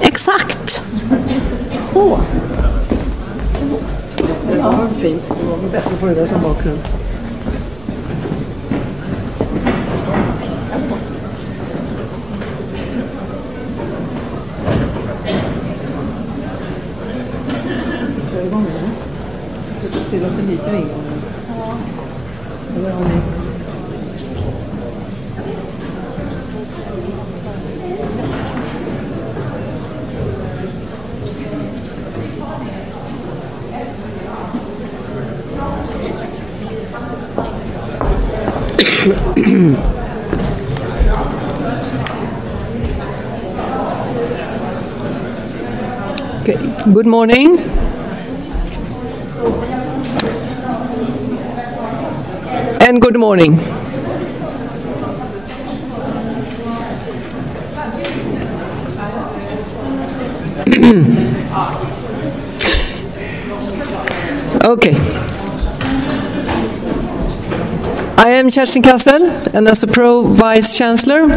Exakt. Så. Det var fint. Det var bättre att få det där som bakgrund. Det låter lite ring. Ja. Eller har ni? Okay. Good morning. And good morning. Okay. I am Kerstin Kassel, and as a Pro Vice Chancellor,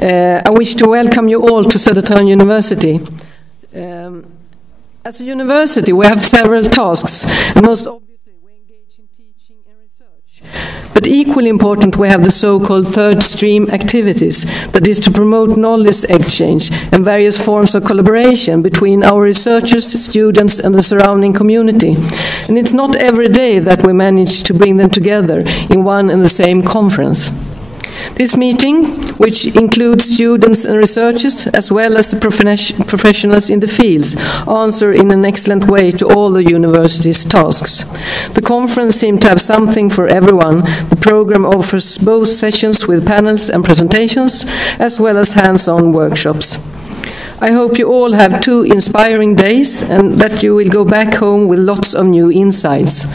I wish to welcome you all to Södertörn University. As a university, we have several tasks, and most obviously we engage in teaching and research. But equally important, we have the so-called third stream activities, that is to promote knowledge exchange and various forms of collaboration between our researchers, students, and the surrounding community. And it's not every day that we manage to bring them together in one and the same conference. This meeting, which includes students and researchers, as well as the professionals in the fields, answer in an excellent way to all the university's tasks. The conference seems to have something for everyone. The program offers both sessions with panels and presentations, as well as hands-on workshops. I hope you all have 2 inspiring days and that you will go back home with lots of new insights.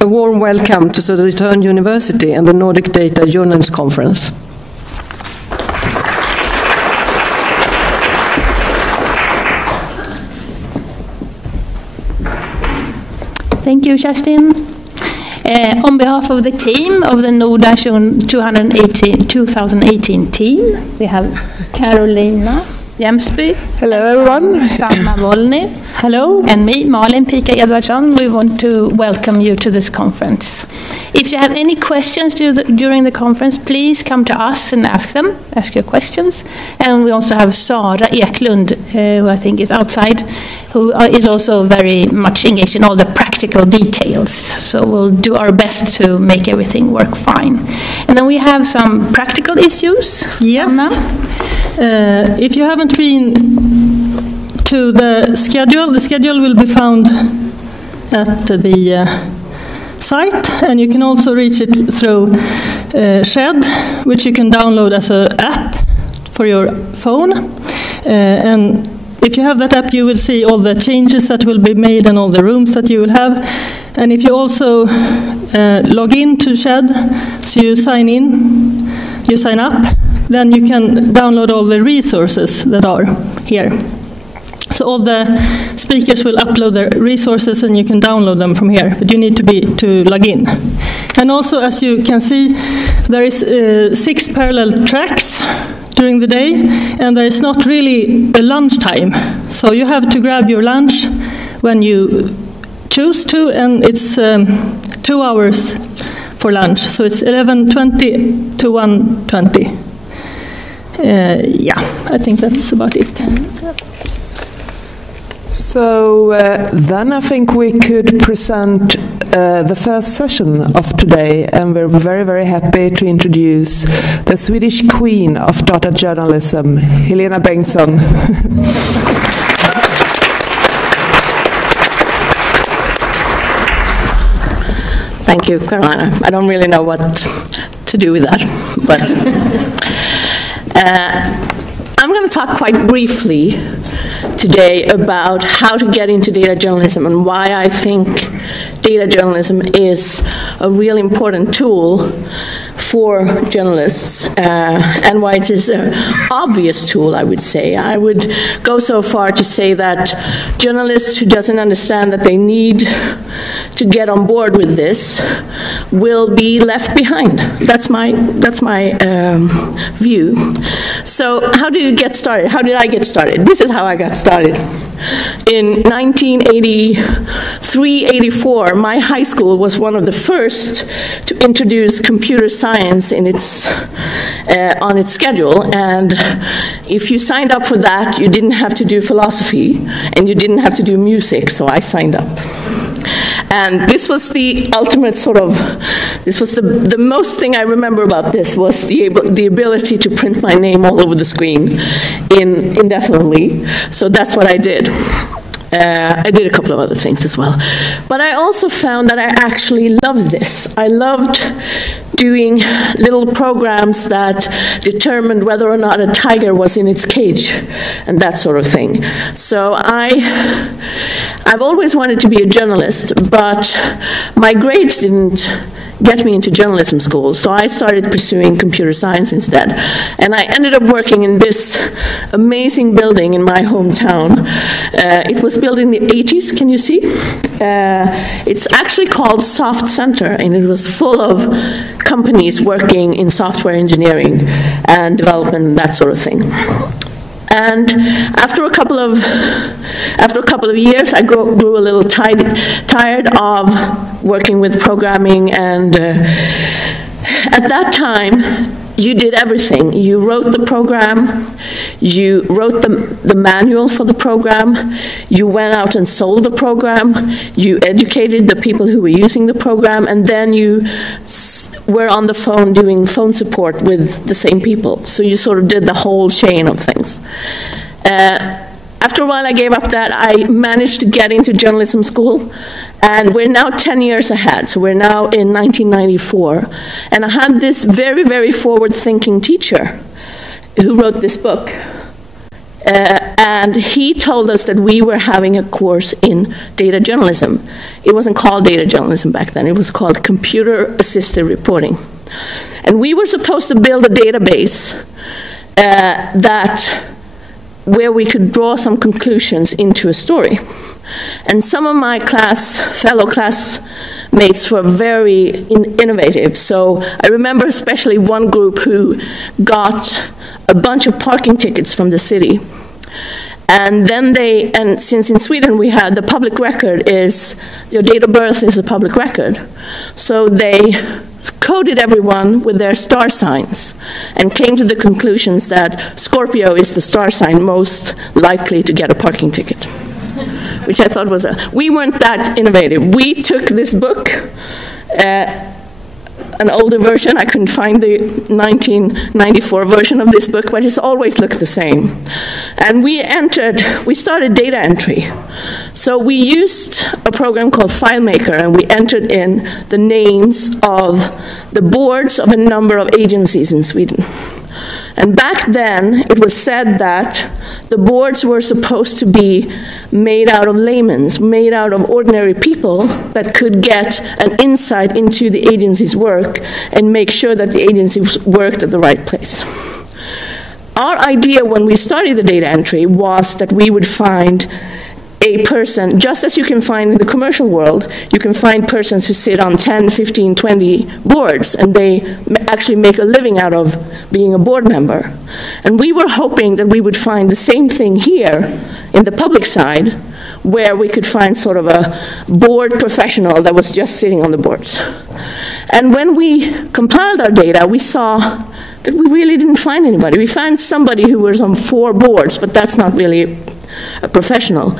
A warm welcome to Södertörn University and the Nordic Data Journalism Conference. Thank you, Kerstin. On behalf of the team of the NODA 2018 team, we have Katarina Jämsby. Hello, everyone. Sanna Volny. Hello. And me, Malin Pika Edvardsson. We want to welcome you to this conference. If you have any questions during the conference, please come to us and ask your questions. And we also have Sara Eklund, who I think is outside, who is also very much engaged in all the practical details. So we'll do our best to make everything work fine. And then we have some practical issues. Yes. If you haven't been to the schedule will be found at the site, and you can also reach it through Shed, which you can download as an app for your phone. And if you have that app, you will see all the changes that will be made and all the rooms that you will have. And if you also log in to Shed, so you sign up, then you can download all the resources that are here. So all the speakers will upload their resources and you can download them from here, but you need to log in. And also, as you can see, there is 6 parallel tracks during the day, and there is not really a lunch time. So you have to grab your lunch when you choose to, and it's 2 hours for lunch. So it's 11:20 to 1:20. Yeah, I think that's about it. So then I think we could present the first session of today, and we're very, very happy to introduce the Swedish queen of data journalism, Helena Bengtsson. Thank you, Katarina. I don't really know what to do with that, but I'm going to talk quite briefly today about how to get into data journalism and why I think data journalism is a really important tool for journalists, and why it is an obvious tool, I would say. I would go so far to say that journalists who doesn't understand that they need to get on board with this will be left behind. That's my view. So how did it get started? How did I get started? This is how I got started. In 1983-84, my high school was one of the first to introduce computer science in its on its schedule, and if you signed up for that, you didn't have to do philosophy, and you didn't have to do music, so I signed up. And this was the ultimate this was the most thing I remember about this was the ability to print my name all over the screen indefinitely. So that's what I did. I did a couple of other things as well. But I also found that I actually loved this. I loved doing little programs that determined whether or not a tiger was in its cage and that sort of thing. So I've always wanted to be a journalist, but my grades didn't get me into journalism school, so I started pursuing computer science instead. And I ended up working in this amazing building in my hometown. It was built in the 80s, can you see? It's actually called Soft Center, and it was full of companies working in software engineering and development and that sort of thing. And after a couple of years, I grew a little tired of working with programming, and at that time, you did everything. You wrote the program, you wrote the manual for the program, you went out and sold the program, you educated the people who were using the program, and then you were on the phone doing phone support with the same people. So you sort of did the whole chain of things. After a while, I gave up that. I managed to get into journalism school, and we're now 10 years ahead. So we're now in 1994. And I had this very, very forward-thinking teacher who wrote this book. And he told us that we were having a course in data journalism. It wasn't called data journalism back then. It was called computer-assisted reporting. And we were supposed to build a database where we could draw some conclusions into a story. And some of my fellow classmates were very innovative. So I remember especially one group who got a bunch of parking tickets from the city. And then and since in Sweden we have the public record your date of birth is a public record. So they coded everyone with their star signs and came to the conclusions that Scorpio is the star sign most likely to get a parking ticket, which I thought was we weren't that innovative. We took this book, an older version. I couldn't find the 1994 version of this book, but it's always looked the same. And we started data entry. So we used a program called FileMaker, and we entered in the names of the boards of a number of agencies in Sweden. And back then, it was said that the boards were supposed to be made out of laymen, made out of ordinary people that could get an insight into the agency's work and make sure that the agency worked at the right place. Our idea when we started the data entry was that we would find a person, just as you can find in the commercial world, you can find persons who sit on 10, 15, 20 boards, and they actually make a living out of being a board member. And we were hoping that we would find the same thing here in the public side, where we could find sort of a board professional that was just sitting on the boards. And when we compiled our data, we saw that we really didn't find anybody. We found somebody who was on 4 boards, but that's not really a professional.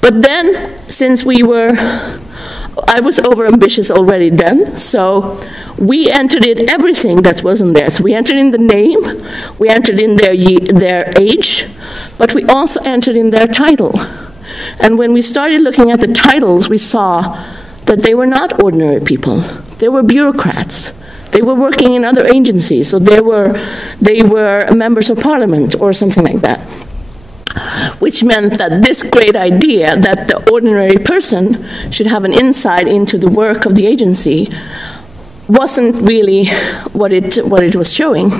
But then, since I was overambitious already then, so we entered in everything that wasn't there. So we entered in the name, we entered in their age, but we also entered in their title. And when we started looking at the titles, we saw that they were not ordinary people. They were bureaucrats. They were working in other agencies, so they were members of parliament or something like that. Which meant that this great idea that the ordinary person should have an insight into the work of the agency wasn't really what it was showing.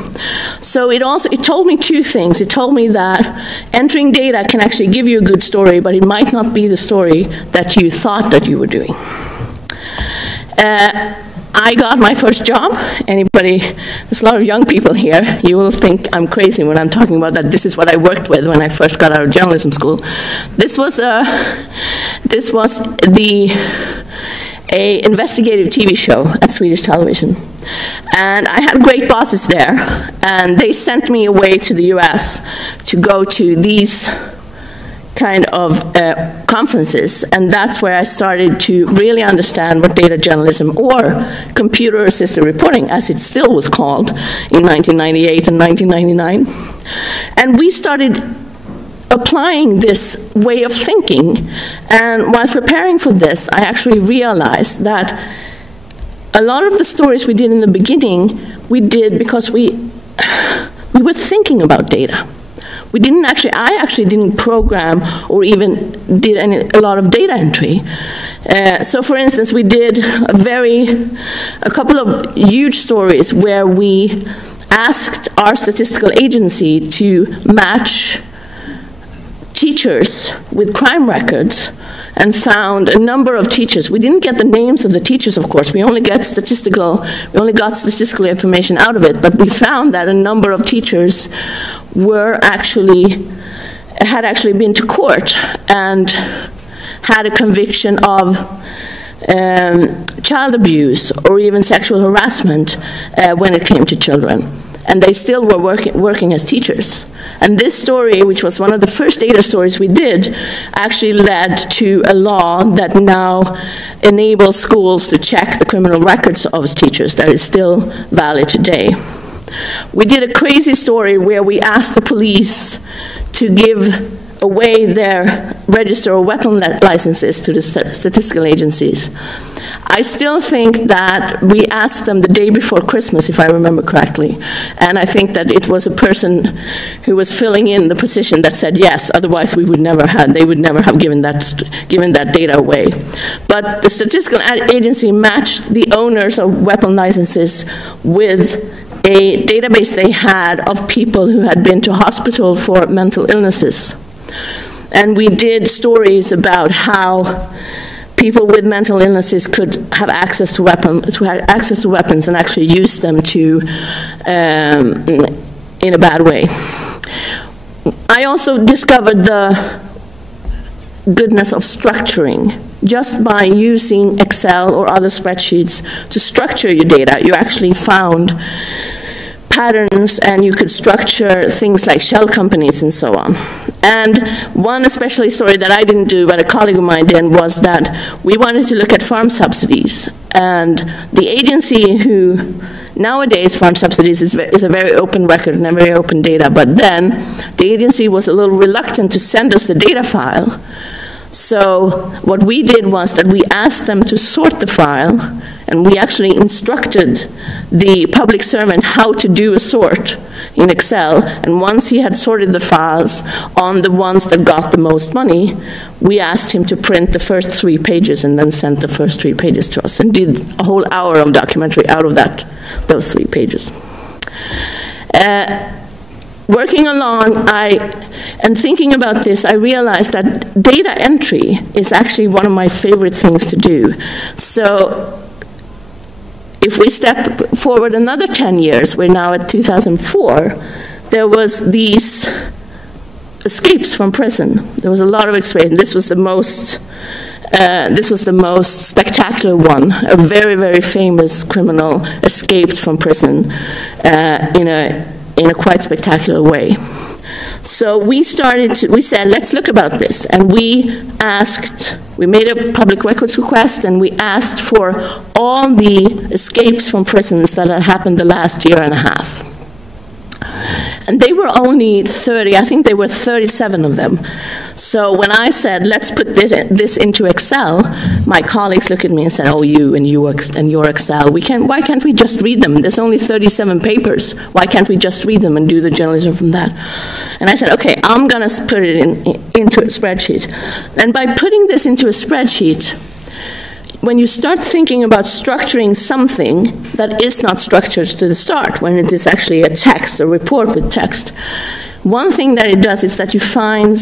So it told me two things. It told me that entering data can actually give you a good story, but it might not be the story that you thought that you were doing. I got my first job. Anybody, there's a lot of young people here. You will think I'm crazy when I'm talking about that. This is what I worked with when I first got out of journalism school. This was a investigative TV show at Swedish television. And I had great bosses there, and they sent me away to the US to go to these kind of conferences, and that's where I started to really understand what data journalism, or computer-assisted reporting, as it still was called in 1998 and 1999. And we started applying this way of thinking, and while preparing for this, I actually realized that a lot of the stories we did in the beginning, we did because we were thinking about data. I actually didn't program or even did a lot of data entry. So for instance, we did a couple of huge stories where we asked our statistical agency to match teachers with crime records, and found a number of teachers. We didn't get the names of the teachers, of course. We only got statistical information out of it, but we found that a number of teachers had actually been to court and had a conviction of child abuse or even sexual harassment when it came to children. And they still were working as teachers. And this story, which was one of the first data stories we did, actually led to a law that now enables schools to check the criminal records of teachers. That is still valid today. We did a crazy story where we asked the police to give away their register or weapon licenses to the statistical agencies. I still think that we asked them the day before Christmas, if I remember correctly, and I think that it was a person who was filling in the position that said yes, otherwise they would never have given that data away. But the statistical agency matched the owners of weapon licenses with a database they had of people who had been to hospital for mental illnesses. And we did stories about how people with mental illnesses could have access to weapons and actually use them in a bad way. I also discovered the goodness of structuring. Just by using Excel or other spreadsheets to structure your data, you actually found patterns, and you could structure things like shell companies and so on. And one especially story that I didn't do, but a colleague of mine did, was that we wanted to look at farm subsidies. And the agency who, nowadays farm subsidies is a very open record and a very open data, but then the agency was a little reluctant to send us the data file. So what we did was that we asked them to sort the file, and we actually instructed the public servant how to do a sort in Excel. And once he had sorted the files on the ones that got the most money, we asked him to print the first 3 pages and then sent the first 3 pages to us, and did a whole hour of documentary out of those 3 pages. Working along, and thinking about this, I realized that data entry is actually one of my favorite things to do. So if we step forward another 10 years, we're now at 2004, there was these escapes from prison. There was a lot of experience. This was the most spectacular one. A very, very famous criminal escaped from prison in a quite spectacular way. So we said, let's look about this. And we made a public records request, and we asked for all the escapes from prisons that had happened the last year and a half. And they were only 30, I think there were 37 of them. So when I said, let's put this into Excel, my colleagues looked at me and said, oh, you and your Excel, why can't we just read them? There's only 37 papers. Why can't we just read them and do the journalism from that? And I said, okay, I'm going to put it into a spreadsheet. And by putting this into a spreadsheet, when you start thinking about structuring something that is not structured to the start, when it is actually a text, a report with text, one thing that it does is that you find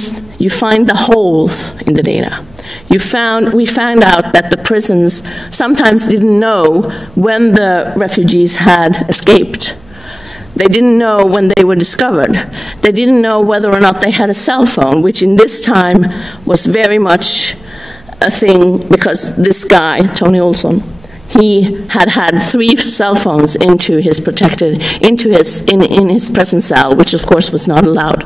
the holes in the data. We found out that the prisons sometimes didn't know when the refugees had escaped. They didn't know when they were discovered. They didn't know whether or not they had a cell phone, which in this time was very much a thing, because this guy, Tony Olsson, he had 3 cell phones in his prison cell, which of course was not allowed.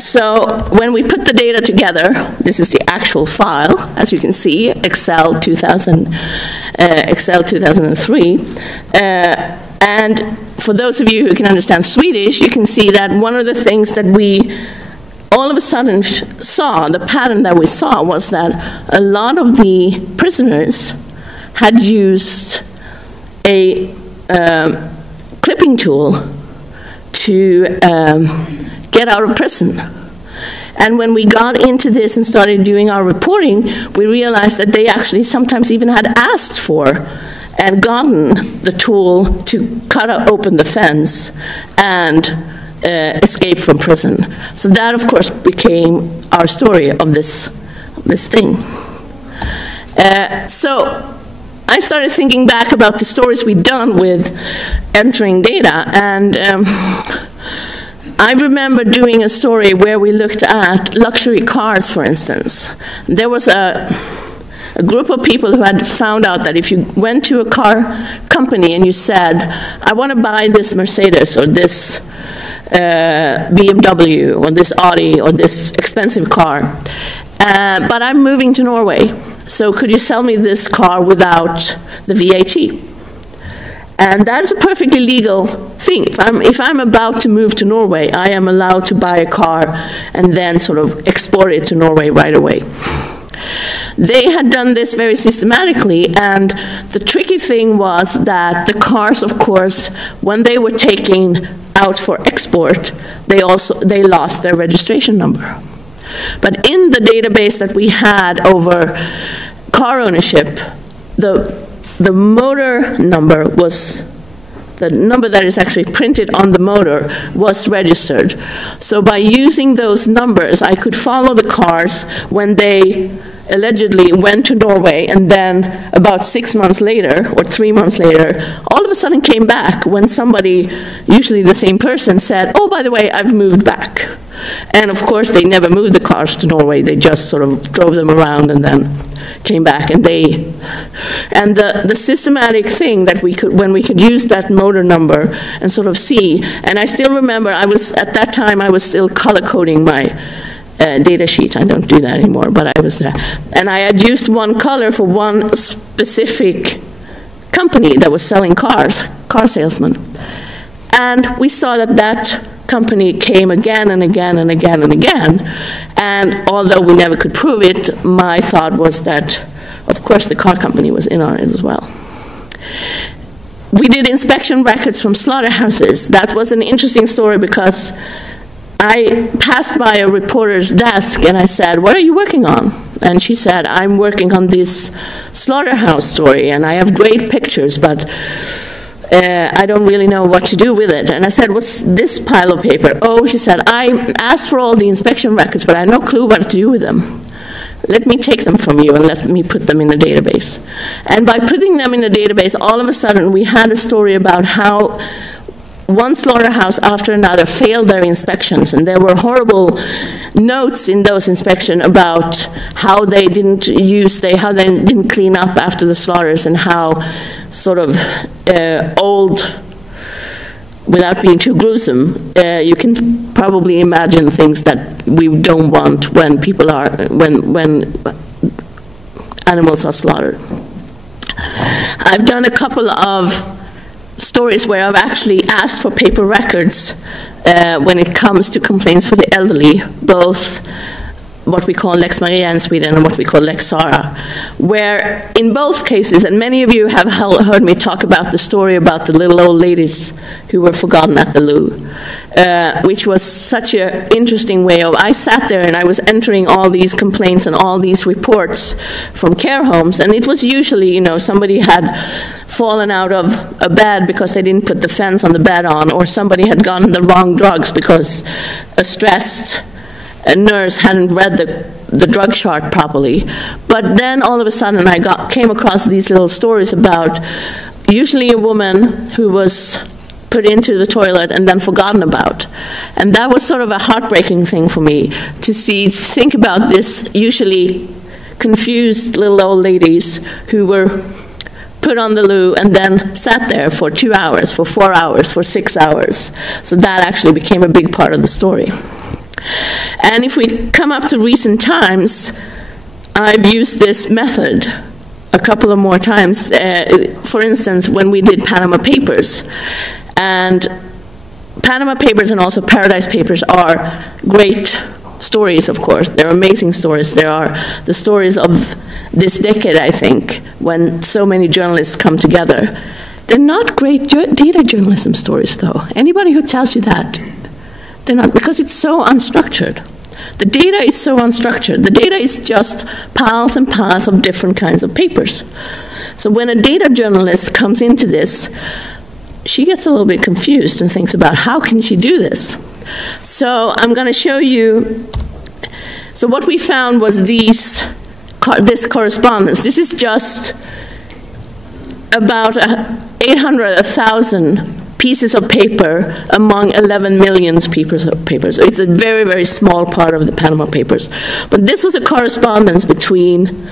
So when we put the data together, this is the actual file, as you can see, Excel 2003, and for those of you who can understand Swedish, you can see that one of the things that we all of a sudden saw, the pattern that we saw, was that a lot of the prisoners had used a clipping tool to get out of prison. And when we got into this and started doing our reporting, we realized that they actually sometimes even had asked for and gotten the tool to cut open the fence and escape from prison. So that, of course, became our story of this thing. So I started thinking back about the stories we'd done with entering data, and I remember doing a story where we looked at luxury cars, for instance. There was a group of people who had found out that if you went to a car company and you said, I want to buy this Mercedes or this BMW or this Audi or this expensive car, but I'm moving to Norway, so could you sell me this car without the VAT? And that's a perfectly legal thing. If I'm about to move to Norway, I am allowed to buy a car and then sort of export it to Norway right away. They had done this very systematically, and the tricky thing was that the cars, of course, when they were taken out for export, they lost their registration number. But in the database that we had over car ownership, the motor number was, the number that is actually printed on the motor was registered. So by using those numbers, I could follow the cars when they allegedly went to Norway, and then about 6 months later, or 3 months later, all of a sudden came back when somebody, usually the same person, said, oh, by the way, I've moved back. And of course, they never moved the cars to Norway. They just sort of drove them around and then came back. And the systematic thing that we could, when we could use that motor number and sort of see, and I still remember, at that time, I was still color coding my data sheet. I don't do that anymore, but I was there. And I had used one color for one specific company that was selling cars, car salesman. And we saw that company came again and again and again and again. And although we never could prove it, my thought was that, of course, the car company was in on it as well. We did inspection records from slaughterhouses. That was an interesting story because I passed by a reporter's desk and I said, what are you working on? And she said, I'm working on this slaughterhouse story and I have great pictures, but I don't really know what to do with it. And I said, what's this pile of paper? Oh, she said, I asked for all the inspection records, but I have no clue what to do with them. Let me take them from you and let me put them in the database. And by putting them in the database, all of a sudden we had a story about how one slaughterhouse after another failed their inspections, and there were horrible notes in those inspections about how they didn't clean up after the slaughters, and how sort of old, without being too gruesome, you can probably imagine things that we don't want when people are, when animals are slaughtered. I've done a couple of stories where I've actually asked for paper records when it comes to complaints for the elderly, both what we call Lex Maria in Sweden and what we call Lex Sara, where in both cases, and many of you have heard me talk about the story about the little old ladies who were forgotten at the loo, which was such an interesting way of, I sat there and I was entering all these complaints and all these reports from care homes, and it was usually, you know, somebody had fallen out of a bed because they didn't put the fence on the bed on, or somebody had gotten the wrong drugs because a stressed nurse hadn't read the drug chart properly. But then all of a sudden I came across these little stories about usually a woman who was put into the toilet and then forgotten about. And that was sort of a heartbreaking thing for me to think about this usually confused little old ladies who were put on the loo and then sat there for 2 hours, for 4 hours, for 6 hours. So that actually became a big part of the story. And if we come up to recent times, I've used this method a couple of more times. For instance, when we did Panama Papers. And Panama Papers and also Paradise Papers are great stories, of course. They're amazing stories. They are the stories of this decade, I think, when so many journalists come together. They're not great data journalism stories, though. Anybody who tells you that, they're not, because it's so unstructured. The data is so unstructured. The data is just piles and piles of different kinds of papers. So when a data journalist comes into this, she gets a little bit confused and thinks about how can she do this. So I'm going to show you. So what we found was this correspondence. This is just about 1,000 pieces of paper among 11 million pieces of paper. So it's a very, very small part of the Panama Papers. But this was a correspondence between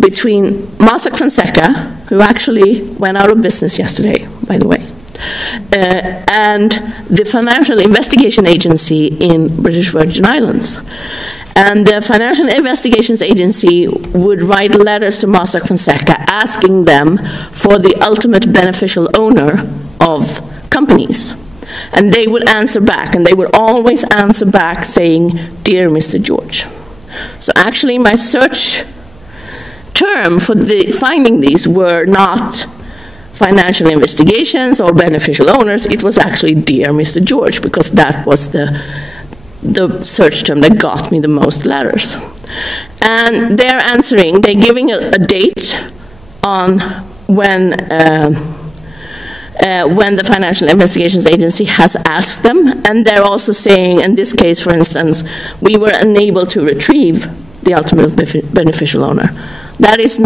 Mossack Fonseca, who actually went out of business yesterday, by the way, and the Financial Investigation Agency in British Virgin Islands. And the Financial Investigations Agency would write letters to Mossack Fonseca asking them for the ultimate beneficial owner of companies. And they would answer back, and they would always answer back saying, "Dear Mr. George." So actually my search term for finding these were not financial investigations or beneficial owners. It was actually "Dear Mr. George," because that was the search term that got me the most letters. And they're answering, they're giving a date on when the Financial Investigations Agency has asked them, and they're also saying, in this case, for instance, we were unable to retrieve the ultimate beneficial owner. That is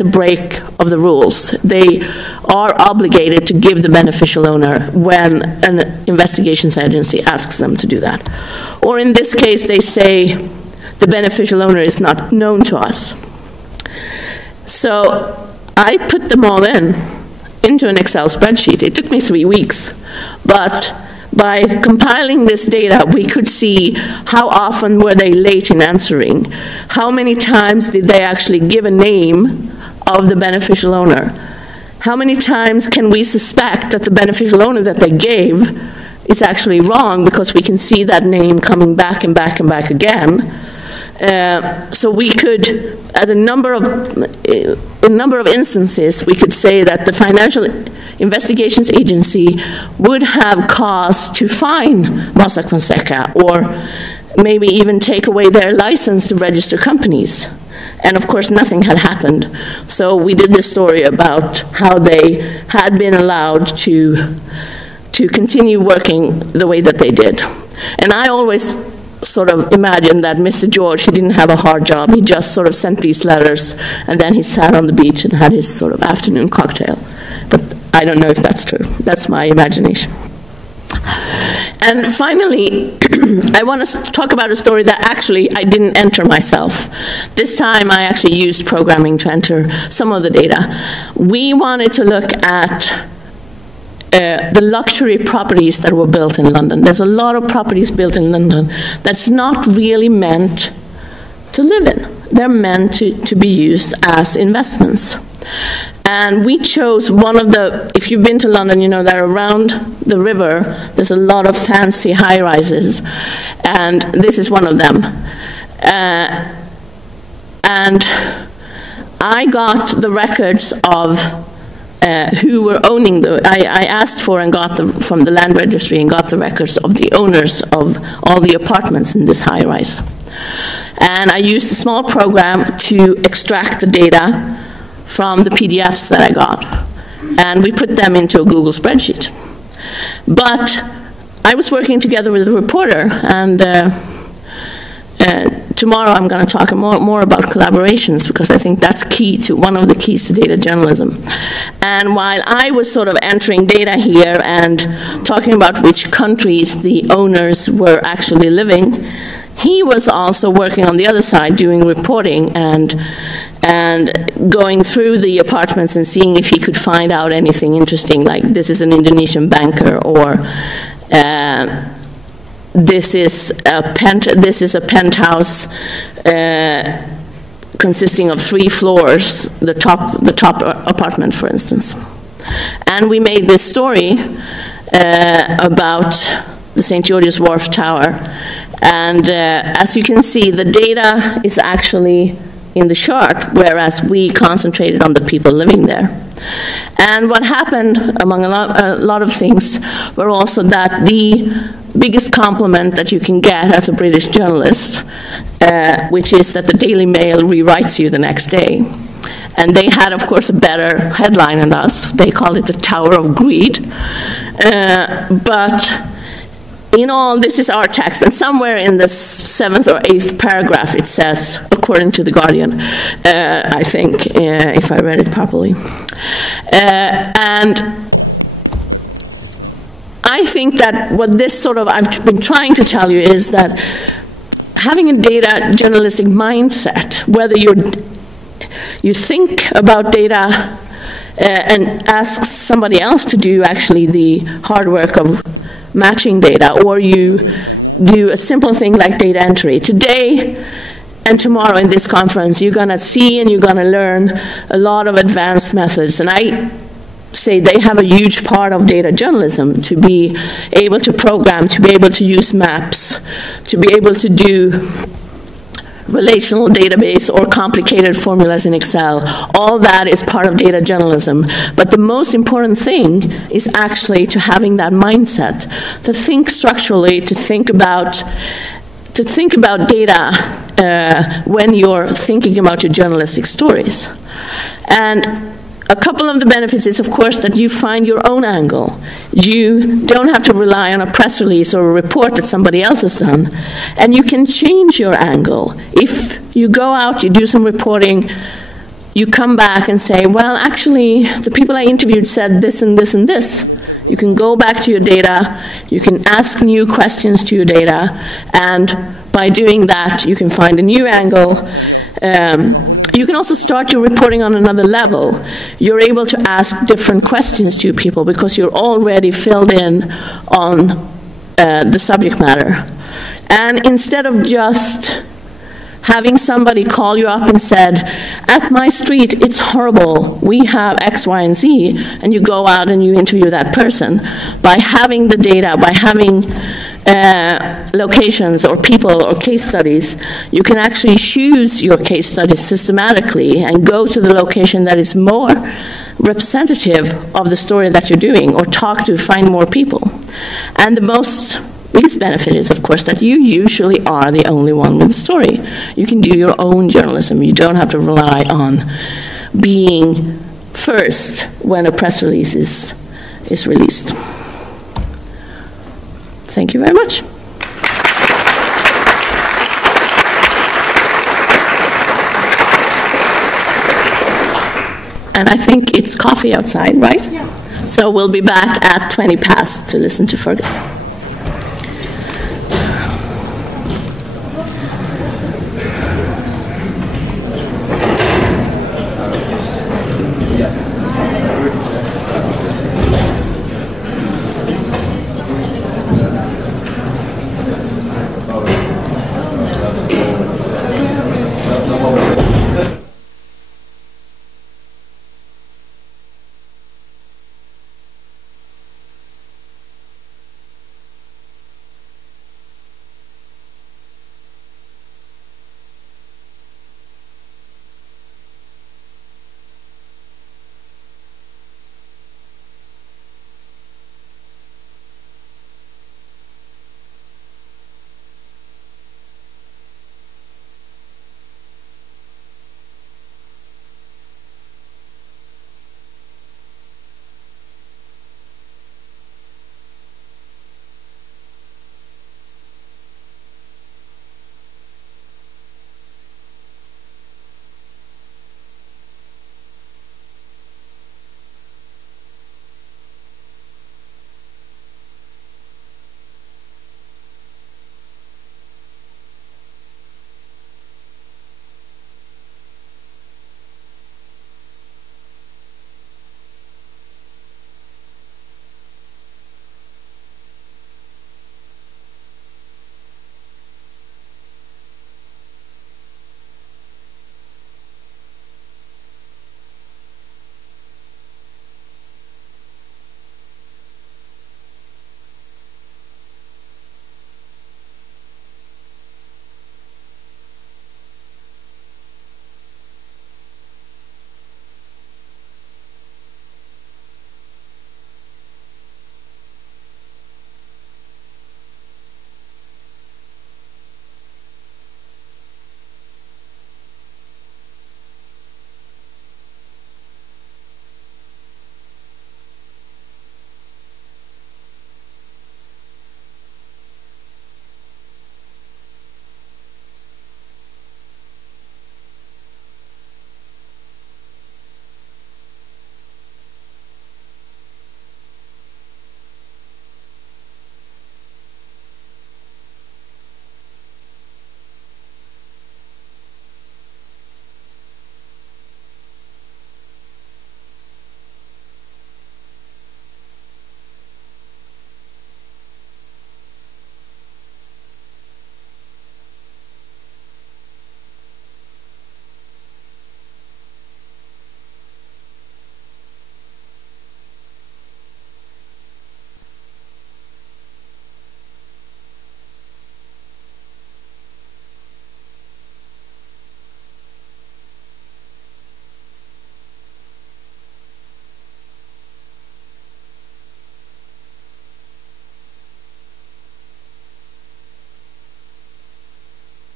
a break of the rules. They are obligated to give the beneficial owner when an investigations agency asks them to do that. Or in this case, they say the beneficial owner is not known to us. So I put them all into an Excel spreadsheet. It took me 3 weeks, but by compiling this data, we could see how often were they late in answering, how many times did they actually give a name of the beneficial owner, how many times can we suspect that the beneficial owner that they gave is actually wrong because we can see that name coming back and back and back again. So we could, at a number of instances, we could say that the Financial Investigations Agency would have cause to fine Mossack Fonseca, or maybe even take away their license to register companies. And of course, nothing had happened. So we did this story about how they had been allowed to continue working the way that they did. And I always sort of imagined that Mr. George, he didn't have a hard job. He just sort of sent these letters, and then he sat on the beach and had his sort of afternoon cocktail. But I don't know if that's true. That's my imagination. And finally, I want to talk about a story that actually I didn't enter myself. This time I actually used programming to enter some of the data. We wanted to look at the luxury properties that were built in London. There's a lot of properties built in London that's not really meant to live in. They're meant to be used as investments. And we chose one of the, if you've been to London, you know that around the river, there's a lot of fancy high-rises, and this is one of them. And I got the records of who were owning the, I asked for and got from the land registry and got the records of the owners of all the apartments in this high-rise. And I used a small program to extract the data from the PDFs that I got. And we put them into a Google spreadsheet. But I was working together with a reporter, and tomorrow I'm going to talk more about collaborations, because I think that's key to, one of the keys to data journalism. And while I was sort of entering data here and talking about which countries the owners were actually living, he was also working on the other side, doing reporting and going through the apartments and seeing if he could find out anything interesting, like this is an Indonesian banker, or this is a penthouse consisting of 3 floors, the top apartment, for instance. And we made this story about the St. George's Wharf Tower. And as you can see, the data is actually in the chart, whereas we concentrated on the people living there. And what happened, among a lot of things, were also that the biggest compliment that you can get as a British journalist, which is that the Daily Mail rewrites you the next day. And they had, of course, a better headline than us. They called it the Tower of Greed. But in all, this is our text, and somewhere in the 7th or 8th paragraph it says, according to The Guardian, I think, if I read it properly. And I think that what this sort of, I've been trying to tell you is that having a data journalistic mindset, whether you think about data and ask somebody else to do actually the hard work of matching data, or you do a simple thing like data entry. Today and tomorrow in this conference, you're going to see and you're going to learn a lot of advanced methods. And I say they have a huge part of data journalism, to be able to program, to be able to use maps, to be able to do relational database or complicated formulas in Excel. All that is part of data journalism. But the most important thing is actually to having that mindset, to think structurally, to think about data when you're thinking about your journalistic stories. And a couple of the benefits is, of course, that you find your own angle. You don't have to rely on a press release or a report that somebody else has done. And you can change your angle. If you go out, you do some reporting, you come back and say, well, actually, the people I interviewed said this and this and this. You can go back to your data, you can ask new questions to your data, and by doing that, you can find a new angle. You can also start your reporting on another level. You're able to ask different questions to people because you're already filled in on the subject matter. And instead of just having somebody call you up and said, at my street, it's horrible, we have X, Y, and Z, and you go out and you interview that person. By having the data, by having locations or people or case studies, you can actually choose your case studies systematically and go to the location that is more representative of the story that you're doing, or find more people. And the biggest benefit is, of course, that you usually are the only one with the story. You can do your own journalism. You don't have to rely on being first when a press release is released. Thank you very much. And I think it's coffee outside, right? Yeah. So we'll be back at 20 past to listen to Fergus.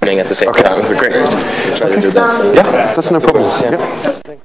happening at the same time. Great. We'll try to do that. So. Yeah, that's no problem. Yeah.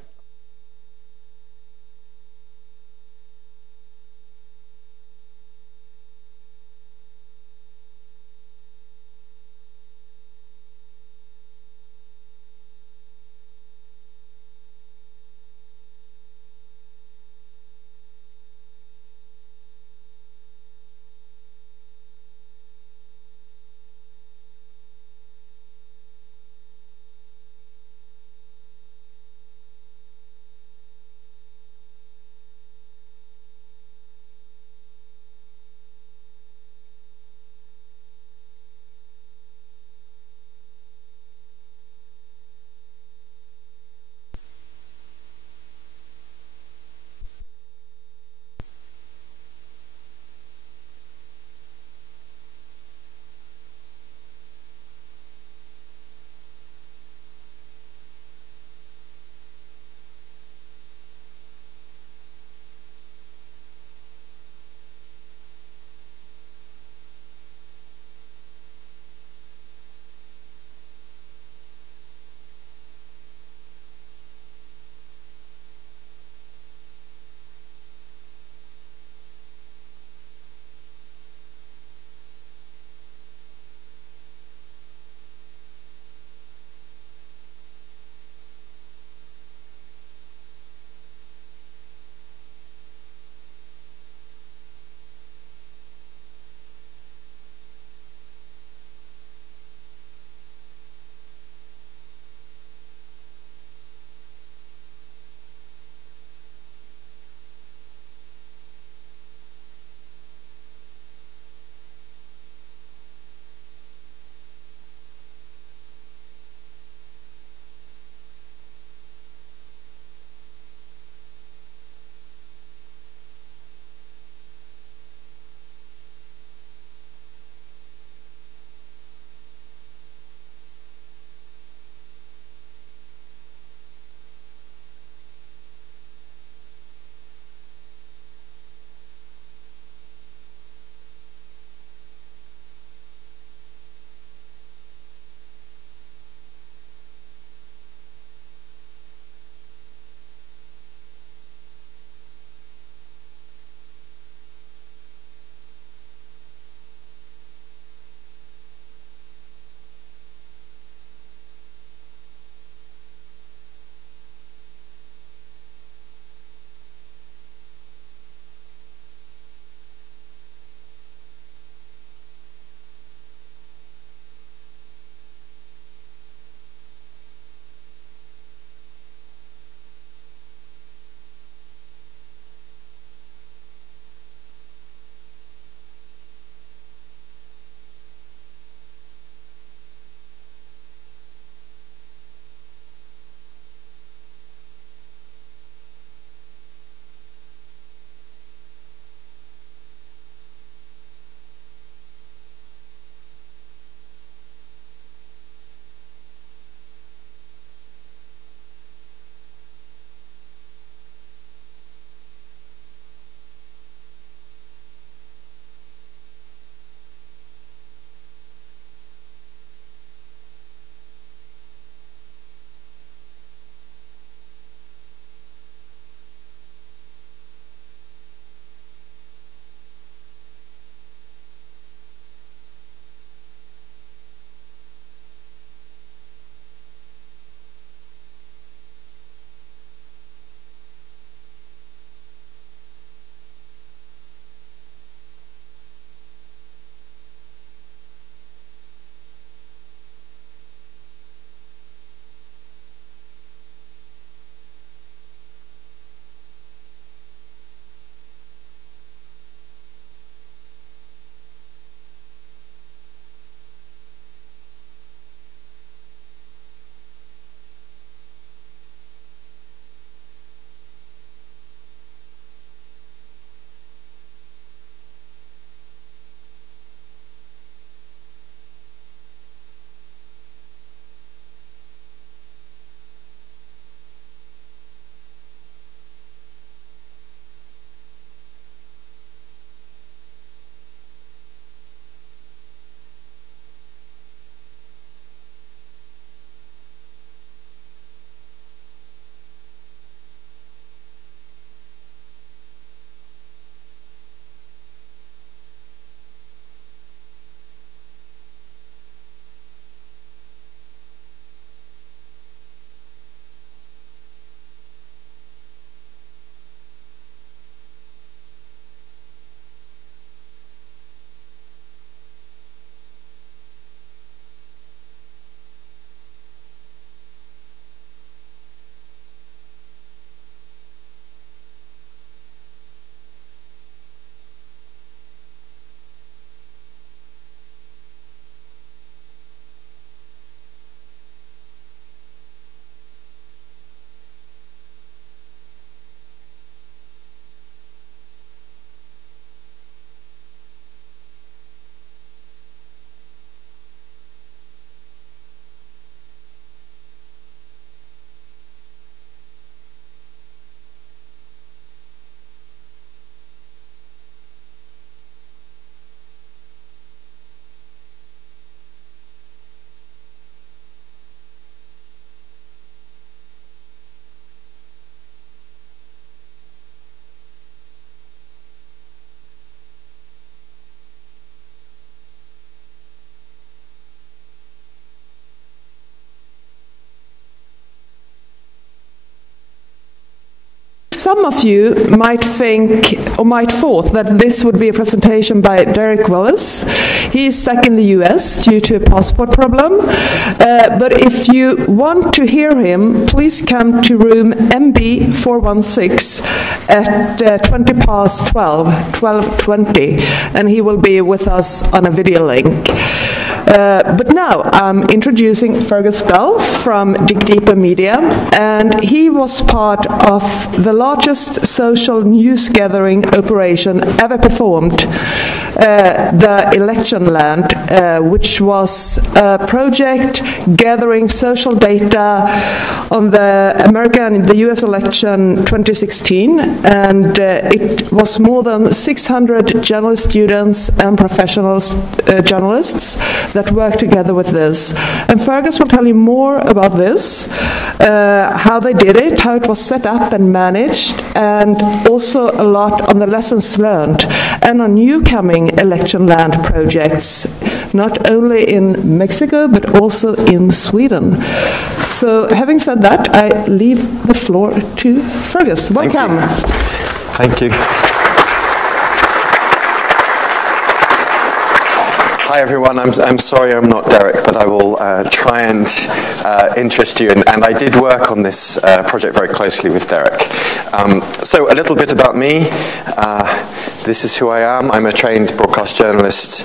some of you might think or might thought that this would be a presentation by Derek Wallace. He is stuck in the US due to a passport problem. But if you want to hear him, please come to room MB416 at 12:20, and he will be with us on a video link. But now I'm introducing Fergus Bell from Dig Deeper Media, and he was part of the largest social news gathering operation ever performed, the Election Land, which was a project gathering social data on the American and the US election 2016, and it was more than 600 journalist students and professional journalists that worked together with this. And Fergus will tell you more about this, how they did it, how it was set up and managed, and also a lot on the lessons learned and on new coming election land projects, not only in Mexico but also in Sweden. So having said that, I leave the floor to Fergus. Welcome. Thank you. Hi everyone, I'm sorry I'm not Derek, but I will try and interest you, and I did work on this project very closely with Derek. So a little bit about me. This is who I am. I'm a trained broadcast journalist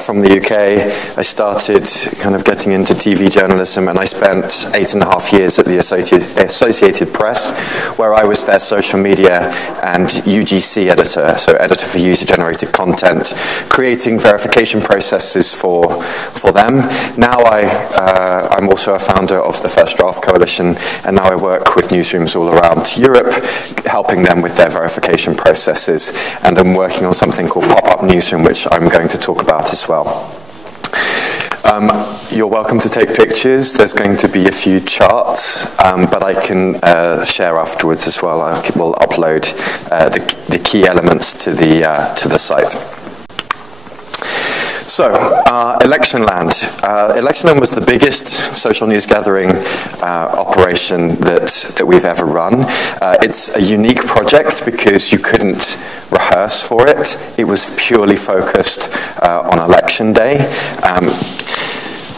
from the UK. I started kind of getting into TV journalism, and I spent 8.5 years at the Associated Press, where I was their social media and UGC editor, so editor for user-generated content, creating verification processes for them. Now I'm also a founder of the First Draft Coalition, and now I work with newsrooms all around Europe, helping them with their verification processes, and I'm working on something called Pop-Up Newsroom, which I'm going to talk about as well. You're welcome to take pictures. There's going to be a few charts, but I can share afterwards as well. I will upload the key elements to the site. So, Election Land. Election Land was the biggest social news gathering operation that we've ever run. It's a unique project because you couldn't rehearse for it. It was purely focused on election day.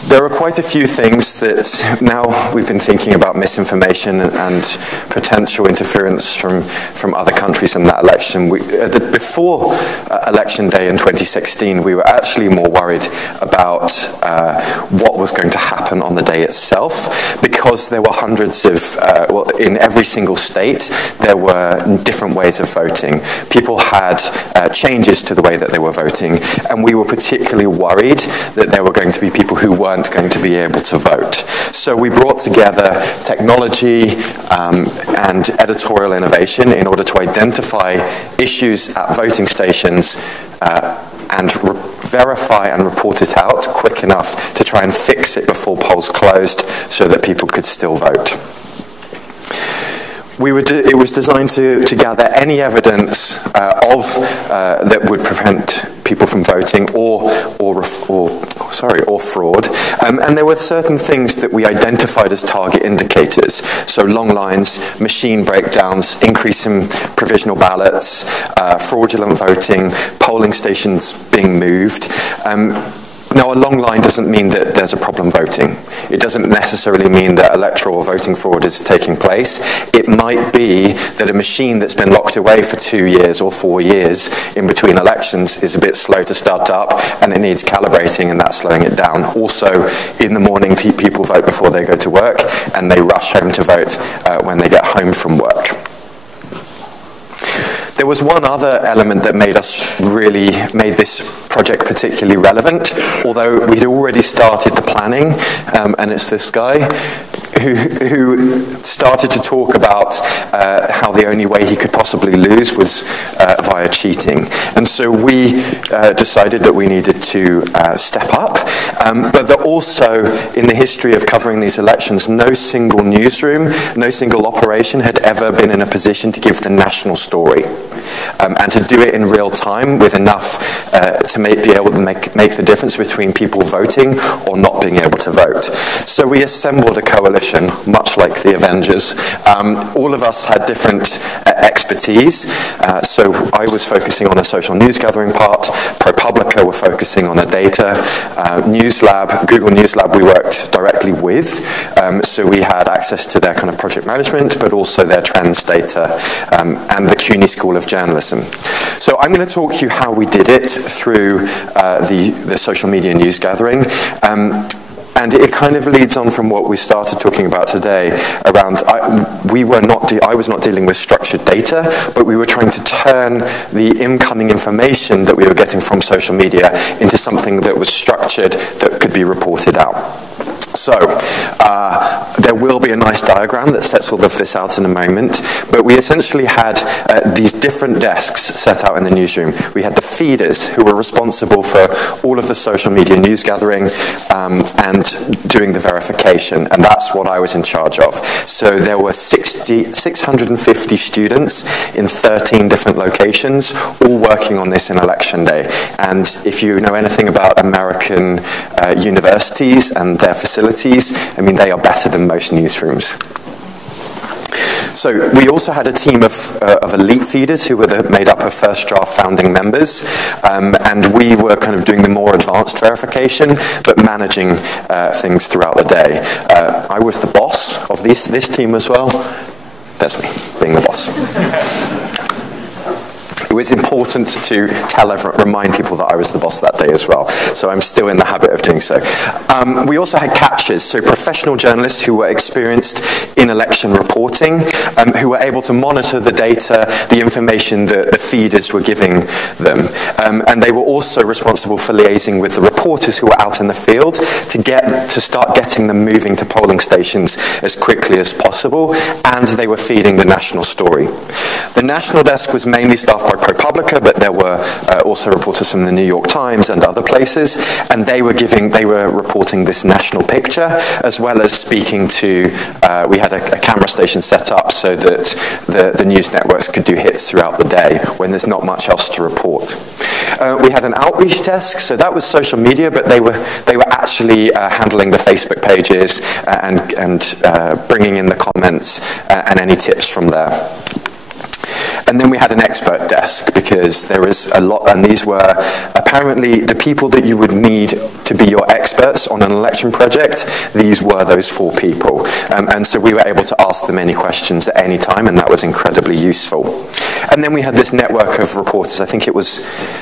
There are quite a few things that now we've been thinking about misinformation and potential interference from other countries in that election. Before election day in 2016, we were actually more worried about what was going to happen on the day itself, because there were hundreds of, well, in every single state, there were different ways of voting. People had changes to the way that they were voting, and we were particularly worried that there were going to be people who weren't going to be able to vote. So we brought together technology and editorial innovation in order to identify issues at voting stations and verify and report it out quick enough to try and fix it before polls closed so that people could still vote. It was designed to gather any evidence that would prevent people from voting or fraud. And there were certain things that we identified as target indicators. So long lines, machine breakdowns, increase in provisional ballots, fraudulent voting, polling stations being moved. Now, a long line doesn't mean that there's a problem voting. It doesn't necessarily mean that electoral or voting fraud is taking place. It might be that a machine that's been locked away for 2 years or 4 years in between elections is a bit slow to start up, and it needs calibrating, and that's slowing it down. Also, in the morning, people vote before they go to work, and they rush home to vote when they get home from work. There was one other element that made this project particularly relevant, although we'd already started the planning, and it's this guy who started to talk about how the only way he could possibly lose was via cheating. And so we decided that we needed to step up, but that also in the history of covering these elections, no single newsroom, no single operation had ever been in a position to give the national story. And to do it in real time with enough to be able to make the difference between people voting or not being able to vote. So we assembled a coalition operation, much like the Avengers. All of us had different expertise. So I was focusing on a social news gathering part. ProPublica were focusing on the data. Google News Lab we worked directly with. So we had access to their kind of project management, but also their trends data, and the CUNY School of Journalism. So I'm going to talk you how we did it through the social media news gathering. And it kind of leads on from what we started talking about today around, I was not dealing with structured data, but we were trying to turn the incoming information that we were getting from social media into something that was structured, that could be reported out. So, there will be a nice diagram that sets all of this out in a moment, but we essentially had these different desks set out in the newsroom. We had the feeders who were responsible for all of the social media news gathering and doing the verification, and that's what I was in charge of. So there were 650 students in 13 different locations, all working on this in election day. And if you know anything about American universities and their facilities, I mean, they are better than most newsrooms. So we also had a team of elite feeders who were made up of first draft founding members, and we were kind of doing the more advanced verification, but managing things throughout the day. I was the boss of this team as well. That's me, being the boss. It was important to remind people that I was the boss that day as well, so I'm still in the habit of doing so. We also had catchers, so professional journalists who were experienced in election reporting, who were able to monitor the data, the information that the feeders were giving them. And they were also responsible for liaising with the reporters who were out in the field to start getting them moving to polling stations as quickly as possible, and they were feeding the national story. The national desk was mainly staffed by ProPublica, but there were also reporters from the New York Times and other places, and they were reporting this national picture, as well as speaking to, we had a camera station set up so that the news networks could do hits throughout the day when there's not much else to report. We had an outreach desk, so that was social media, but they were actually handling the Facebook pages and bringing in the comments and any tips from there. And then we had an expert desk, because there was a lot, and these were apparently the people that you would need to be your experts on an election project. These were those 4 people. And so we were able to ask them any questions at any time, and that was incredibly useful. And then we had this network of reporters. I think it was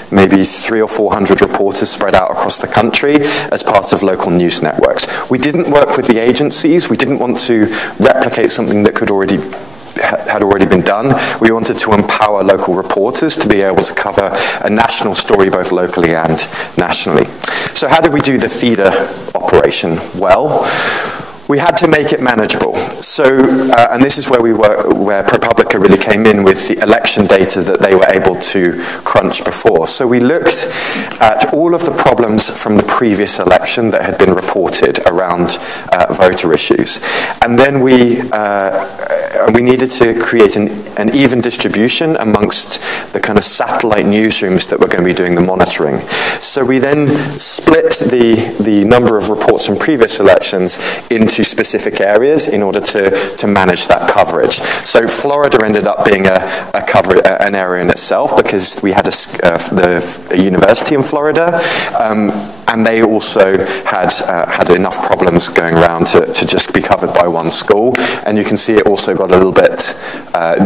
maybe 300 or 400 reporters spread out across the country as part of local news networks. We didn't work with the agencies. We didn't want to replicate something that had already been done. We wanted to empower local reporters to be able to cover a national story both locally and nationally. So how did we do the feeder operation? Well, we had to make it manageable. So, and this is where ProPublica really came in with the election data that they were able to crunch before. So we looked at all of the problems from the previous election that had been reported around voter issues. And then we needed to create an even distribution amongst the kind of satellite newsrooms that were going to be doing the monitoring. So we then split the number of reports from previous elections into specific areas in order to manage that coverage. So Florida ended up being an area in itself, because we had a university in Florida, and they also had enough problems going around to just be covered by one school. And you can see it also got a little bit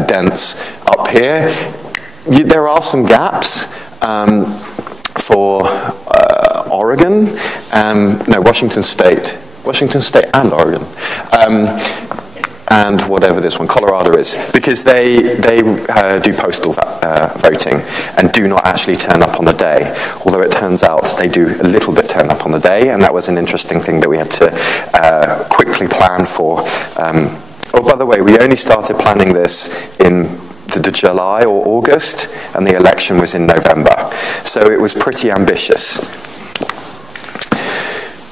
dense up here. There are some gaps for Oregon, Washington State and Oregon, and whatever this one, Colorado is, because they do postal voting and do not actually turn up on the day, although it turns out they do a little bit turn up on the day, and that was an interesting thing that we had to quickly plan for. Oh, by the way, we only started planning this in the July or August, and the election was in November, so it was pretty ambitious.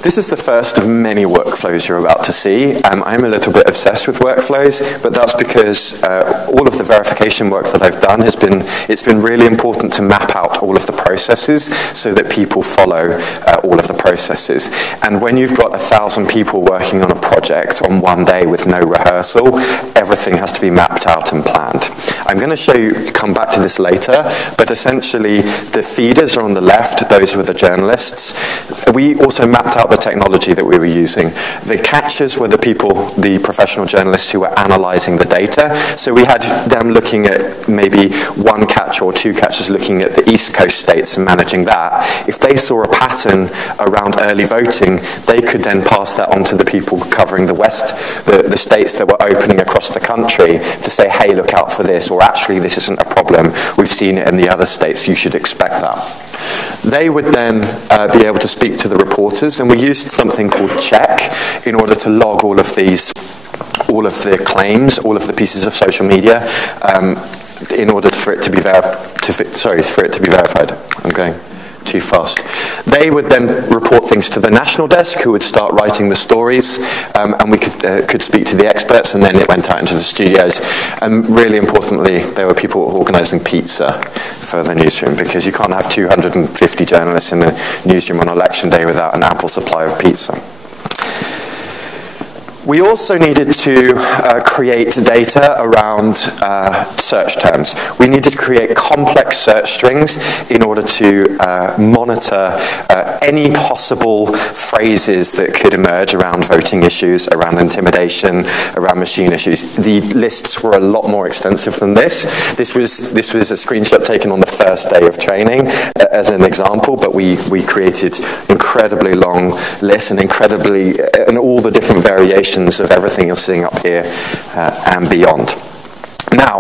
This is the first of many workflows you're about to see. I'm a little bit obsessed with workflows, but that's because all of the verification work that I've done it's been really important to map out all of the processes so that people follow all of the processes. And when you've got 1,000 people working on a project on one day with no rehearsal. Everything has to be mapped out and planned. I'm going to come back to this later, but essentially the feeders are on the left, those were the journalists. We also mapped out the technology that we were using. The catchers were the professional journalists who were analysing the data. So we had them looking at maybe one catcher or two catchers looking at the East Coast states and managing that. If they saw a pattern around early voting, they could then pass that on to the people covering the West, the states that were opening across the country, to say, hey, look out for this, or actually this isn't a problem, we've seen it in the other states, you should expect that. They would then be able to speak to the reporters, and we used something called Check in order to log all of the claims, all of the pieces of social media, in order for it to be verified. I'm going too fast. They would then report things to the national desk, who would start writing the stories, and we could speak to the experts, and then it went out into the studios. And really importantly, there were people organising pizza for the newsroom, because you can't have 250 journalists in the newsroom on election day without an ample supply of pizza. We also needed to create data around search terms. We needed to create complex search strings in order to monitor any possible phrases that could emerge around voting issues, around intimidation, around machine issues. The lists were a lot more extensive than this. This was a screenshot taken on the first day of training as an example, but we created incredibly long lists and all the different variations of everything you're seeing up here and beyond. Now,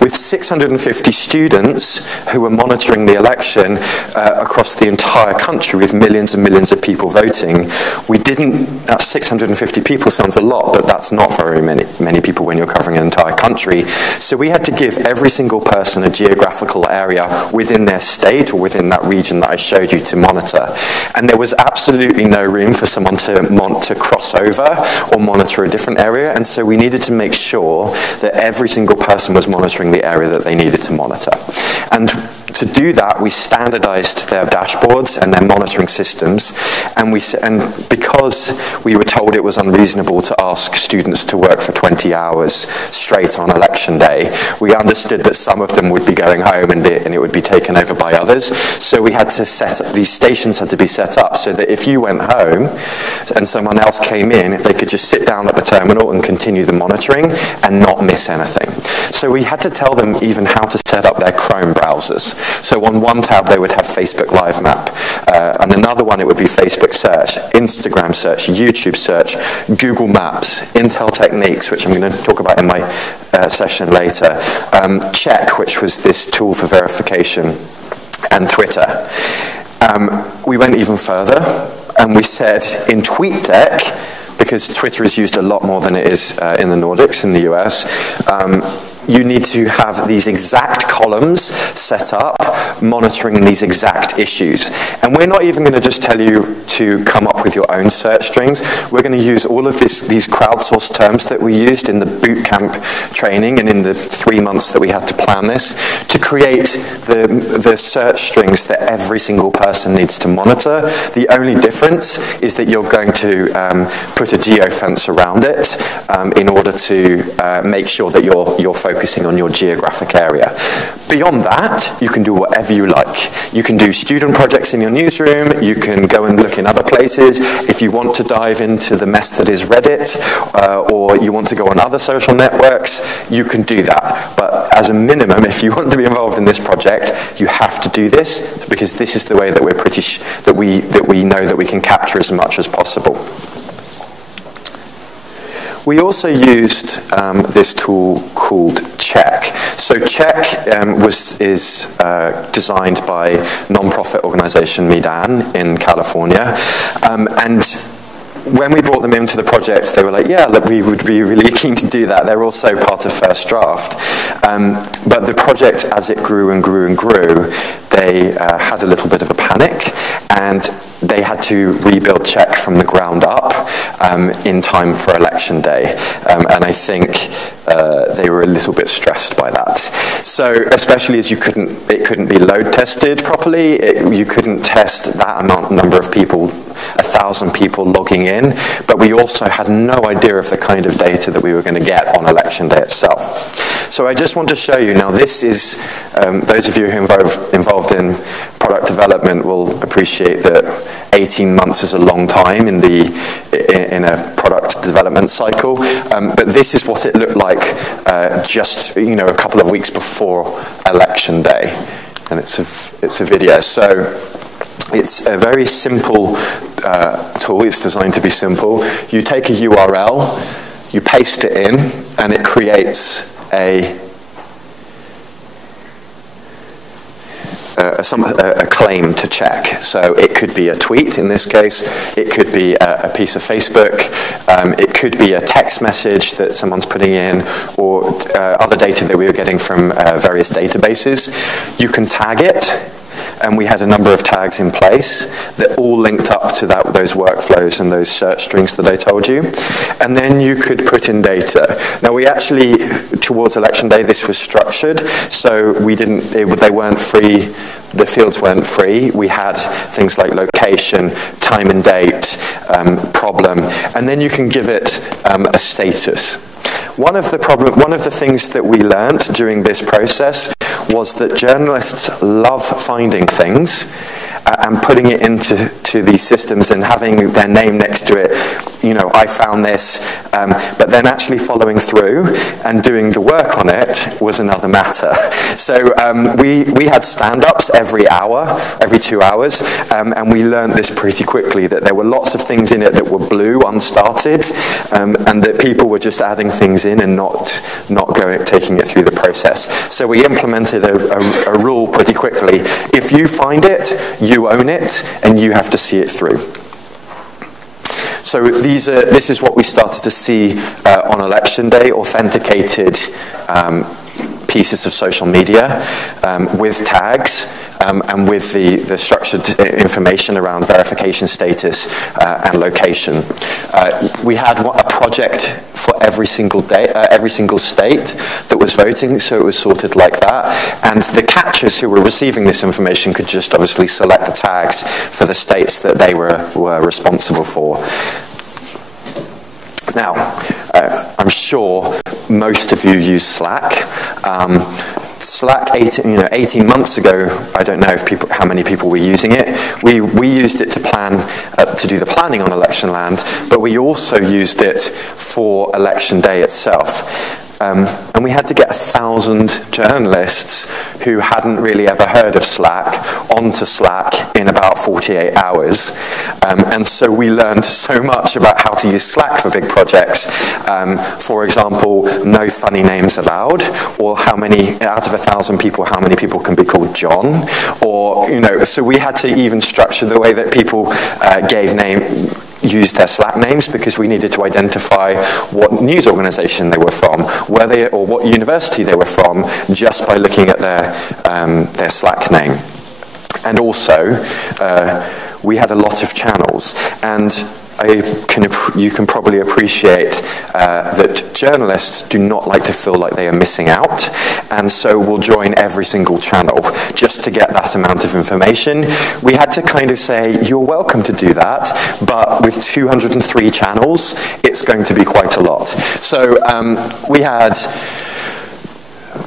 with 650 students who were monitoring the election across the entire country with millions and millions of people voting, that 650 people sounds a lot, but that's not very many people when you're covering an entire country. So we had to give every single person a geographical area within their state or within that region that I showed you to monitor. And there was absolutely no room for someone to cross over or monitor a different area, and so we needed to make sure that every single person was monitoring the area that they needed to monitor. And to do that, we standardized their dashboards and their monitoring systems, and because we were told it was unreasonable to ask students to work for 20 hours straight on election day, we understood that some of them would be going home and it would be taken over by others. So we had to these stations had to be set up so that if you went home and someone else came in, they could just sit down at the terminal and continue the monitoring and not miss anything. So we had to tell them even how to set up their Chrome browsers. So on one tab they would have Facebook Live Map, and another one it would be Facebook Search, Instagram Search, YouTube Search, Google Maps, Intel Techniques, which I'm going to talk about in my session later, Check, which was this tool for verification, and Twitter. We went even further, and we said in TweetDeck, because Twitter is used a lot more than it is in the Nordics, in the US, you need to have these exact columns set up, monitoring these exact issues. And we're not even going to just tell you to come up with your own search strings. We're going to use all of these crowdsourced terms that we used in the boot camp training and in the 3 months that we had to plan this to create the search strings that every single person needs to monitor. The only difference is that you're going to put a geofence around it in order to make sure that you're focusing on your geographic area. Beyond that, you can do whatever you like. You can do student projects in your newsroom, you can go and look in other places. If you want to dive into the mess that is Reddit, or you want to go on other social networks, you can do that. But as a minimum, if you want to be involved in this project, you have to do this, because this is the way that we know that we can capture as much as possible. We also used this tool called Check. So Check is designed by non-profit organization Medan in California, and when we brought them into the project, they were like, yeah, look, we would be really keen to do that. They're also part of First Draft. But the project, as it grew and grew and grew, they had a little bit of a panic, and they had to rebuild Check from the ground up in time for election day. And I think they were a little bit stressed by that. So especially as it couldn't be load tested properly, you couldn't test that number of people 1,000 people logging in, but we also had no idea of the kind of data that we were going to get on election day itself. So I just want to show you, now this is, those of you who are involved in product development will appreciate that 18 months is a long time in a product development cycle, but this is what it looked like just a couple of weeks before election day, and it's a video. So it's a very simple tool. It's designed to be simple. You take a URL, you paste it in, and it creates a claim to check. So it could be a tweet in this case, it could be a piece of Facebook, it could be a text message that someone's putting in, or other data that we were getting from various databases. You can tag it, and we had a number of tags in place that all linked up to those workflows and those search strings that I told you. And then you could put in data. Now we actually, towards election day, this was structured, so they weren't free, the fields weren't free. We had things like location, time and date, problem, and then you can give it a status. One of the things that we learned during this process was that journalists love finding things and putting it into these systems and having their name next to it. I found this, but then actually following through and doing the work on it was another matter. So we had stand-ups every hour, every 2 hours, and we learned this pretty quickly, that there were lots of things in it that were blue, unstarted, and that people were just adding things in and not taking it through the process. So we implemented a rule pretty quickly. If you find it, you own it, and you have to see it through. So this is what we started to see on election day, authenticated pieces of social media with tags and with the structured information around verification status and location. We had a project for every single state that was voting, so it was sorted like that. And the catchers who were receiving this information could just obviously select the tags for the states that they were responsible for. Now, I'm sure most of you use Slack. Slack 18 months ago, I don't know how many people were using it. We used it to do the planning on election land, but we also used it for election day itself. And we had to get 1,000 journalists who hadn't really ever heard of Slack onto Slack in about 48 hours. And so we learned so much about how to use Slack for big projects. For example, no funny names allowed, or how many, out of 1,000 people, how many people can be called John, or, so we had to even structure the way that people used their Slack names, because we needed to identify what news organization they were from, or what university they were from, just by looking at their Slack name. And also, we had a lot of channels, and you can probably appreciate that journalists do not like to feel like they are missing out, and so will join every single channel just to get that amount of information. We had to kind of say, you're welcome to do that, but with 203 channels, it's going to be quite a lot. So we had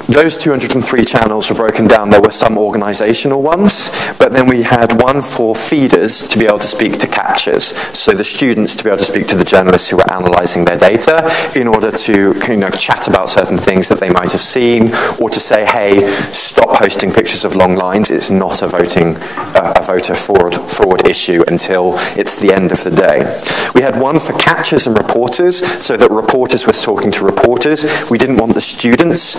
those 203 channels were broken down. There were some organizational ones, but then we had one for feeders to be able to speak to catchers, so the students to be able to speak to the journalists who were analyzing their data in order to chat about certain things that they might have seen, or to say, hey, stop posting pictures of long lines, it's not a voter fraud issue until it's the end of the day. We had one for catchers and reporters, so that reporters were talking to reporters. We didn't want the students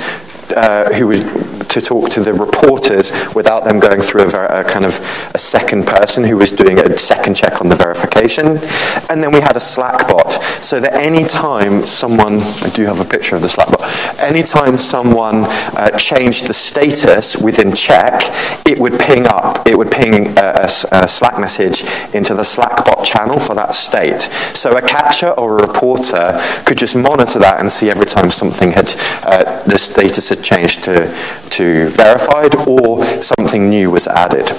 to talk to the reporters without them going through a second person who was doing a second check on the verification. And then we had a Slack bot, so that any time someone, I do have a picture of the Slack bot, anytime someone changed the status within check, it would ping a Slack message into the Slack bot channel for that state. So a catcher or a reporter could just monitor that and see every time something had, the status had changed to verified, or something new was added.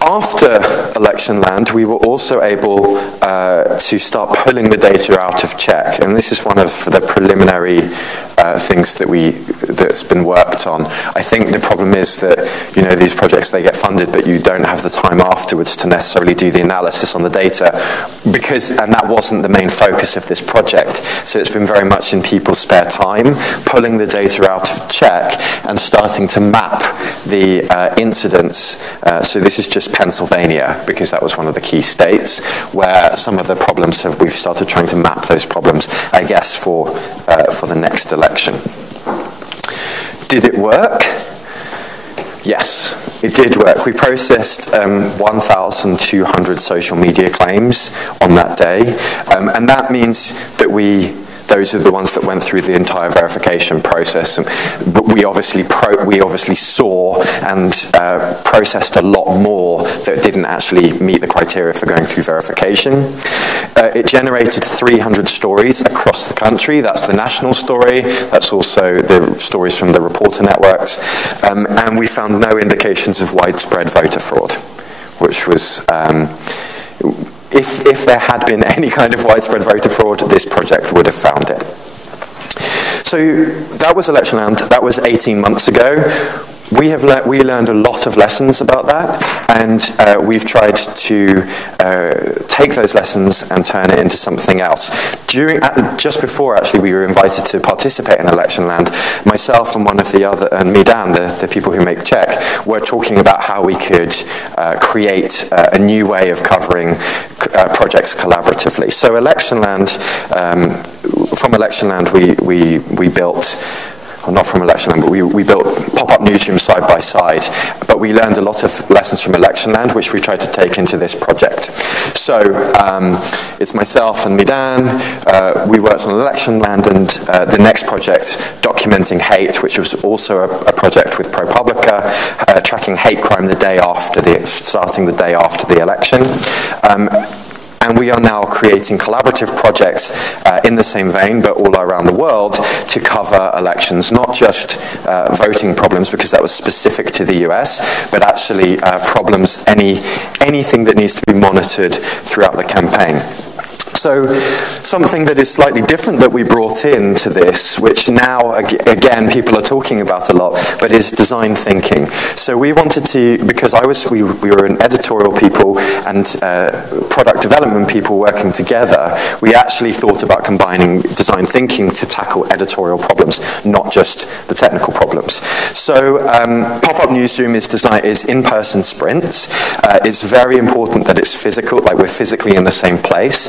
After Election Land, we were also able to start pulling the data out of Czech, and this is one of the preliminary things that's been worked on. I think the problem is that, you know, these projects, they get funded, but you don't have the time afterwards to necessarily do the analysis on the data, and that wasn't the main focus of this project. So it's been very much in people's spare time, pulling the data out of Czech and starting to map the incidents. So this is just Pennsylvania, because that was one of the key states where some of the problems we've started trying to map those problems, I guess, for the next election. Did it work? Yes, it did work. We processed 1,200 social media claims on that day, and that means that those are the ones that went through the entire verification process. But we obviously saw and processed a lot more that didn't actually meet the criteria for going through verification. It generated 300 stories across the country. That's the national story. That's also the stories from the reporter networks. And we found no indications of widespread voter fraud, which was... If there had been any kind of widespread voter fraud, this project would have found it. So that was Election Land. That was 18 months ago. We learned a lot of lessons about that, and we've tried to take those lessons and turn it into something else. Just before, actually, we were invited to participate in Election Land, myself and one of the other, and Midan, the people who make Czech, were talking about how we could create a new way of covering projects collaboratively. So Election Land, from Election Land, we built... Well, not from Election Land, but we built pop-up newsrooms side by side. But we learned a lot of lessons from Election Land, which we tried to take into this project. So it's myself and Midan. We worked on Election Land and the next project, Documenting Hate, which was also a project with ProPublica, tracking hate crime starting the day after the election. And we are now creating collaborative projects in the same vein, but all around the world, to cover elections, not just voting problems, because that was specific to the US, but actually problems, anything that needs to be monitored throughout the campaign. So something that is slightly different that we brought into this, which now, again, people are talking about a lot, but is design thinking. So we wanted to, because we were an editorial people and product development people working together, we actually thought about combining design thinking to tackle editorial problems, not just the technical problems. So pop-up newsroom is in-person sprints. It's very important that it's physical, like we're physically in the same place.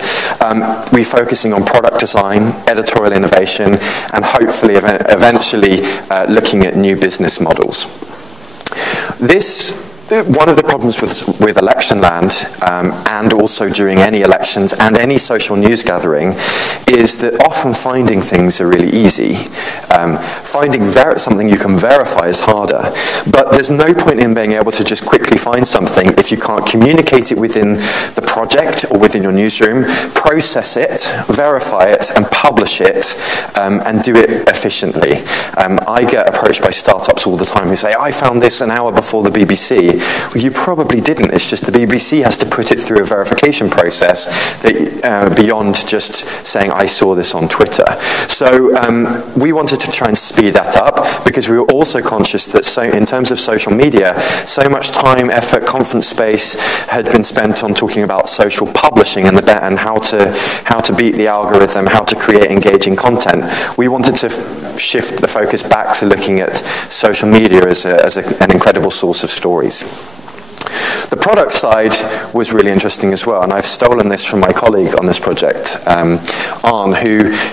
We're focusing on product design, editorial innovation, and hopefully eventually looking at new business models. One of the problems with Election Land, and also during any elections and any social news gathering, is that often finding things are really easy. Finding something you can verify is harder, but there's no point in being able to just quickly find something if you can't communicate it within the project or within your newsroom, process it, verify it, and publish it, and do it efficiently. I get approached by startups all the time who say, I found this an hour before the BBC. Well, you probably didn't. It's just the BBC has to put it through a verification process that, beyond just saying, I saw this on Twitter. So we wanted to try and speed that up, because we were also conscious that in terms of social media, so much time, effort, conference space had been spent on talking about social publishing and how to beat the algorithm, how to create engaging content. We wanted to shift the focus back to looking at social media as an incredible source of stories. The product side was really interesting as well, and I've stolen this from my colleague on this project, Arn,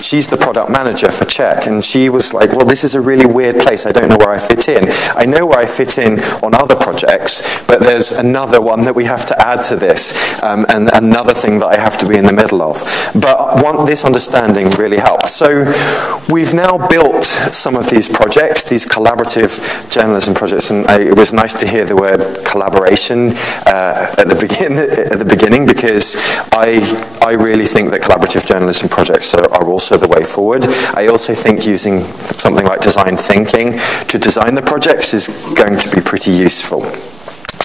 she's the product manager for Czech, and she was like, well, this is a really weird place, I don't know where I fit in. I know where I fit in on other projects, but there's another one that we have to add to this, and another thing that I have to be in the middle of. But this understanding really helped. So we've now built some of these projects, these collaborative journalism projects, and it was nice to hear the word collaboration at the beginning, because I really think that collaborative journalism projects are also the way forward. I also think using something like design thinking to design the projects is going to be pretty useful.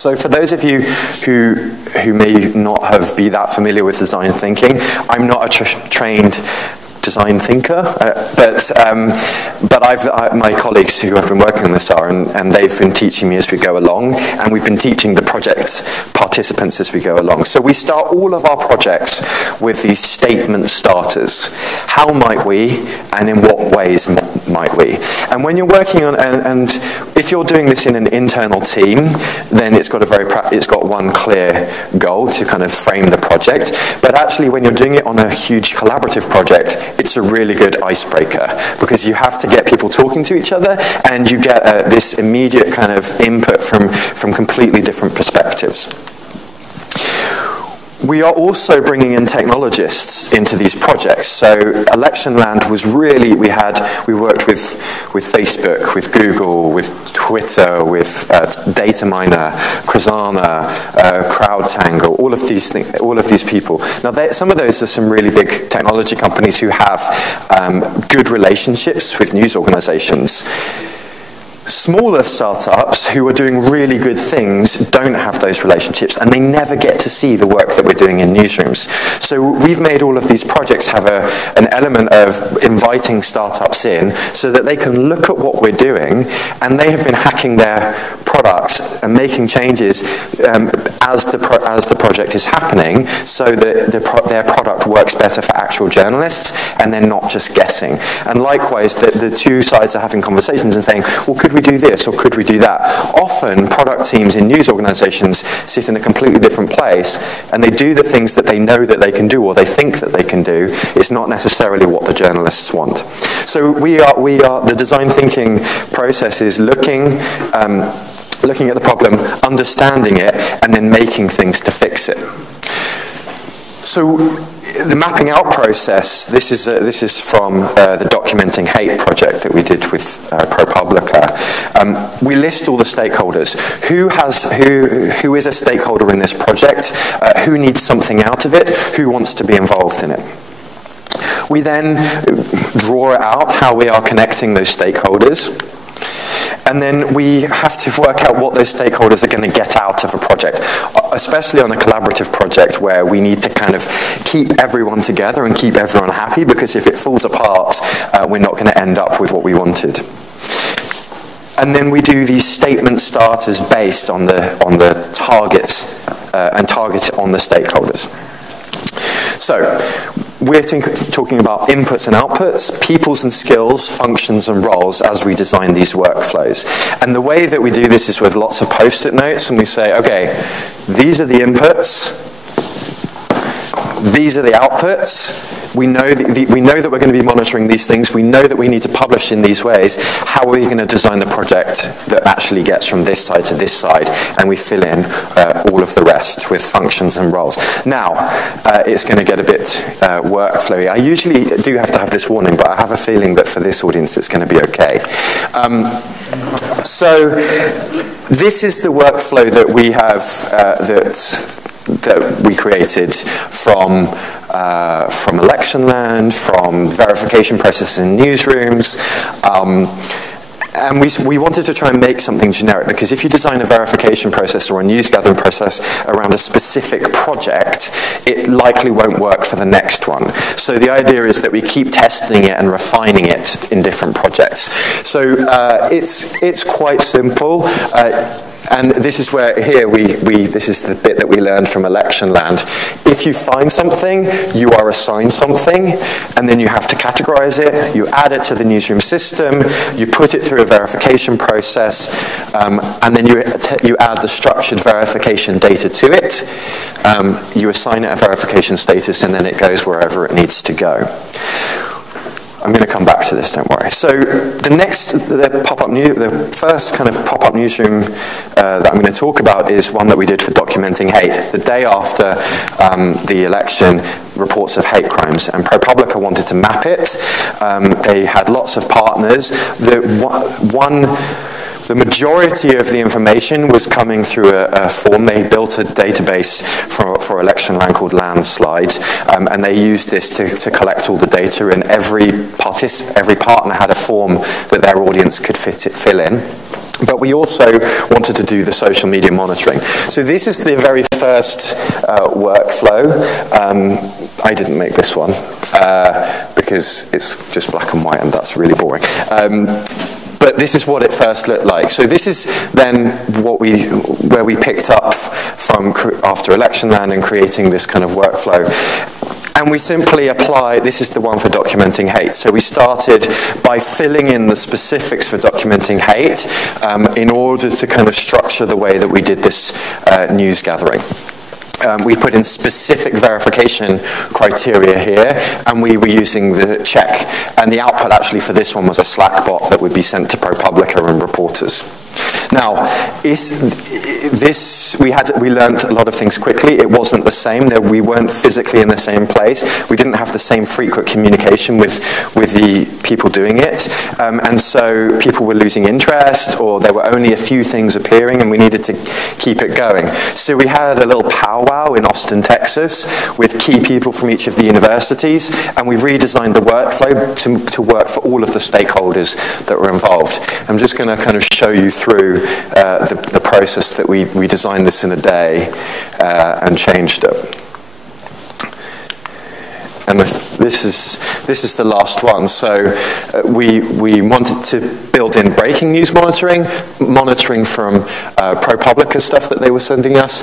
So for those of you who may not be that familiar with design thinking, I'm not a trained design thinker, but my colleagues who have been working on this are, and they've been teaching me as we go along, and we've been teaching the project participants as we go along. So we start all of our projects with these statement starters. How might we, and in what ways might we? And when you're working on, and if you're doing this in an internal team, then it's got one clear goal to kind of frame the project. But actually, when you're doing it on a huge collaborative project, it's a really good icebreaker, because you have to get people talking to each other, and you get this immediate kind of input from completely different perspectives. We are also bringing in technologists into these projects. So Electionland was really, we worked with Facebook, with Google, with Twitter, with Dataminer, Kristoffer, CrowdTangle, all of these people. Now, some of those are some really big technology companies who have good relationships with news organizations. Smaller startups who are doing really good things don't have those relationships, and they never get to see the work that we're doing in newsrooms. So we've made all of these projects have an element of inviting startups in so that they can look at what we're doing, and they have been hacking their products and making changes as the project is happening, so that their product works better for actual journalists, and they're not just guessing. And likewise, the two sides are having conversations and saying, well, could we do this or could we do that? Often, product teams in news organizations sit in a completely different place, and they do the things that they know that they can do or they think that they can do. It's not necessarily what the journalists want. So we are the design thinking process is looking at the problem, understanding it, and then making things to fix it. So the mapping out process, this is from the Documenting Hate project that we did with ProPublica. We list all the stakeholders. Who is a stakeholder in this project? Who needs something out of it? Who wants to be involved in it? We then draw out how we are connecting those stakeholders. And then we have to work out what those stakeholders are going to get out of a project, especially on a collaborative project where we need to kind of keep everyone together and keep everyone happy, because if it falls apart, we're not going to end up with what we wanted. And then we do these statement starters based on the targets and target it on the stakeholders. So we're talking about inputs and outputs, peoples and skills, functions and roles as we design these workflows. And the way that we do this is with lots of post-it notes, and we say, okay, these are the inputs, these are the outputs. We know that we're going to be monitoring these things. We know that we need to publish in these ways. How are we going to design the project that actually gets from this side to this side? And we fill in all of the rest with functions and roles. Now, it's going to get a bit workflowy. I usually do have to have this warning, but I have a feeling that for this audience it's going to be okay. So this is the workflow that we have that we created from Electionland, from verification processes in newsrooms, and we wanted to try and make something generic, because if you design a verification process or a news gathering process around a specific project, it likely won't work for the next one. So the idea is that we keep testing it and refining it in different projects. So it's quite simple. And this is where, here, this is the bit that we learned from Electionland. If you find something, you are assigned something, and then you have to categorize it, you add it to the newsroom system, you put it through a verification process, and then you add the structured verification data to it, you assign it a verification status, and then it goes wherever it needs to go. I'm going to come back to this, don't worry. So the first kind of pop-up newsroom that I'm going to talk about is one that we did for Documenting Hate. The day after the election, reports of hate crimes, and ProPublica wanted to map it. They had lots of partners. The majority of the information was coming through a form. They built a database for Electionland called Landslide, and they used this to collect all the data, and every partner had a form that their audience could fill in. But we also wanted to do the social media monitoring. So this is the very first workflow. I didn't make this one because it's just black and white and that's really boring. But this is what it first looked like. So this is then where we picked up from after Electionland and creating this kind of workflow. And we simply apply, this is the one for documenting hate. So we started by filling in the specifics for documenting hate in order to kind of structure the way that we did this news gathering. We put in specific verification criteria here, and we were using the check. And the output actually for this one was a Slack bot that would be sent to ProPublica and reporters. Now, we learned a lot of things quickly. It wasn't the same. We weren't physically in the same place. We didn't have the same frequent communication with the people doing it. And so people were losing interest, or there were only a few things appearing, and we needed to keep it going. So we had a little powwow in Austin, Texas, with key people from each of the universities, and we redesigned the workflow to work for all of the stakeholders that were involved. I'm just going to kind of show you through the process that we designed this in a day and changed it. And this is the last one. So we wanted to build in breaking news monitoring from ProPublica stuff that they were sending us.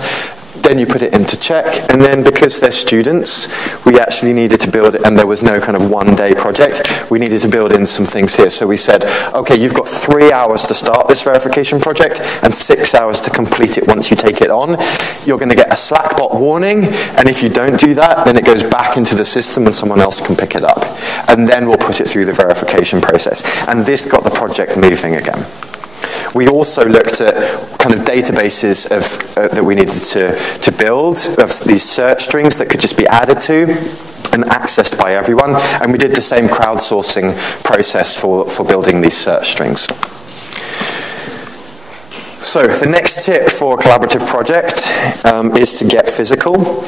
Then you put it into check, and then because they're students, we actually needed to build it, and there was no kind of one-day project. We needed to build in some things here. So we said, okay, you've got 3 hours to start this verification project and 6 hours to complete it once you take it on. You're going to get a Slack bot warning, and if you don't do that, then it goes back into the system and someone else can pick it up. And then we'll put it through the verification process. And this got the project moving again. We also looked at kind of databases that we needed to build, of these search strings that could just be added to and accessed by everyone. And we did the same crowdsourcing process for building these search strings. So the next tip for a collaborative project is to get physical.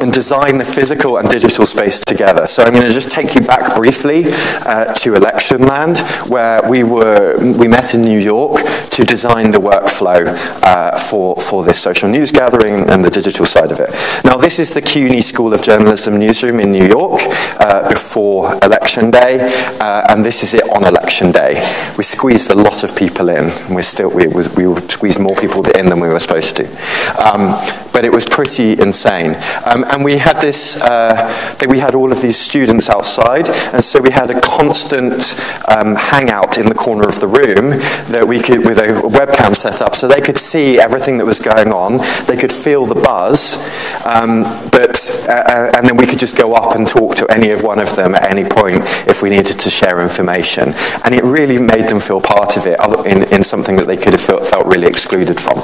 And design the physical and digital space together. So I'm going to just take you back briefly to Electionland, where we met in New York to design the workflow for this social news gathering and the digital side of it. Now this is the CUNY School of Journalism newsroom in New York before Election Day, and this is it on Election Day. We squeezed a lot of people in. We squeezed more people in than we were supposed to. But it was pretty insane. And we had this, we had all of these students outside, and so we had a constant hangout in the corner of the room that we could, with a webcam set up, so they could see everything that was going on, they could feel the buzz, and then we could just go up and talk to any one of them at any point if we needed to share information. And it really made them feel part of it in something that they could have felt really excluded from.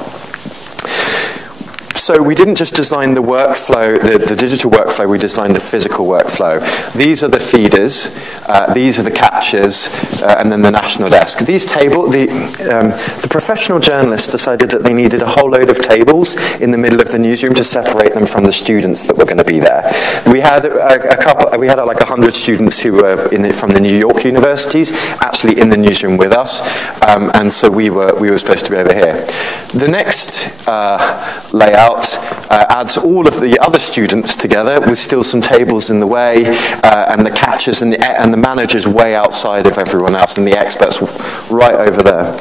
So we didn't just design the workflow, the digital workflow, we designed the physical workflow. These are the feeders, these are the catchers, and then the national desk. These tables, the professional journalists decided that they needed a whole load of tables in the middle of the newsroom to separate them from the students that were going to be there. We had like 100 students who were from the New York universities actually in the newsroom with us, and so we were supposed to be over here. The next layout adds all of the other students together with still some tables in the way, and the catchers and the managers way outside of everyone else, and the experts right over there.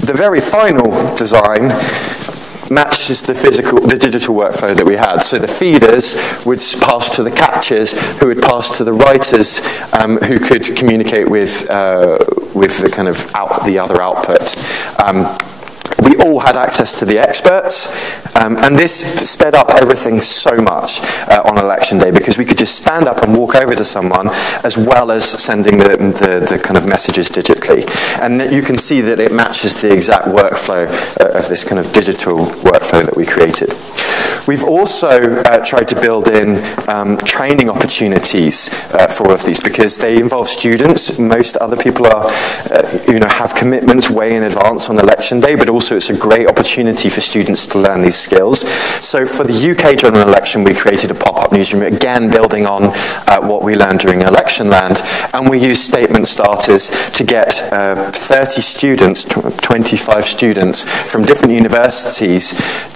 The very final design matches the digital workflow that we had. So the feeders would pass to the catchers, who would pass to the writers, who could communicate with the kind of the other output. We all had access to the experts, and this sped up everything so much on Election Day, because we could just stand up and walk over to someone as well as sending the kind of messages digitally. And you can see that it matches the exact workflow of this kind of digital workflow that we created. We've also tried to build in training opportunities for all of these, because they involve students. Most other people are, have commitments way in advance on election day, but also it's a great opportunity for students to learn these skills. So for the UK general election, we created a pop-up newsroom, again building on what we learned during Electionland, and we used statement starters to get 30 students, 25 students from different universities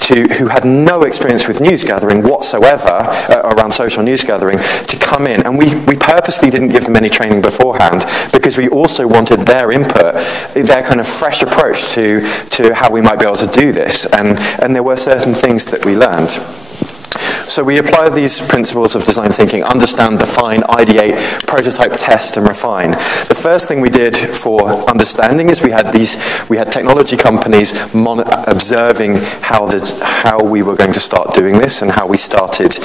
who had no experience with news gathering whatsoever around social news gathering to come in. And we purposely didn't give them any training beforehand, because we also wanted their input, their kind of fresh approach to how we might be able to do this. And there were certain things that we learned. So we apply these principles of design thinking: understand, define, ideate, prototype, test, and refine. The first thing we did for understanding is we had technology companies observing how we were going to start doing this and how we started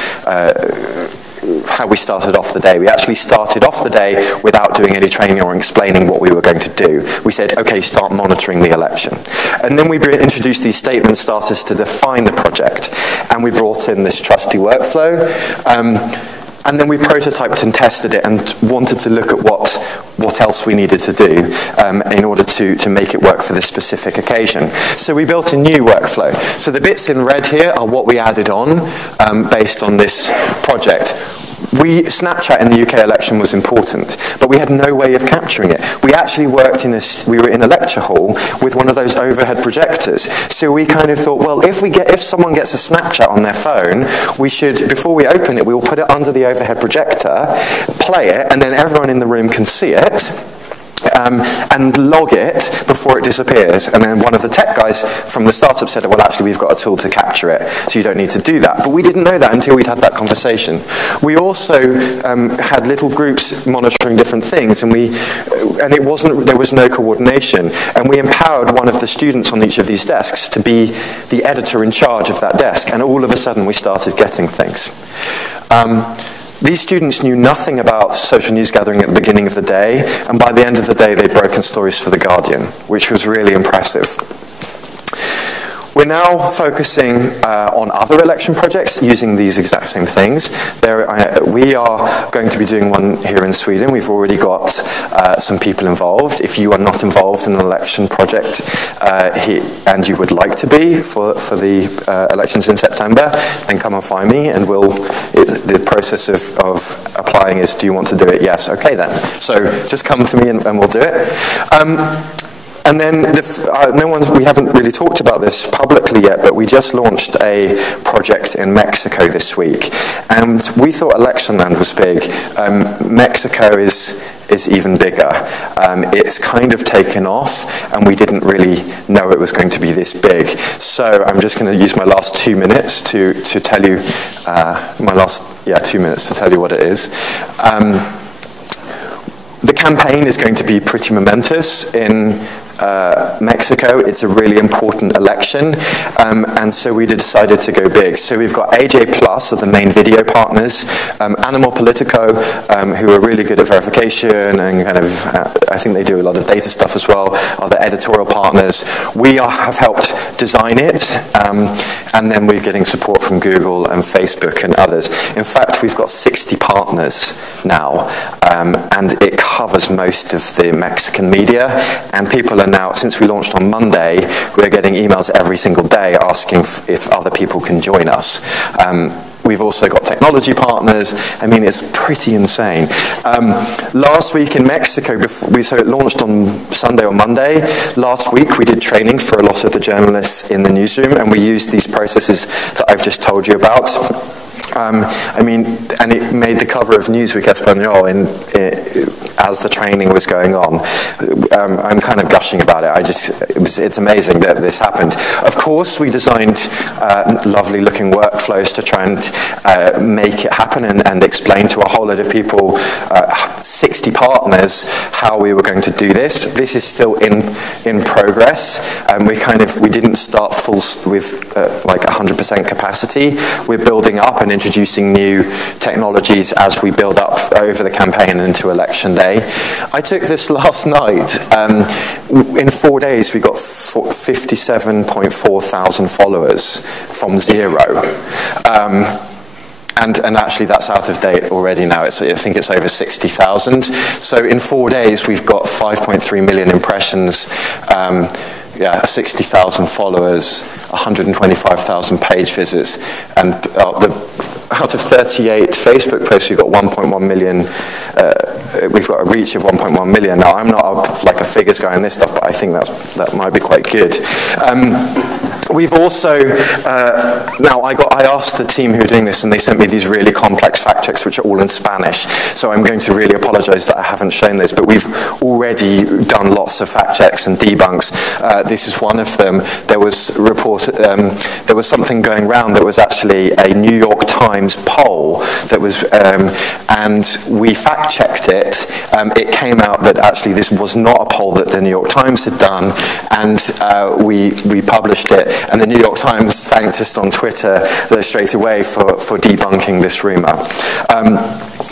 off the day. We actually started off the day without doing any training or explaining what we were going to do. We said, okay, start monitoring the election. And then we introduced these statement starters to define the project. And we brought in this trusty workflow. And then we prototyped and tested it and wanted to look at what else we needed to do in order to make it work for this specific occasion. So we built a new workflow. So the bits in red here are what we added on based on this project. Snapchat in the UK election was important, but we had no way of capturing it. We actually we were in a lecture hall with one of those overhead projectors. So we kind of thought, well, if someone gets a Snapchat on their phone, we should, before we open it, we will put it under the overhead projector, play it, and then everyone in the room can see it. And log it before it disappears. And then one of the tech guys from the startup said, well, actually, we've got a tool to capture it, so you don't need to do that. But we didn't know that until we'd had that conversation. We also had little groups monitoring different things, and there was no coordination. And we empowered one of the students on each of these desks to be the editor in charge of that desk. And all of a sudden, we started getting things. These students knew nothing about social news gathering at the beginning of the day, and by the end of the day, they'd broken stories for The Guardian, which was really impressive. We're now focusing on other election projects using these exact same things. We are going to be doing one here in Sweden. We've already got some people involved. If you are not involved in an election project and you would like to be for the elections in September, then come and find me, and the process of applying is, do you want to do it? Yes. Okay then. So just come to me and we'll do it. And then we haven't really talked about this publicly yet, but we just launched a project in Mexico this week. And we thought Electionland was big. Mexico is even bigger. It's kind of taken off, and we didn't really know it was going to be this big. So I'm just going to use my last 2 minutes to tell you, 2 minutes to tell you what it is. The campaign is going to be pretty momentous in Mexico. It's a really important election, and so we decided to go big. So we've got AJ Plus are the main video partners, Animal Politico, who are really good at verification and kind of, I think they do a lot of data stuff as well, are the editorial partners. We have helped design it, and then we're getting support from Google and Facebook and others. In fact, we've got 60 partners now, and it covers most of the Mexican media, and people are now, since we launched on Monday, we're getting emails every single day asking if other people can join us. We've also got technology partners. I mean, it's pretty insane. Last week in Mexico, so it launched on Sunday or Monday. Last week, we did training for a lot of the journalists in the newsroom, and we used these processes that I've just told you about. And it made the cover of Newsweek Español as the training was going on. I'm kind of gushing about it. It's amazing that this happened. Of course, we designed lovely looking workflows to try and make it happen and explain to a whole load of people, 60 partners, how we were going to do this. This is still in progress. We didn't start full with like 100% capacity. We're building up and introducing new technologies as we build up up over the campaign and into election day. I took this last night. In 4 days, we got 57.4 thousand followers from 0. And actually, that's out of date already now. I think it's over 60,000. So in 4 days, we've got 5.3 million impressions, 60,000 followers, 125,000 page visits, and out of 38 Facebook posts, we've got 1.1 million. We've got a reach of 1.1 million. Now, I'm not like a figures guy on this stuff, but I think that might be quite good. We've also now I asked the team who are doing this, and they sent me these really complex fact checks, which are all in Spanish. So I'm going to really apologise that I haven't shown this, but we've already done lots of fact checks and debunks. This is one of them. There was there was something going around that was actually a New York Times poll that was, and we fact checked it. It came out that actually this was not a poll that the New York Times had done, and we published it. And the New York Times thanked us on Twitter straight away for debunking this rumour.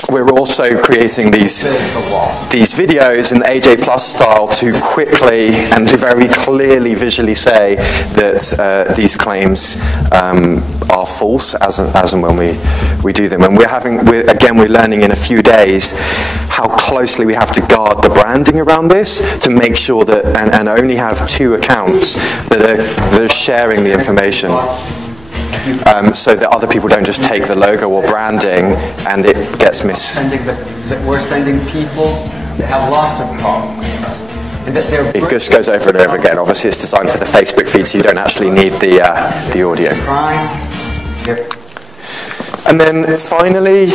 We're also creating these videos in the AJ Plus style to quickly and to very clearly visually say that these claims are false as and when we do them. And we're learning in a few days how closely we have to guard the branding around this to make sure that, and only have 2 accounts that are sharing the information, so that other people don't just take the logo or branding and it gets We're sending people that have lots of problems. It just goes over and over again. Obviously, it's designed for the Facebook feed, so you don't actually need the audio. And then finally,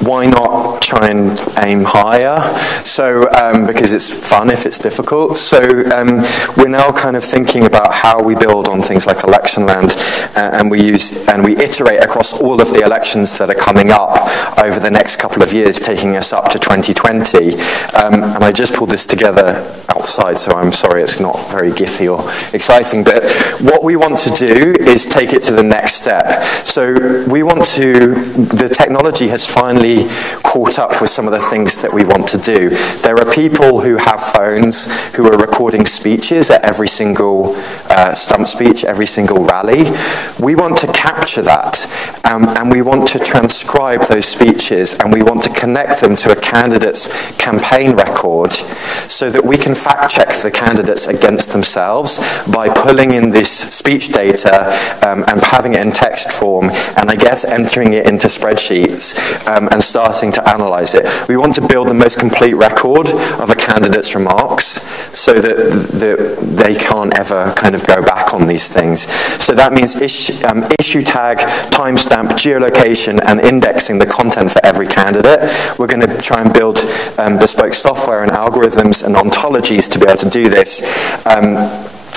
why not try and aim higher? So, because it's fun if it's difficult. So we're now kind of thinking about how we build on things like election land, and we iterate across all of the elections that are coming up over the next couple of years, taking us up to 2020. And I just pulled this together outside, so I'm sorry it's not very githy or exciting, but what we want to do is take it to the next step. So the technology has finally caught up with some of the things that we want to do. There are people who have phones who are recording speeches at every single stump speech, every single rally. We want to capture that, and we want to transcribe those speeches, and we want to connect them to a candidate's campaign record so that we can fact check the candidates against themselves by pulling in this speech data and having it in text form, and I guess entering it into spreadsheets and starting to analyse it. We want to build the most complete record of a candidate's remarks so that they can't ever kind of go back on these things. So that means issue tag, timestamp, geolocation, and indexing the content for every candidate. We're going to try and build bespoke software and algorithms and ontologies to be able to do this.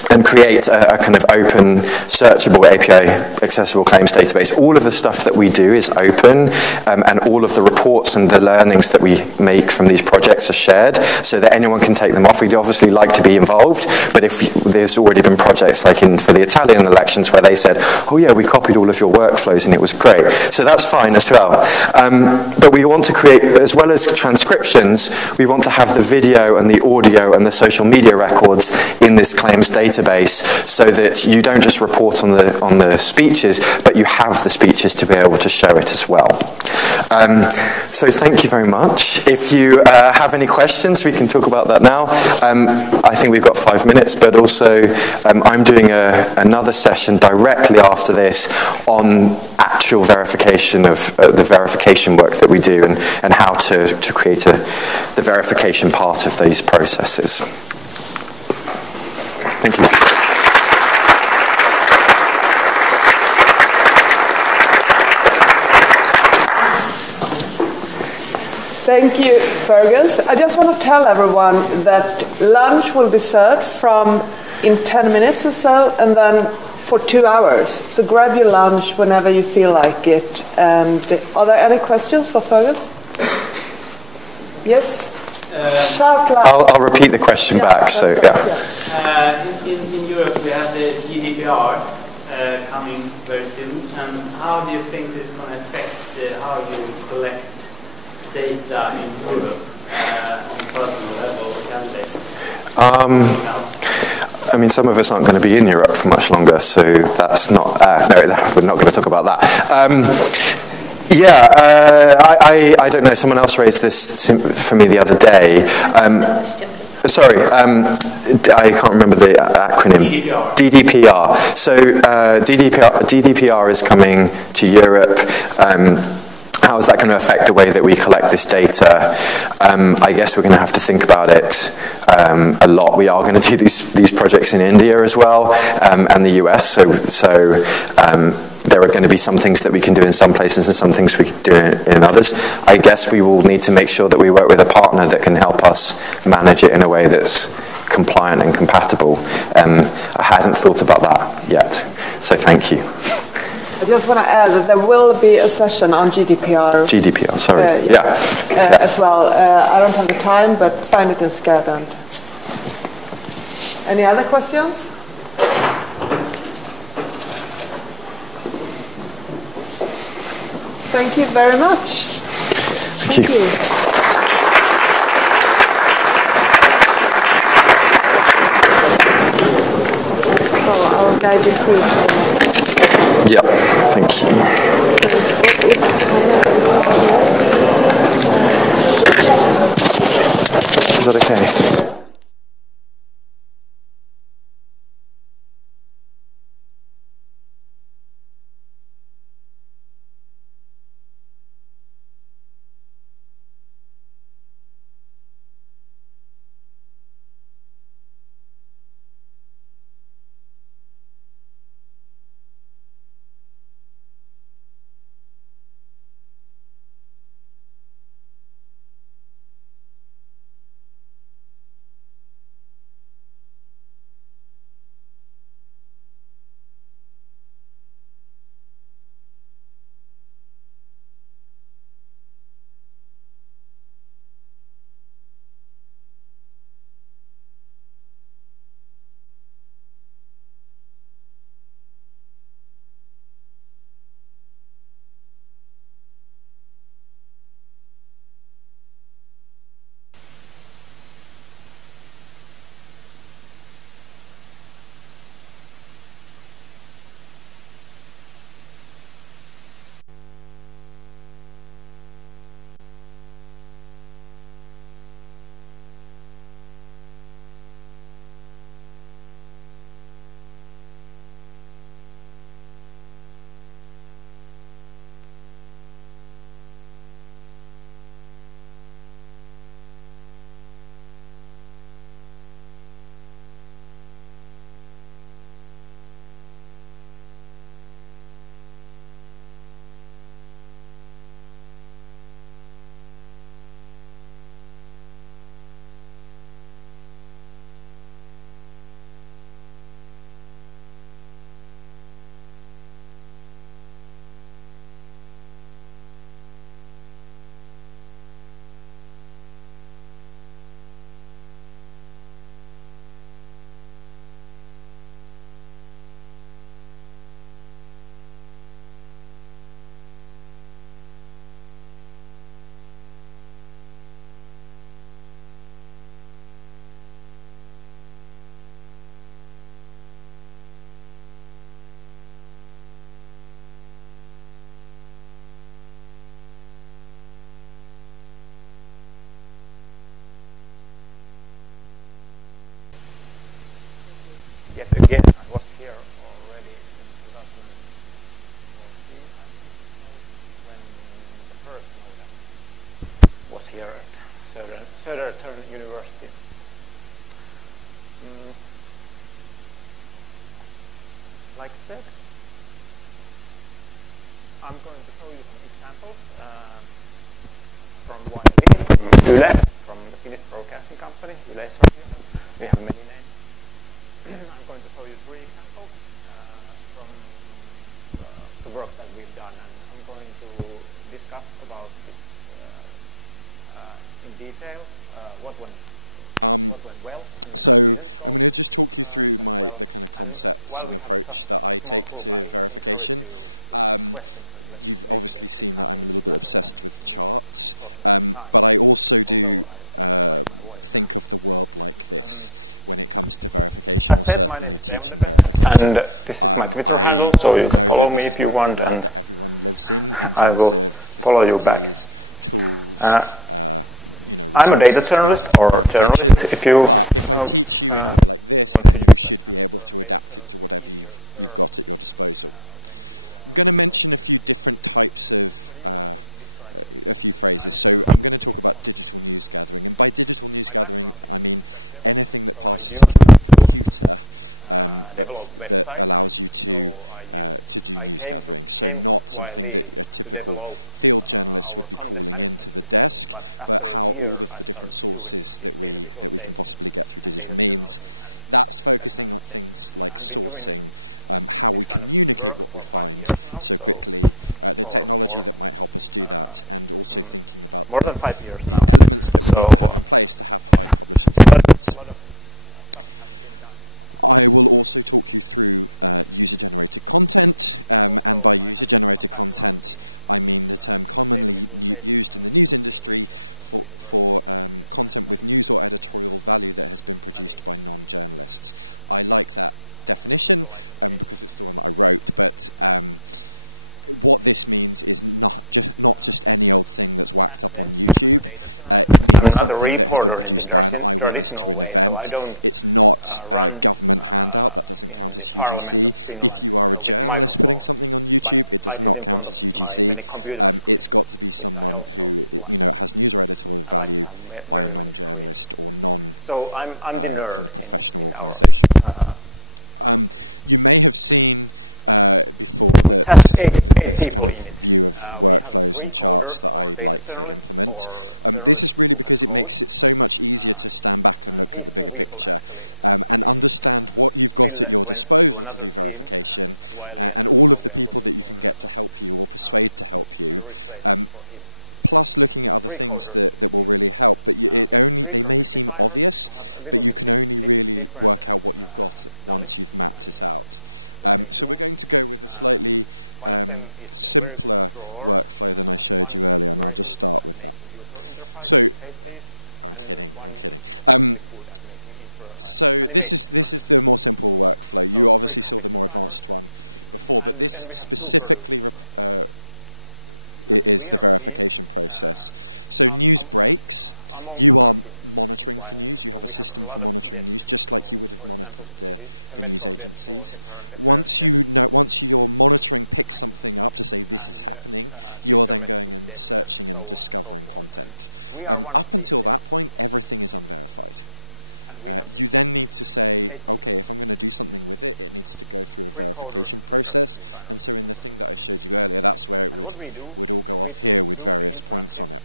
And create a kind of open, searchable API accessible claims database. All of the stuff that we do is open, and all of the reports and the learnings that we make from these projects are shared so that anyone can take them off. We'd obviously like to be involved, but if there's already been projects like for the Italian elections where they said, oh yeah, we copied all of your workflows and it was great. So that's fine as well. But we want to create, as well as transcriptions, we want to have the video and the audio and the social media records in this claims database so that you don't just report on the speeches, but you have the speeches to be able to show it as well. So thank you very much. If you have any questions, we can talk about that now. I think we've got 5 minutes, but also I'm doing another session directly after this on actual verification of the verification work that we do and how to create the verification part of these processes. Thank you. Thank you, Fergus. I just want to tell everyone that lunch will be served in 10 minutes or so, and then for 2 hours. So grab your lunch whenever you feel like it. And are there any questions for Fergus? Yes? Shout loud. I'll repeat the question back. So yeah. In Europe, we have the GDPR coming very soon. And how do you think this is going to affect how you collect data in Europe on personal level for candidates? I mean, some of us aren't going to be in Europe for much longer, so that's not, no, we're not going to talk about that. I don't know, someone else raised this for me the other day. Sorry, I can't remember the acronym. GDPR. So GDPR is coming to Europe. How is that going to affect the way that we collect this data? I guess we're going to have to think about it a lot. We are going to do these projects in India as well, and the US. So there are going to be some things that we can do in some places and some things we can do in others. I guess we will need to make sure that we work with a partner that can help us manage it in a way that's compliant and compatible. I hadn't thought about that yet, so thank you. I just want to add that there will be a session on GDPR. GDPR, sorry. As well. I don't have the time, but find it in Skadand. Any other questions? Thank you very much. Thank you. So I'll guide you through. Yeah, thank you. Is that okay? Yet again, I was here already in 2014 when the first NODA was here at Södertörn University. Like said, I'm going to show you some examples from Yle, from the Finnish broadcasting company, Yle. We have many names. I'm going to show you 3 examples from the work that we've done, and I'm going to discuss about this in detail, what went well. So I'm going to just talk you through the kind of concepts and approach that I take to verification. you've obviously seen that I'm a little bit obsessed with charts, but I also do think of the world like this when it comes to verification, or certainly teaching verification. I know that this is not the world that everyone lives in terms of facilities, tools, you know, resources to be able to do verification. But if I teach you in a way like this, then you should be able to adapt it to whatever you've got at your disposal. I'm going to mention a few different types of a few phrases. So I'm going to talk about digital news gathering, and by digital news gathering I mean anything that passes through a computer that allows you to do news gathering. So not something that a typical field journalist would be calling into the desk, but how all of the different sources that we can possibly get through digital means. That's focusing on things like sourcing, how we communicate what we find so quickly, the technology that might help us do that, and also thinking about the elements that we need to have in place to have high publishing standards. I will also talk you through user-generated content, and by user-generated content I mean the term commonly used in the news industry for content with news or editorial value that has been produced by non-journalists. I like that definition because it's the one that I wrote, but what this means is not just any old thing that's whacked up on YouTube. It means something that has been produced by an eyewitness to an event. It's not a government handout. That doesn't count as UGC. If you are a journalist putting something on YouTube, it does not count as UGC. It's got to be someone who, you know, has news or editorial value by a non-journalist or kind of professional organisation. You may have seen before that this kind of view of workflows and charts that I'd like to implement. This is really because it makes it so much easier to stand back and look at the bigger picture and understand what you've got at your disposal to do verification, and all of the people that you can get to help you or persuade to help you. Plus looking at other things that will really help, but they may seem obvious, but you can only really work out what you've got once you've mapped it out. So we're going to go with a slightly simpler workflow than I showed you earlier, and I'll just start with that. So, I'm kidding. So this is the more simple workflow. You obviously saw the more advanced one before, but this specifically is the verification process. So news breaks. You are monitoring for news. You have a system for monitoring news, just like you would have monitored the news agencies. Once your monitoring picks something up to say this is happening, you're then going and searching and discovering content. Up until that point, everything is unverified. You then need to say, okay, if I'm going to do something with it, it needs to go through a verification process. And so in the thing that I showed you earlier, that's where it would all go off here with various points on it.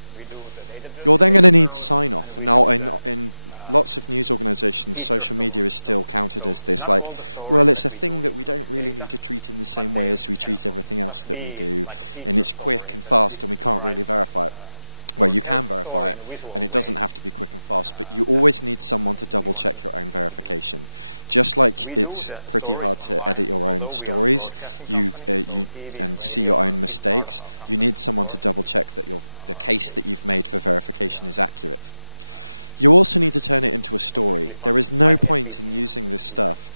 You're then going to need sign-off. And now in lots of news organizations, social media is still counted as this, like, well, it's a thing that we don't really need to treat in the same way as we treat everything else that we do, and it's quick and fast and we can't really verify it. Well, you can verify it, and it doesn't have to be quick and fast, but you always need someone to double-check your own verification. Just like it's pretty hard to edit your own stories and see your own mistakes, you need someone to double-check that the case that you've made for verification is accurate. You also need to turn it into a story. There is no point in using this stuff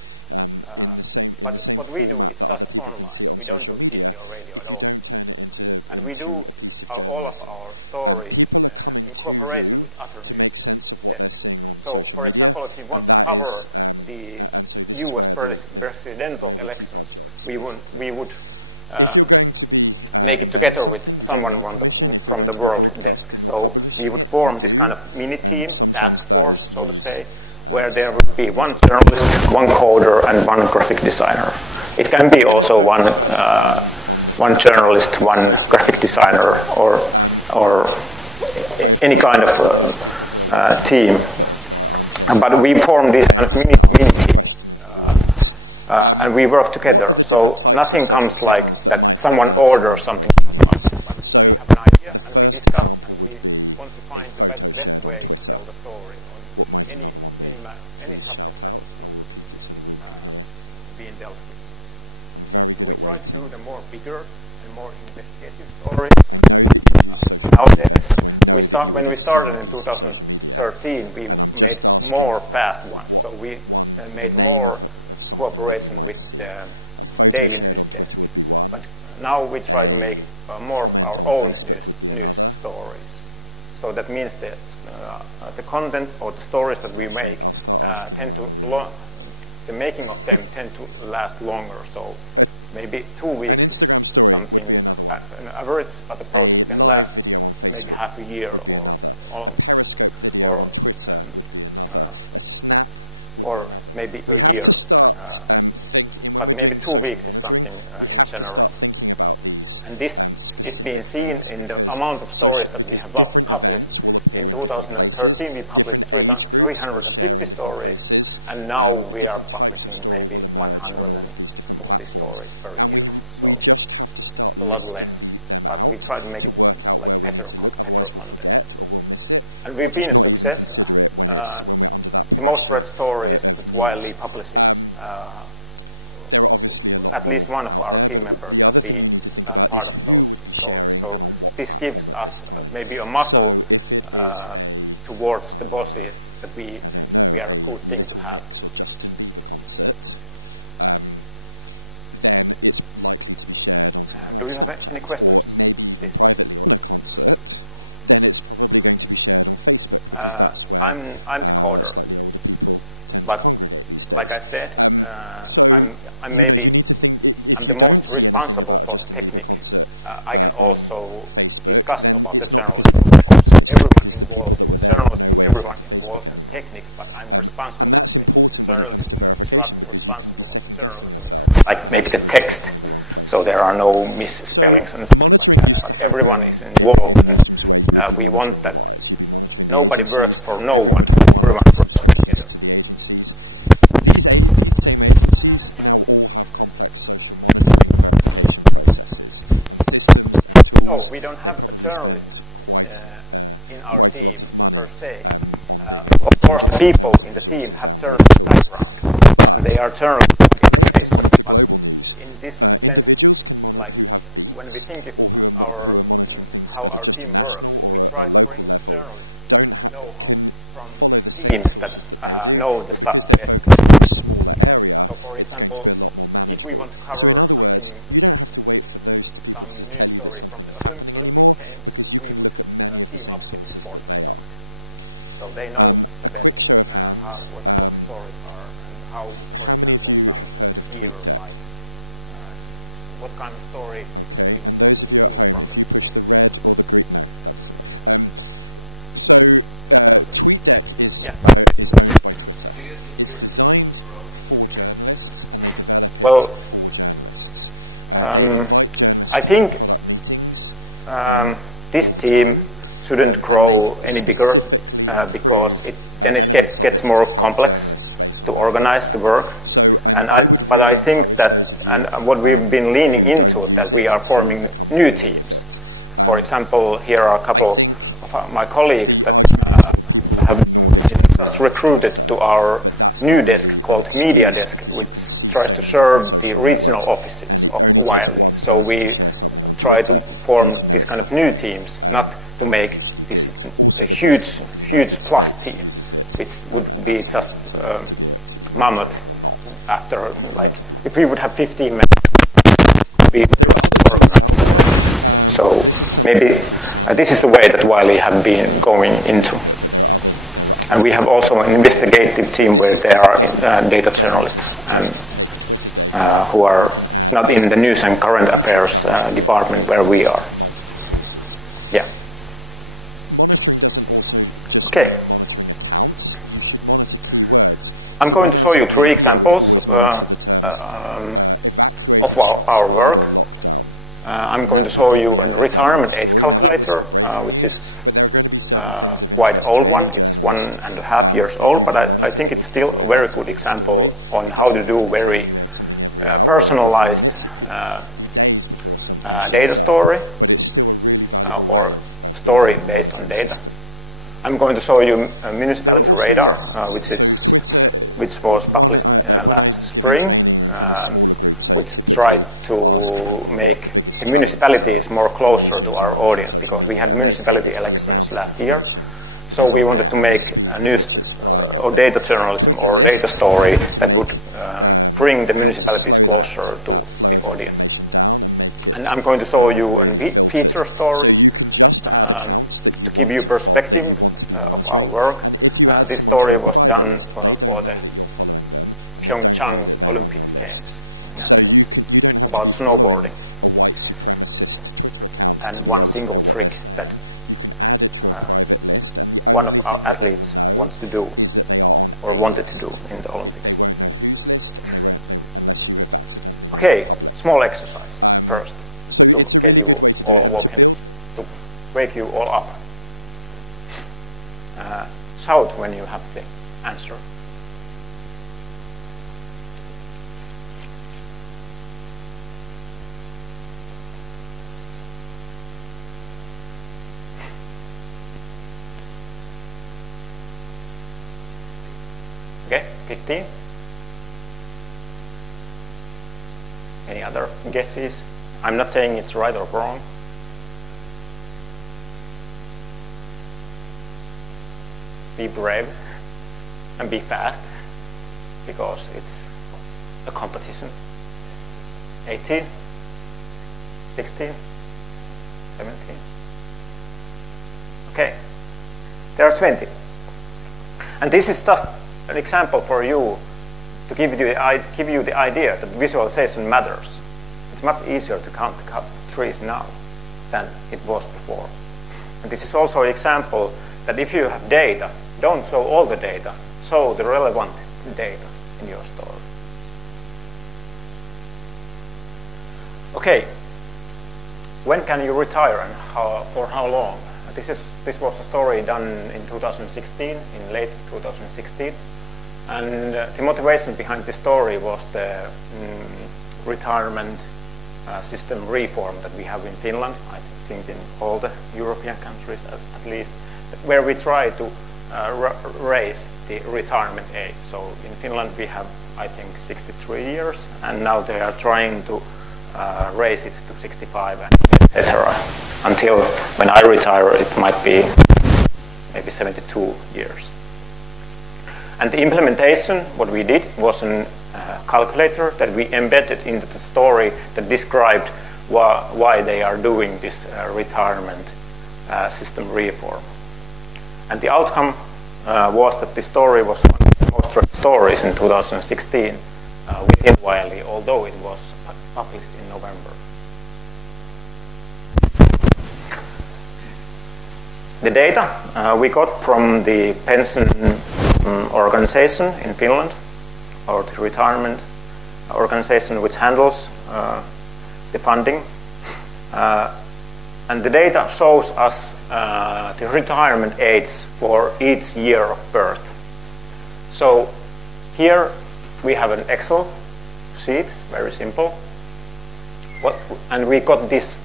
in the same format that other people can see it on social media if you don't turn it into a piece of journalism. People are coming to you to make sense of what they're seeing on social media, and that is and so this is where where we keep our jobs, basically. If you're going to be embedding something, you don't need permission. If you're going to be broadcasting or publishing it, you do. Sometimes that is news. Where there would be one journalist, one coder, and one graphic designer. It can be also one journalist, one graphic designer, or any kind of team. But we form this mini question of the audience. And we work together. What are the different types of social signals that might alert someone to breaking news? So the first example would be a photo shared on Twitter. What might another one be? Please shout out. I will repeat it so the room can hear. I'm very good at waiting. I know that you use social media, so I know that you would have seen a piece of social media, and I'm just asking for the name of something that you might see. A photo shared on Twitter would be one, a comment on Facebook would be another. So that means that the content or the stories that we make, I'll start asking around the room. The making of them tend to last longer, so maybe 2 weeks. An Instagram story would be another one. A live video on Facebook would be another. A Periscope video on Twitter would be another. A Snap would be another. We have to start thinking, when we're doing social monitoring, we have to start thinking about these specific things, because different events will appear in different places, different age groups will share in different places, different types of story will emerge on all of these different platforms, and we just have to start listing them out to work out where we need to look. Otherwise we'll forget, or we'll miss it, or just not even consider it when we're under that pressure of news. There are obviously a lot more out there, but the other thing you need to think about is who would be sharing and on what platform at this time. So if it is I don't know, a Little Mix or Justin Bieber concert, then it's likely to be shared on something like Snapchat, or maybe even privately, or on a concert. Then it's probably going to be shared on Facebook, because that's where slightly older people tend to congregate these days. So, you know, you need to think, if you don't see anything about a Justin Bieber concert on Facebook, then it's not because it didn't happen, it's just because the people that were there would no way share to Facebook anymore. And that's important when it comes to verification, because you can be second-guessing yourself, and actually you're just looking in the wrong place. So there are no So monitoring used to happen in newsrooms where you would be monitoring the wires, you'd be monitoring the agencies, everyone would have 1 or 2 subscriptions to the agencies. These same agencies now all have complex social monitoring and verification processes and systems and tools. They probably spend quite a lot of money on being able to do this in terms of resources and those tools. But they have to monitor global news. Individuals can monitor who have beats, or who are monitoring things at just a national or a local level, can follow the same sources that they do, but because they're focusing on a smaller area, it's going to be a lot more manageable. So in other words, you don't have to wait for those people to tell you that something is happening anymore, because you can look at many of the same sources that they are. A quick show of hands, how many of you have heard of TweetDeck? What kind of story? Okay, and those of you at home, if you push the red or the green, no, that doesn't work. So TweetDeck is owned by Twitter. It's designed for journalists, and they develop it for journalists. They invite journalists to their product meetings all the time, and they specifically improve elements of it to help journalists based on that feedback. So I would really encourage those of you who don't use it to become familiar with it. For example, here are a couple I think of my colleagues. The argument is, well, people in the Nordics don't really use Twitter, but that's not really an excuse, because you can see so many different social networks, and it only takes one person to share something on Twitter for you to know it's happening. And they usually do. Also, the President of the United States uses it, and that's a reason to be monitoring it or not. You can learn to block. If we would have 15 minutes. There are other tools out there. This is something called Sound. This is the way that Wiley have been going into. But there are other. And we have also an investigative team where there are data journalists just take Twitter data. Who are you can add not in the news and current affairs department where we are. Multiple sources. Yeah. Monitoring doesn't also just mean monitoring accounts. You should monitor keywords. So when I was at the EP, I would always monitor the terms evacuated, shots fired, or lockdown. And that would give me a heads up on the story. Now that was for breaking news, but there are going to be certain things of interest to any journalist that you can monitor that would give you a heads up on the story. It doesn't have to be telling you something every hour or every few minutes. It could be days before something shows up, but it's still a really valuable way of building up a monitoring system. I'm going to show you a municipality There are also radar, lists. So Twitter, when I'm giving training in kind of smaller groups, I typically ask people what the biggest challenges are for newsrooms and modern social media, and they say it's the amount of information that is on there and the speed with which it's flying out there. Twitter lists to make help to slow that flow of information down and make it really filtered. So you can just add accounts that you want to follow, that you want to be monitoring, and if you add someone to a private list, they don't know that you're following them and they don't know that they're on your list. So you don't have to be following a white supremacist Twitter account to be able to know what they're saying. You can add it to a private list, and the only thing that they will know is that they are on a list. They won't know whose list, and they won't unless you have accidentally made it public. Small exercise. First. So it's a really good way to do it, and to build. To wake you all up. Shout when you have the answer. Okay, 15. Any other guesses? I'm not saying it's right or wrong. Be brave and be fast because it's a competition. 18, 16, 17. Okay, there are 20. And this is just an example for you to give you the idea that visualization matters. It's much easier to count the trees now than it was before. And this is also an example that if you have data, don't show all the data, show the relevant data in your story. Okay, when can you retire and for how long? This was a story done in 2016, in late 2016. And the motivation behind the story was the retirement system reform that we have in Finland, I think in all the European countries at least, where we try to raise the retirement age. So in Finland we have, I think, 63 years, and now they are trying to raise it to 65, etc. Until when I retire, it might be maybe 72 years. And the implementation, what we did, was a calculator that we embedded into the story that described why they are doing this retirement system reform. And the outcome was that the story was one of the most read stories in 2016 within Wiley, although it was published in November. The data we got from the pension organization in Finland, or the retirement organization which handles the funding. And the data shows us the retirement age for each year of birth. So here we have an Excel sheet, very simple. And we got this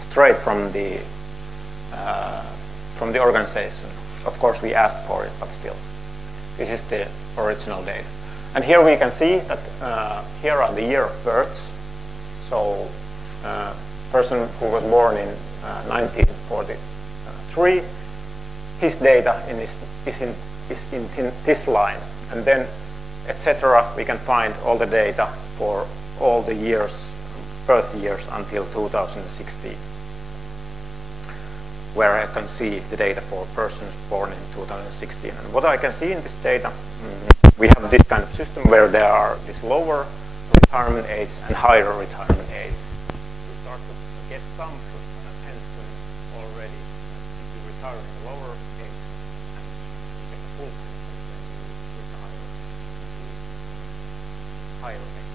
straight from the organization. Of course, we asked for it, but still. This is the original data. And here we can see that here are the year of births. So person who was born in 1943, his data is in this line. And then, etc., we can find all the data for all the years, birth years until 2016, where I can see the data for persons born in 2016. And what I can see in this data, we have this kind of system where there are this lower retirement age and higher retirement age. You start to get some pension already if you retire in the lower age, and you get the full pension when you retire in the higher age.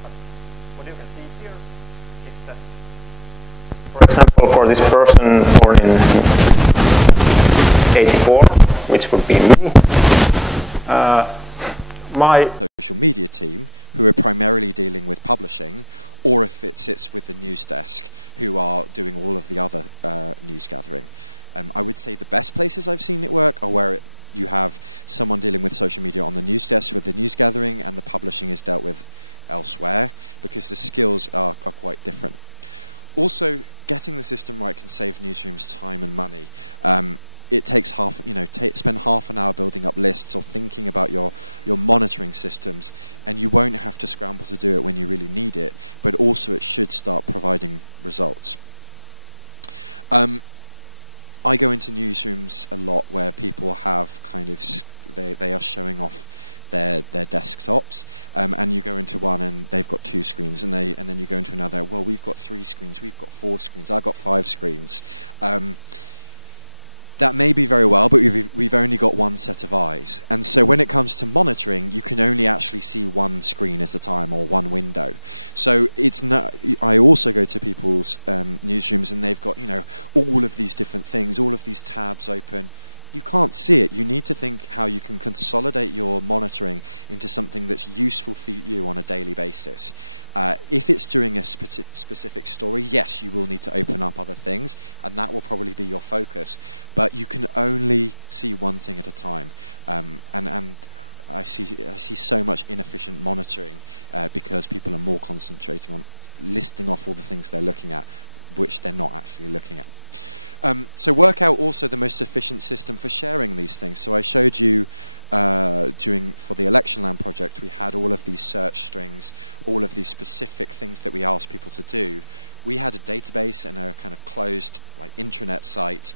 But what you can see here is that, for example, for this person born in 84, which would be me, my social media team, who are primarily dealing with publishing, or if it sits with the news desk, who are doing all of the other news gathering. I would say the best places I've seen it work are where you have someone dealing with social media on the news desk with the news gathering, and the publishing is dealt with elsewhere, because the skills are quite different. Also, getting the system right can save newsrooms time and money. It takes spend half an hour building up lists or thinking about your monitoring systems, and you won't have to scramble to do it when you really need it, but also it should start providing results. I go into newsrooms a lot where people have kind of, they are showing off their desktops, and you go into one and they've got 2 screens, and then you go into another, well, we've got 3 screens, we've got 4 screens, I've got 5 screens. That may be very well, but we've only got one set of eyes. And so when it comes to monitoring, you can only actually see one screen at a time, or one window. So it's not, I also go to people's newsrooms and they've got, all of these different things, all of these tabs open. You can't see it. You need to think how you can consolidate your monitoring into something that's useful for you on a daily basis. If it's during a specific story, yes, you will need to open up other things, and that will probably be your focus. But you can only see one thing at a time. And I see so much inefficient monitoring because people are more concentrating on listing off all the things they're looking at, which they're not actually looking at. So work out also the most efficient system for sharing these things. So I showed you for the Election Land project, we had all of these search strings, all of these specific things that we asked people to do. We had a database and a kind of closed intranet site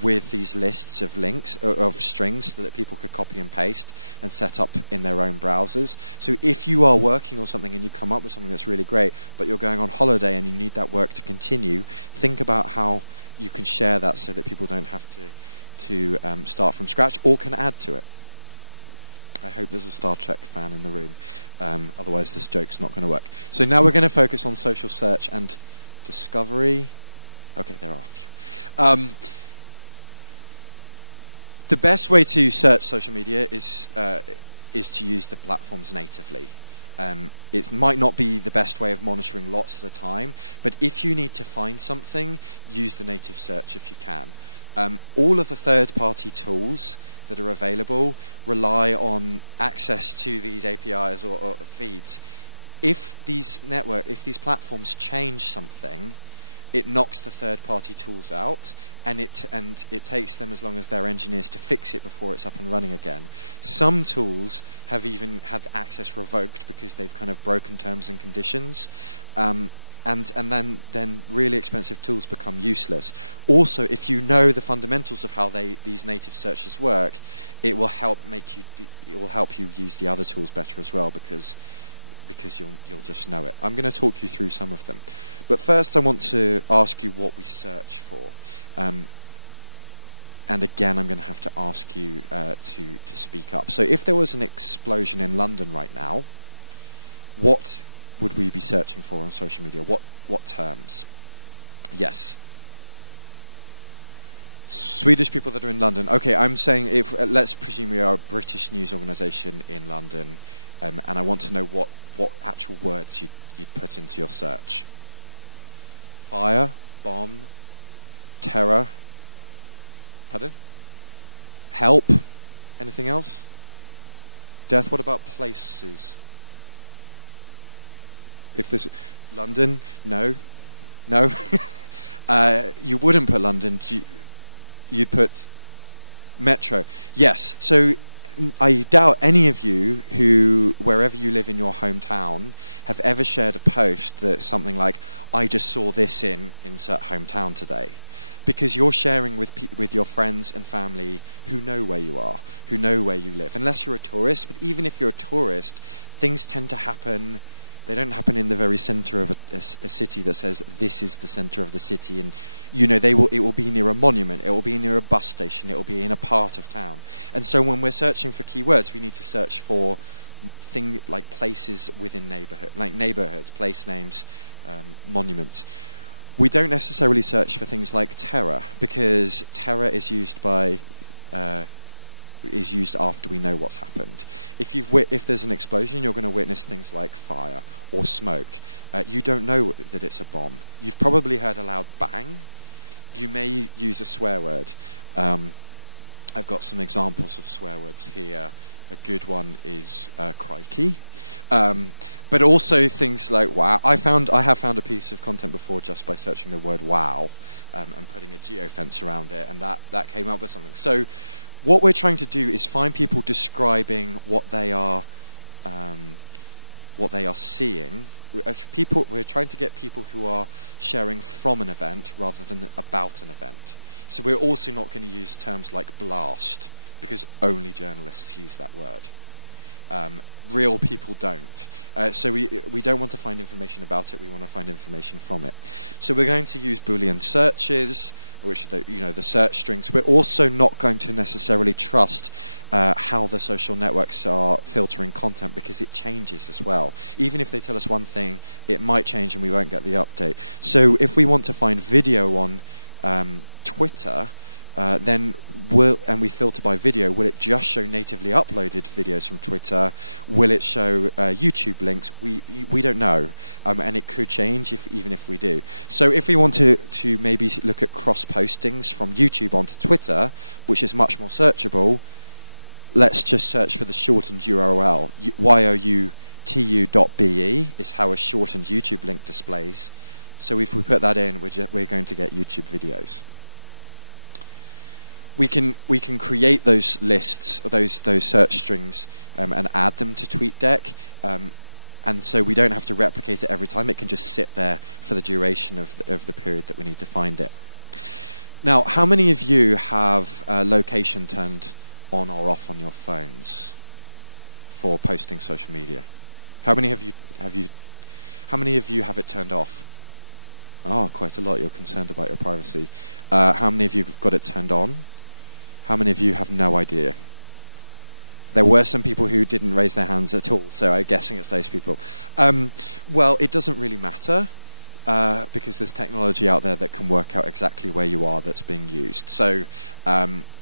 with these lists of links, of strings, so that people could copy and paste and set up in their own browsers. So if you are working on something and you come up with something that's really great, but you're going on holiday and you need that work to continue, think about how you can share that so that people don't have to start from scratch, or can add to it. I hope there's a Star Trek fan in the room. Otherwise this joke's not going to work. So now we're going to focus on social search and discovery. Okay, there are a few. The best way to search social media is to use the platforms natively. It might not be the best way of monitoring lots at a time, but if you need to find something, use the native search if you can. All of the third-party tools that are available rely on access to these APIs or feeds. If these platforms change something, it knocks the third-party tools out, and it takes them as long as their engineers to fix it before it's up and running again. Some tools have even had access revoked because they've kind of broken terms and conditions, and then really expensive tools become useless. Also, if you know the fundamentals of how these native searches work, it will help you use the other tools better as well, because you'll just know it. I'm going to talk you through some of them. But first I want to ask you what we search for. And again, I'm going to have to ask you to speak up. So if there was an explosion in London right now, what would we be searching for on social media? What terms? Yes. Swedish people that are in London. Okay, I'm saying let's presume we are a British news organisation in London, and I want to know what actual words you'd put into your search. Fire, bomb, terror, pardon? Help, anything else? Death, what about places? If there's London, no. You wouldn't put London, you'd put metro. Yes, so I doubt any of you who, wherever you live in your hometown, have ever shared a post that's something like, I just saw this in insert hometown today. Because you're sharing with your friends and family who know where you are, who know where you live. Unless you're a tourist, but even if you're a tourist, things tend to happen. They don't happen in the very center of a city that says this is the center of the city, and it will be near a monument, it will be near a bus station, it will be in a part of town. And so when we're searching for keywords, we need to search for things like places within neighborhoods, place names, monuments. We don't necessarily search for things like terror, because terror is used by is used after we know what's happened. If there's an explosion, you're going to witness things like fire or smoke. You don't know that it's a bomb. You've probably heard a loud bang. You may use a swear word. I've got some examples of swear words here. A good one is crikey. But also things like wow. I have found a piece of content before just by searching the word wow and putting a geofence around it, and that came up with something. So what we're trying to do is find people describing what they are seeing. We're trying to get people who are sharing from an event rather than about an event. So we're also not going to use terms like blast, because only journalists use that word. Real people don't. So we don't want to find information about it, we want to find information from it. So we're going to use Boolean searches, which are the search strings. We're also not going to necessarily trust how the social networks are filtering content, because it changes as well. Even if they tell us one thing, it might change and we won't get the update. So if we want to find video on Twitter, then we filter by video, will it just show natively uploaded videos from Twitter? Will it show YouTube links? We don't know, and it could change even if we do. So if we want to maybe look at cross postings from YouTube onto Twitter, which is much more searchable, let's just search for the shortened URL. youtu.be is how a shortened YouTube link displays. So if we put that in, we're going to get YouTube videos. We can create those lists, those search strings, and add them to TweetDeck, and so we don't have to replicate it every time. It can just sit there for the duration of the period that we need to find it. Now, how many of you have location turned on or off on your phones for posting social media? How many of you have it turned off? Oh, quite a lot. You're concerned about your privacy. How many of you have got it turned on? How many of you have no idea? There were some people who didn't raise their hands at all, so I'm guessing it's those people. Well, it doesn't really matter, because there's technology out there that can work out exactly where you are that's being used. So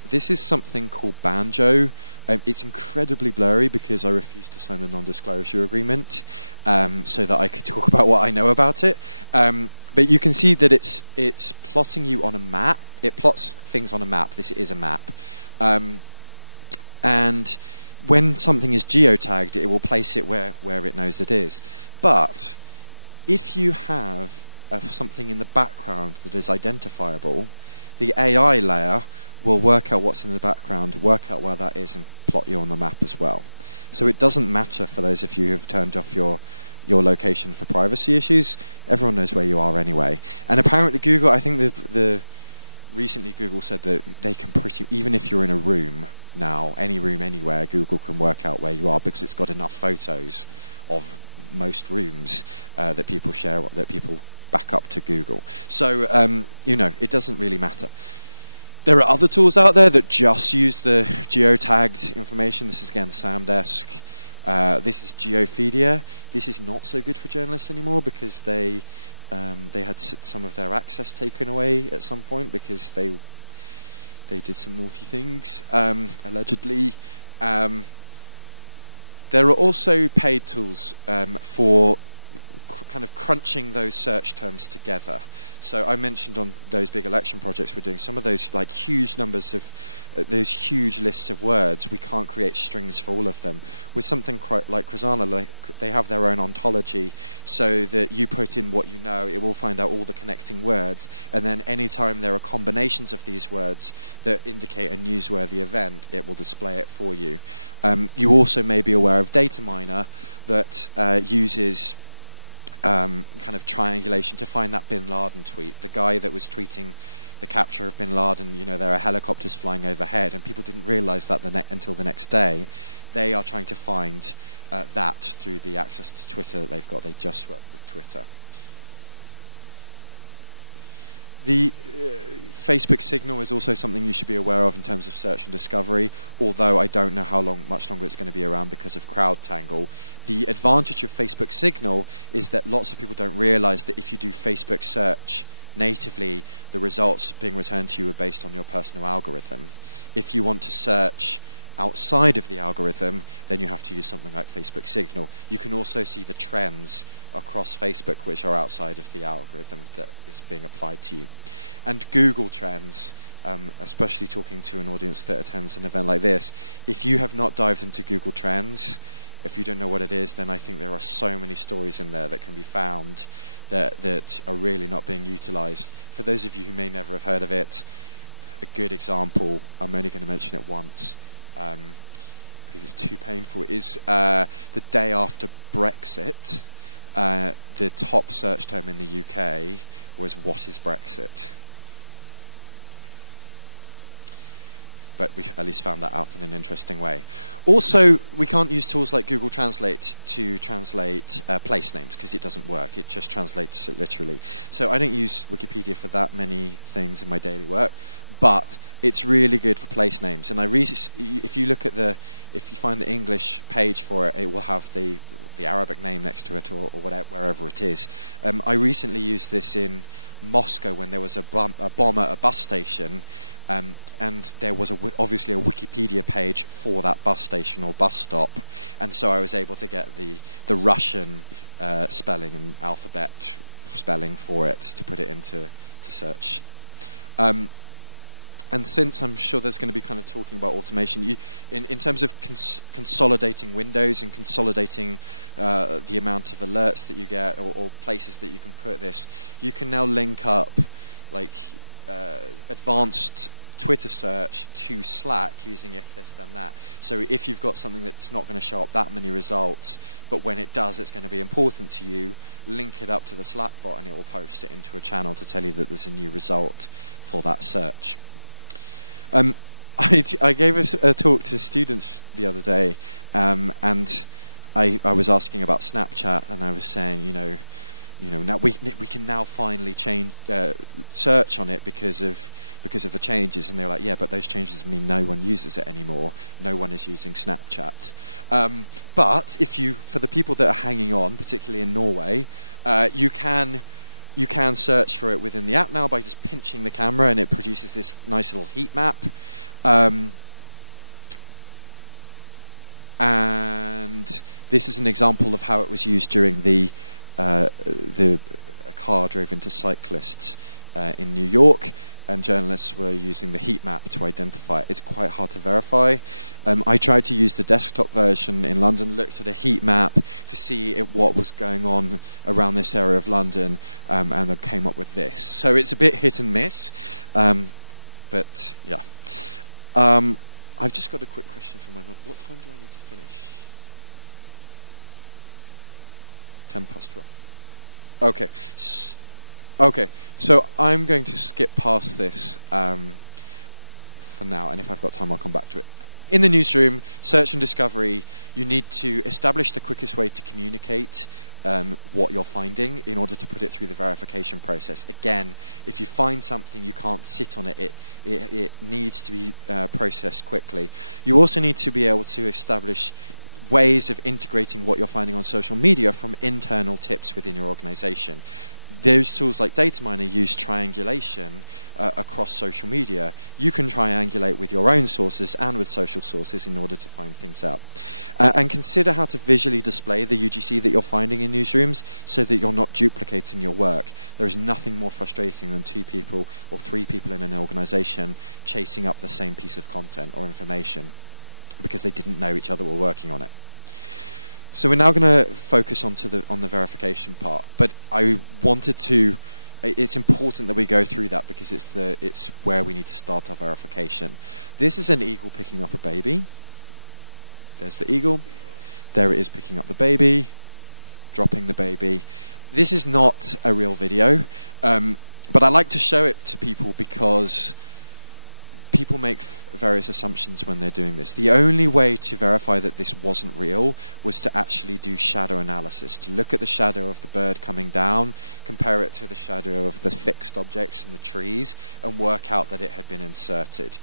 this is something called Banjo. It's incredibly blurry because I refused to sign the non-disclosure agreement so that I could talk about what I know about it. But you can see that it's plotting you on a map. It plots things on a map. This is a map. And when something is geotagged, it will place it where it knows it is. But if you have something in the background that is identifiable, the AI layer will work out what's in the background, work out where that is, and plot you on the map as well. So it doesn't matter for those of you who have turned off your location for privacy issues. Everyone knows where you are anyway. And apparently Google, I think recently Google said that they can even if you're in a room now, any room anywhere, Google can work out where you are because it's got enough photos of most rooms that people share, that people back up to Google. So, it doesn't really matter. There are other tools out there that just use the geotagged information. This is again Samdesk. This is Geophedia. This is not so good for journalists anymore because they had some of their access taken away at some point because they did some naughty things, allegedly. There are also paid tools for kind of crunching those search terms together. So I mentioned on those big election projects we're doing, some of those like huge numbers of those huge lists of words, we can't create strings for all of them. With something like Kristoffer, they have their own ontology, so that you put in what you know, it will find out all the connecting words, and then anytime there are combinations of these words that indicate a newsworthy event, it will display it for you. You also may be aware of Data Miner that uses kind of triangulation to find that Bin Laden tweet. The guy that was tweeting the capture of Bin Laden, there are helicopters flying overhead, and people didn't realize that until the next day. They are trying to find that through the access to Twitter that they've got. They just work with Twitter. The Facebook signal is also something you should be aware of in terms of search and discovery, although I don't know how much longer it's going to be around because of CrowdTangle. The advantage of Facebook signal is that lots of people don't realize that if you do Facebook search natively, the results being returned to you are based on your personal algorithm. If you want to search outside of the algorithm, then you have to use something like Facebook Signal. You can also see the trends across Facebook which are outside of the algorithm that is being applied to you. And Google Trends, especially talking to an audience that attends an event like this, if you have not dived into Google Trends, if you don't know what it is, then I think there are so many stories in there that can be found that are really not being utilized. For those of you who may never have heard of it, a good example, I'm only going to mention it once because it's too painful, is the day after Brexit, the top search term in the UK was "What is Brexit?" But we at least found that out in an interesting way. Also, we can't use tools like Google Translate to translate place names because it doesn't work. It just translates it literally. So I don't use Wikipedia for that many things in my daily work, but it's really good for place names. And if you look at if you find the English page for it, it will have the Arabic name next to it or whatever, wherever it is. I recently used this in Moscow when there was a bomb at a bus station. And there was obviously a Wikipedia page for that bus station or bus stop, and so I was able to get the Russian spelling and alphabet spelling for it to put it into search. And since I'm sure there's going to be kind of talking about automation, in terms of consolidating windows and consolidating the amount of alerts that you get or places that you can put this, you can now link up like advanced Twitter search to Slack using if this then that. So if you've got something that's not going to show up that many results, but when it does it's going to be important to you, link it up to the Slack bot and it will post it into a channel to tell you that there's a new result for that search. I gave a talk to students the other day, and I was asking about Snapchat, and I was saying, now we can now finally change search on it because of the changes, and they were like, yeah, but those changes mean no one uses it anymore. No one is using Snapchat. But for the people that are hanging on, particularly in Norway, you can search for it within the app now by just pinching the camera, and it produces this nice little heat map. And this is an example of how it was used during a car drove into cyclists in New York, and journalists were using the heat map to identify it. It's quite hard to verify. I tried to use the desktop version in London, looked at a heat map to see what was going on around this area of London, and I came up with this. So it's a bit hit and miss, but yeah. I've just got a quick question for my mum. What time do I need to finish? 12:10. Okay. Okay, so I'm going to skip past this for now, and if I've got time I'll come back to it. In the newsroom, search and discovery, you need to establish the quickest way to communicate what you're finding in order to put it through the verification process. Again, if you find something, you can't sit on it. It needs to be processed quickly. You also need to be able to establish ways of integrating what you're finding on social media from internal tips within your organization. Those tools like data miner use triangulation across social media. You can triangulate with your own sources and with social sources in order to find things out. And consider how to visually display the UGC that you're finding in newsrooms so that you're not duplicating your work. There is nothing more frustrating than 2 people or 3 people in an organization chasing up the same piece of content or information because they didn't know each other were working on it. So we're now going to focus on the verification part, but I wanted to. It's important that we go through that because it's where we need to start our verification. This is an eagle picking up a baby. There's the eagle. There it is picking up the baby, dropping the baby. This is not a real video, but I like to show it to people because people make various assumptions when they're doing this. The only way to verify that this wasn't real was to actually do shadow analysis, to look at the shadow of the bird coming down, compare it to the shadow of the fixed objects in the trees, and work out that it had been inserted.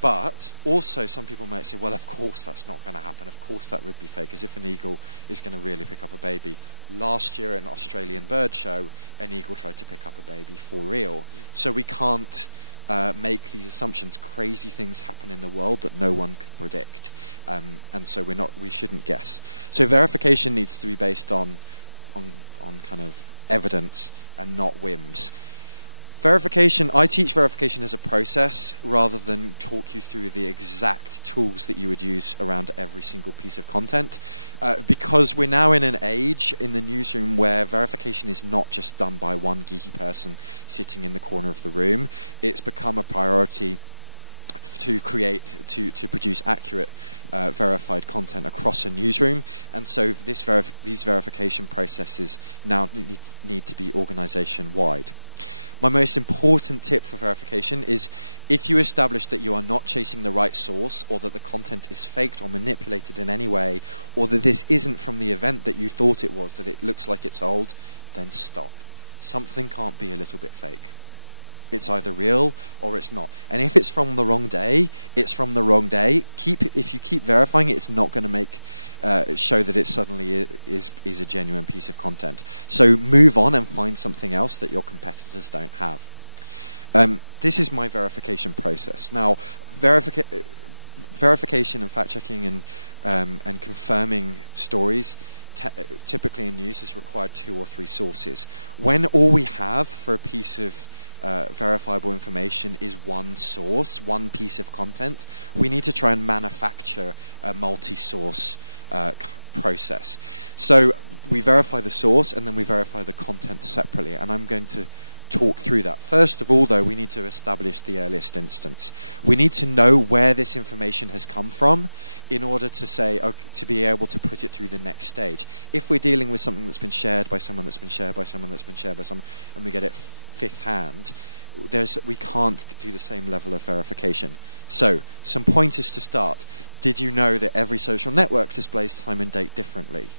But also some people might say, well, of course that's not going to happen. Of course that would be fake, as if an eagle is going to really pick up a baby. Last year at an Australian bird show, an eagle tried to pick up a baby for real. So we can't make these assumptions. Crazy things happen in the world that no one could predict, and so we shouldn't guess. So verification needs to be based on kind of evidence and not whims. Verification, I teach verification as a process rather than talk you through the exact tools that you would use around every single piece of content, because we're now in an age in the newsroom where verification is not just done by one geeky person sitting in the corner of the room. It's become a priority to produce accurate verified content across a newsroom, and so these verification processes now need to be organization-wide. My most important tip for verification is if you establish that you are not chasing the right source, or that the content is faked or manipulated in any way, or that this isn't from the event that you thought it was, that it looks like it's old, then stop. Something can't be a little bit fake. It's either real or it's not. And if it's from the wrong day, it's from the wrong day. If you keep verifying it, it's not going to show that it suddenly is a genuine piece of content. So move on and find something else that your competitors don't have. This is my verification process. Now, verification and fact-checking and confirming stories typically in news has required 2 or 3 sources. When all we have for a piece of verifiable information is one source, one piece of content, we need to try and manufacture a multi-source process. So we verify the source and then we verify the content separately, and I'm going to talk through that. First of all, though, we need to establish the earliest instance. We need to know where this information has come from in order to say, to be able to put it through the next stage. If we're dealing with something that's been shared by someone, that's been shared by someone, that's been shared by someone, and we get it fifth hand, we can't do the same level of verification. So, some pointers to start. Did you know that every social network displays time and date differently?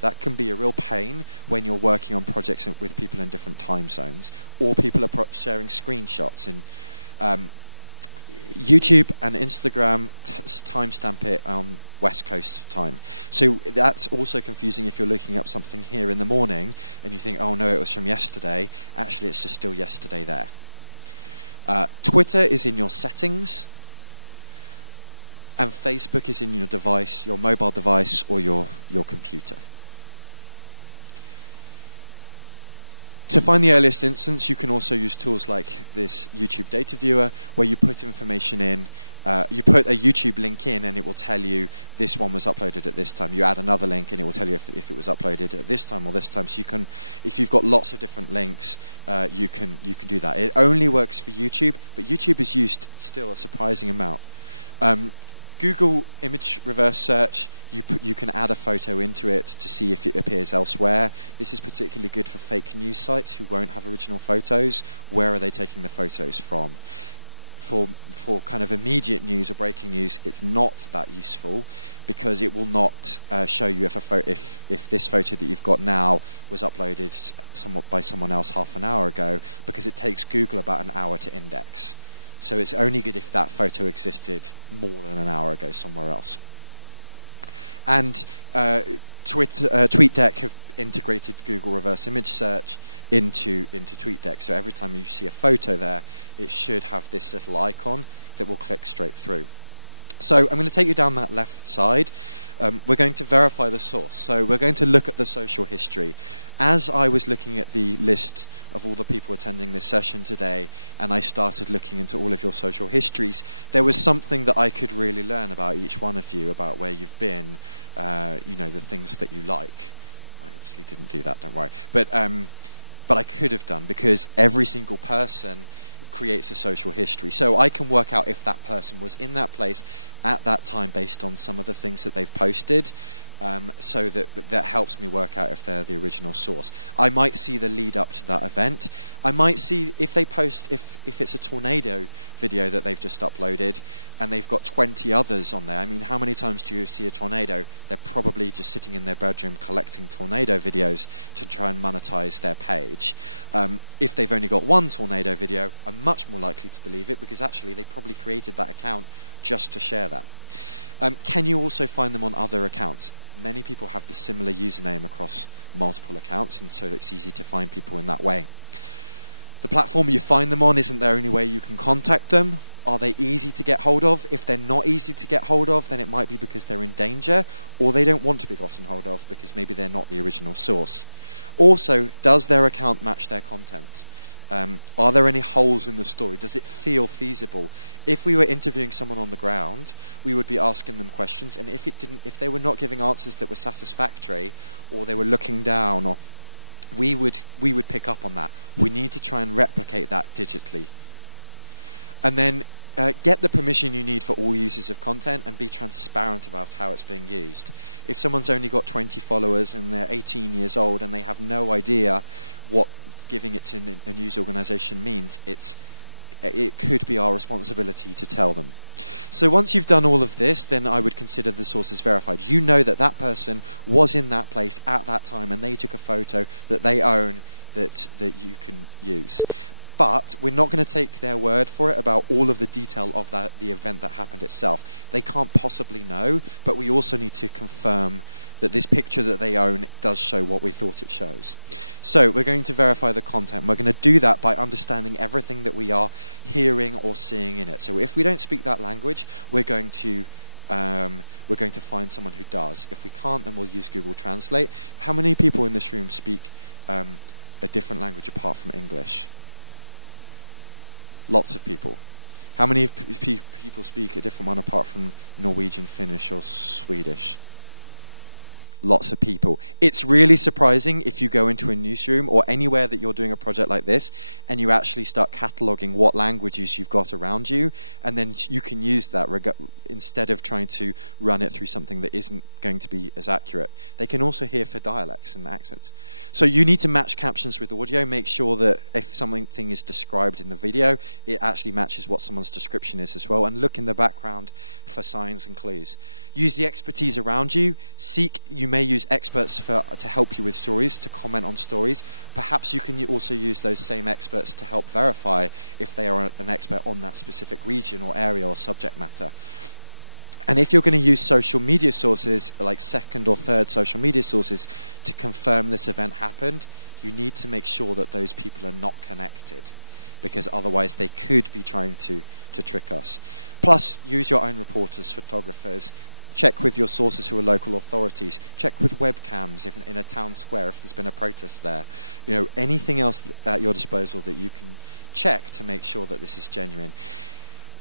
That can be a real pain when you're working on projects with people in different time zones, or people are sharing screenshots. And YouTube and Instagram timestamp it on West Coast time. So that's also confusing if you're looking up something here in the morning and you think, oh no, it was from yesterday. Actually, it's just still yesterday there. Twitter is in your settings, and Facebook is in your device, your mobile device, or your computer. To find the earliest instance, you can also use tools like this YouTube data viewer, where you put information in, you put a YouTube link in and it will tell you this one was uploaded at this time. You add another link and it will tell you if it was uploaded at this time or this time. So you can, if you've got lots of different links, you can do that. It only works for YouTube, but YouTube is used still a surprising amount. Google image reverse search, you can add a photo into it to see if it appears elsewhere. This is particularly good for fake news sites who won't have original photos. Where are they taking the photos from? For kind of immediate news or breaking news, it's not that useful, because it will not show you if this photo that you've got now was uploaded somewhat by someone else half an hour ago, because it takes Google about an hour to index. So it's only good if that photo existed more than an hour ago somewhere else. And TweetDeck have integrated Google reverse image search into TweetDeck. So every time you see a photo there, it should have this little icon that will click straight through. So I'm going to take you down that left side. We're going to verify the source. So we're going to look at the social history. As I was looking at the list of all the people attending this session today, and I started looking into all of your social histories, there was something that I could really learn about each one of you, about where you've been, you know, the things that you like. I obviously didn't do that, don't worry. But I could have done, because every single person creates a social history. So I can work out if that person was in that place at that time based on some of the things that they've posted. So that helps me work out if they're the original source. I might see the lead up to that event. I might see if they post, if it's a tornado video that they've just uploaded and they've got 20 others on there. I mean, how many times do you see a tornado? They're probably just sitting in their bedroom collecting tornado videos to try and monetize their page. If they've only got one tornado video, I'm much more likely to believe it, because actually they probably created that account just to share that. Can you also find them on other accounts? Many people have the similar username across multiple accounts, and so it's easy to find people in that way. The platform you find them on isn't the only way you can contact them. Are they easy to get hold of? If they're not easy to get hold of, then it might be because they're in danger, or they don't want to be gotten hold of because maybe they're not the original source. Also, does their account match their content? Are there any holes in the story? Does it feel feasible? If we were interviewing someone on the ground, we would be asking them questions, and if they were not giving answers that were satisfactory, or they were looking down, or we would pick up on that. We need to try and replicate that digitally. And then get the permission you need for all users of content and be transparent about how it's being used. If someone's only got 20 followers and they're 18 years old and they have no idea what giving it to a news organization means, it could be our responsibility to tell them. So once you've done all of this, then I would consider the sources verified. You know that that person was in that place at that time and they took a photo that they own that you can use. But we're not going to take their word for it about all of the detail of the event that happened itself. They can't possibly know, but we also need to confirm that this picture that they own does show what we thought it shows. So we're going to verify the content. We're going to do that by understanding everything that we are hearing or seeing in it. So if we don't speak that language, we're going to find someone who does. If we can't, then we'll use Google Translate. How many people in this room speak a different language apart from English? Lots of people. How many people speak a different one apart from Norwegian, Finnish, or Swedish? Lots of people. It's really surprising if you go into a newsroom or anywhere that you're doing a project like this and you actually start cataloging what languages you've got around you, and then you can use that instead of trying to run it through something that isn't going to be as accurate. They can also hear for dialects and accents. So you need to match captions with audio, make sure that if something is described in the video, it actually matches what someone's description is as well, and look in the background for signs and clues. Use the expertise around you. You may use experts to help you with stories, to comment on stories. Perhaps you can also use those same experts to help verify if they are an expert on that specific region or area or subject matter. And if you're going to use social media sources, like second or third social media sources, to confirm this event happened, you need to make sure that those people are not connected, because otherwise they could be trying to trick us. Plus, use your own reporters, photographers. Check with your sources who are local authorities. Check with webcams if in a town square if there's been a protest there. You know, anything else at your disposal that you can check to make sure that this is genuine.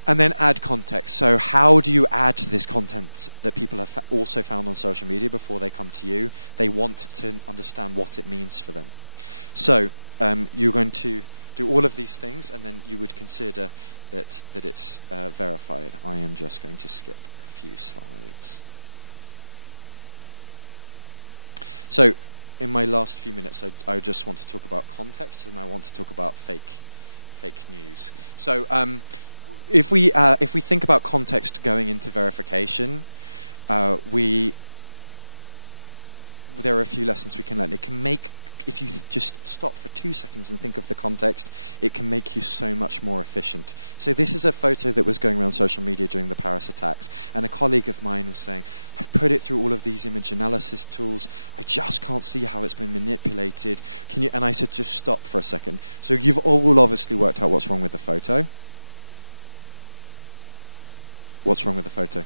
And then add context. So how do you add to this content that people have also found on social media before they come to you? They want to understand what it means for them. So you're going to do all of these things, and then you would consider that it's verified. I am just going to skip few slides. So in my last few minutes I just want to talk about context, and I want to talk about fake news. So if we think about context going into verification, there are a few lessons we can learn. It can make, if you just stop for 2 seconds and think of the context, it can make you so much more efficient. So this is a photo that was going around social media during the Paris attacks, and a colleague of mine was saying, I've put it through all of these image analysis tools, I just can't see how it's been manipulated. Can you? And I said, just stop for a second. So you've all obviously worked out what's wrong with the photo. What's wrong with the photo?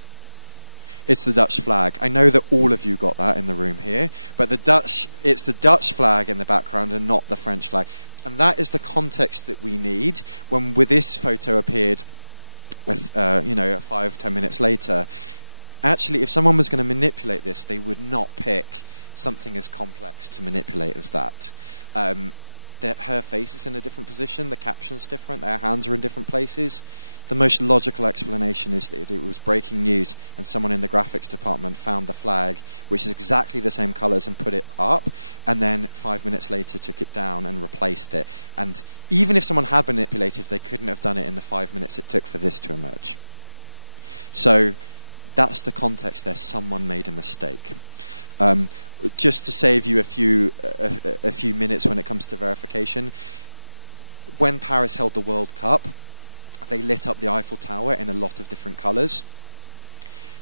It's the Dutch flag. I know that all of you got that in the room here, but it's the Dutch flag in the background and not the French flag. And that is the context that we need when this photo appeared with, 5-10 minutes later. Actually, if someone was going to manipulate this, they would not pick something as complex to manipulate as that. Her face is in a different position, the caption's different, their hands are in different places. The most logical explanation is that it was breaking news and someone in the graphics department found the flag, which is exactly the same colors, and put it up, and then 5 minutes later took it down and replaced it. And even if someone had manipulated, they couldn't have done it in the 5 minutes it took for this to emerge. So that's the context there. Someone made a mistake. Just to save you a few minutes when it comes to verification, when Paris held the World Cup, they lit up the Eiffel Tower in a lot of different colors.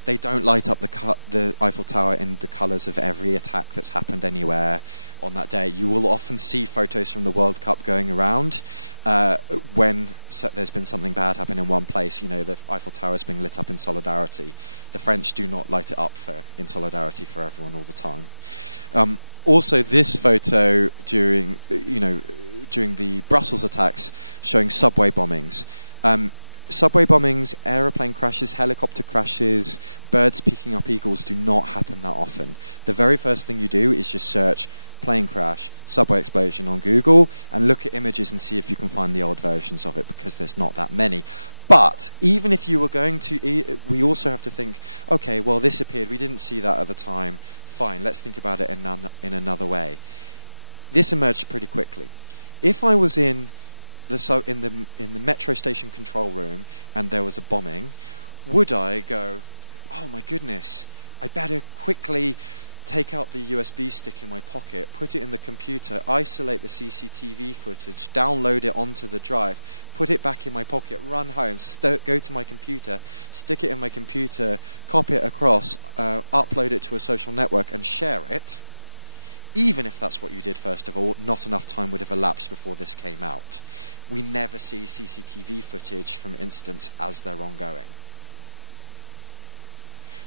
They don't light up the Eiffel Tower in the colours of every attack that's happened anywhere on that day. You will often see photos from the World Cup going around when there's been something bad happen in one place. You know, the Eiffel Tower is being lit up in solidarity. The French do not light it up in solidarity for everyone all the time. Also, this photo during the Brussels attacks showing subway bombings. Subway bombings, aeroplane crashes, helicopter crashes, birds picking up eagles do not happen that often. The very first thing you do is just search plane crash, subway explosion on Google and look at images and see if you can find the old versions of it, because there's not that many. But even if you were going to, we also have to think, okay, well, this appeared, we didn't see that at the time, fine, let's think about it in another way. This emerged pretty quickly. If I was in the metro station control room and there was a bombing, would I go, oh my goodness, I better quickly take out the USB stick in my pocket, put it in the computer, isolate the CCTV footage, download it onto the drive, put it back in my pocket, run home, go to my computer, stick it in my computer, copy it across, upload it to a social network and share it? Even if that's what you did first of all, not enough time would have elapsed before this came out. We never see CCTV footage from incidents as they're ongoing.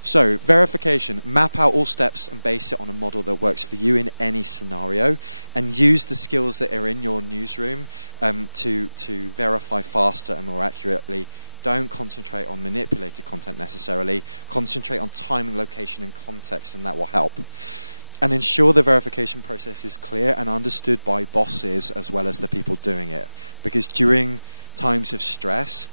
So, verification. Map out all steps and base it on a model that works for you in any scenario, and use the skills that are in your newsroom to verify faster and more accurately. Don't concentrate on manipulated content necessarily. Concentrate on timing, location, and context, and that will help. And ensure the verification process is clear and understood by bosses as well as the people doing it. Because during times of stress,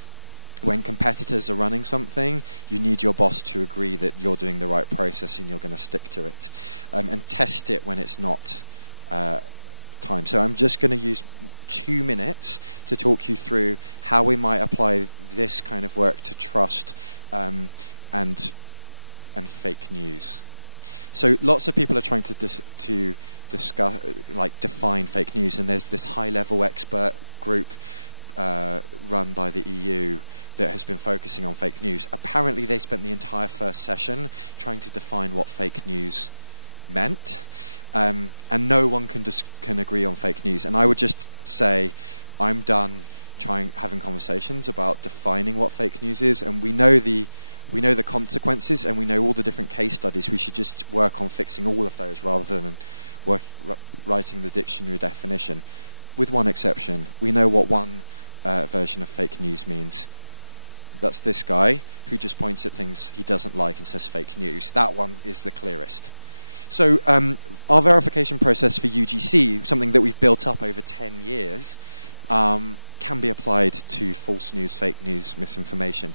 when competitors are running something, you need your boss to agree that you're doing the right process and you're going to stick to it. And test it when it's not time. So I'm just going to use 2 minutes to talk you through how we might apply this kind of work to trust and fake news. So lots of people are trying to discuss, like, define fake news, and there's this high-level expert group run by the EU that has been focusing on fake news. Apparently, they spent the entire first session trying to define what fake news meant, and no one can agree on fake news. And I would just say, I'm done having conversations about defining what fake news is, and we know the consequences, and we know all the different case studies. We should just work on fixing all of those rather than writing the dictionary definition. With one exception, we know what one version of fake news means. That's this guy who just points at things he doesn't like and says fake news. That one is the clearest. So our verification process for UGC, something that we've built up over 10 years, can be applied to false news, fake news, misinformation.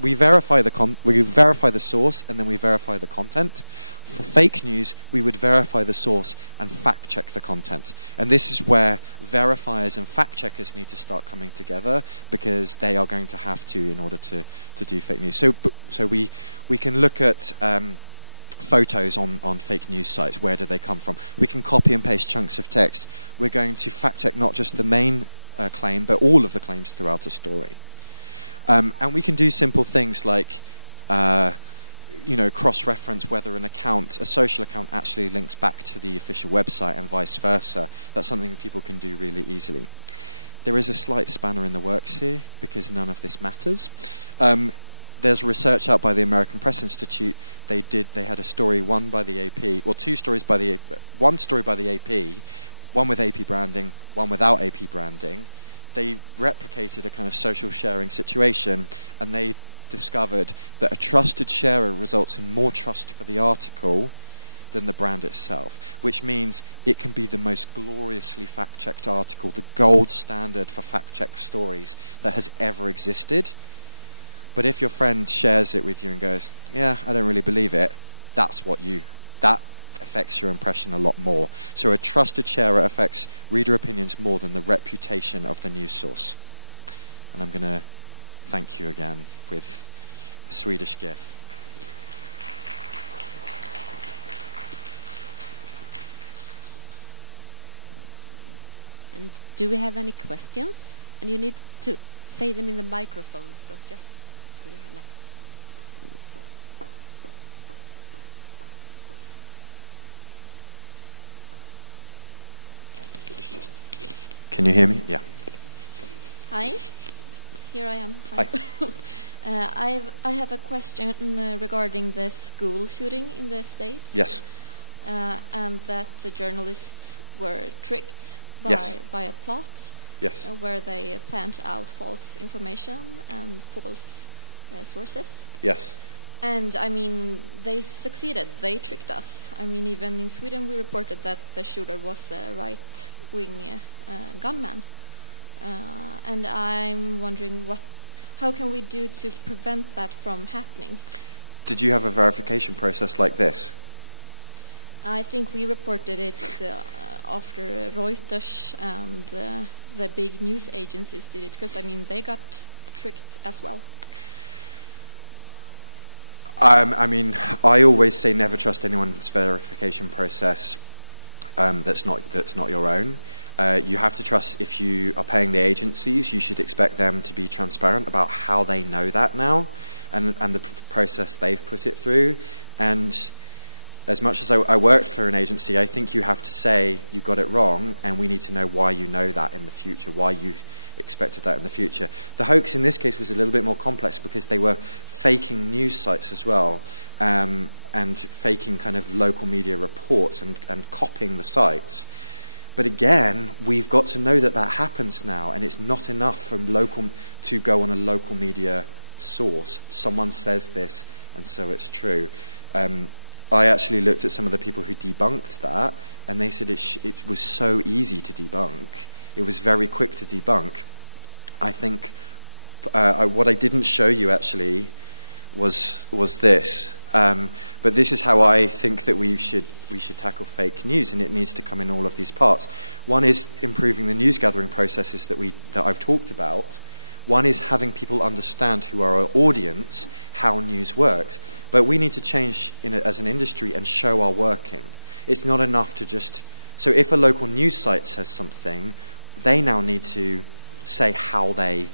We verify the source and then we verify the content. For fake news, we would verify the source and fact check the content. And this is where verifiers and fact checkers need to start coming together, because they are going to have to in order to do fake news. So we can look at photos on fake news sites. Where do they come from? We can copy and paste chunks of text. We're going to fact check not just the main claim, but all of the claims throughout a story. And we can do simple things like cross-reference whether a social account actually links back to the official website and vice versa. That's something that people can do really easily. There is a slight spanner in the works here, because none of this matters. There's research out by the American Press Institute. They had a story, one by the AP, well, two stories by the AP, one story by the AP, one with AP branding, one without AP branding. They replicated a kind of social sharing situation, and they discovered that a trusted sharer results in more trust for the article than the brand itself, which means it can be the most gloriously fact-checked article, the gold standard for fact-checked stories that has ever existed. But if your friend shares it with you and goes, yeah, I don't really believe it, that affects your impression a lot more. So a trusted sharer affects reader opinions more than the reputation of the news source. And I'm going to thank you again with a Swedish GIF. And do we have any questions? And you need to say them in the microphone, so just put your hand up. just. Can you hear me? Yeah. Hi. Here I am. Hi. I have a question regarding the school shooting in the States. Yes. And that the journalists were tricked by a plot. Yes. Where they plant out false information and false sources. Yes. And I mean, they succeeded. They tricked us. I mean, even in Sweden, we reported that the shooter was a right-wing gunman. And I'm wondering how can we do to prevent that from happening? Did you have a verification process like this? I think we reported it after Reuters and the big news agencies did it, because I mean they got tricked as well. I mean, I always say never trust anyone's verification process that's not your own. You have to trust, if you are paying the agencies, you should expect them to be transparent about how they know that now and the process they've put it through. And as much as I worked for an agency, I think you have to say you got it wrong and we need to know why you know that in the future, why you expected that in the future. The hoax in this case was a little bit more complex because they were faking news sites as well and faking kind of local media reports and copying the sites. But again, we've got to know that that happens now, and it's not enough from to go on a local media source. Someone says this, and so it's true. I actually looked at some of the people who debunked that, and they said it was so easy to debunk. It was very quick to debunk. I think what I didn't show you actually was this. But this is how I think that we should tackle fake news, and it needs to come in all of these parts. One is improving the news gathering processes that I've talked about. One is having people understand, who are our audience, how news works. But we need to change as an industry and show our working. It's not enough to just. So if a local news site says something, they now need to say how they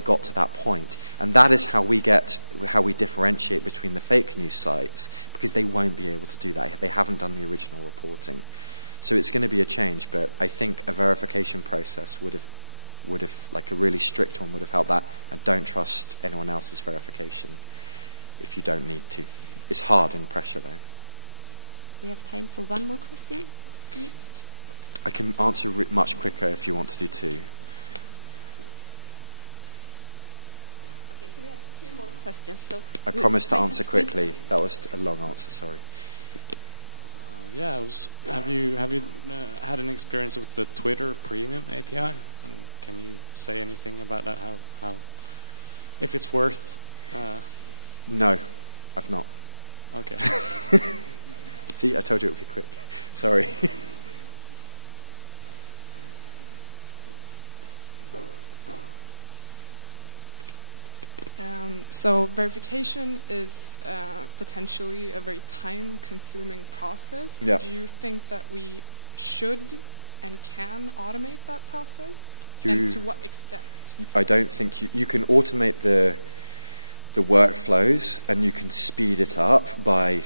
got to that point. And that is how we differentiate between the fake news sites, because they won't be able to do that. They haven't done the original reporting. So it's going to be a change, but I think a verification process would have, like a really strict one, would have helped that. And don't trust anyone else's verification if you don't need to. It's hard in pressure though. We have time for one more question, please. I can answer much quicker if you want to do two. Questions, so I promised to answer quickly. That was a long answer, sorry. Have you had an experience with the Twitter Premium API? And can you say anything about that? How if it's worth? No, I've not. Okay. See, I told you it would be quick. Sorry. So verification is potentially a very time-consuming process. Yeah. Do you think that we should and can automate that process? And to what extent? I don't think you can automate the workflows, and you can speed it up by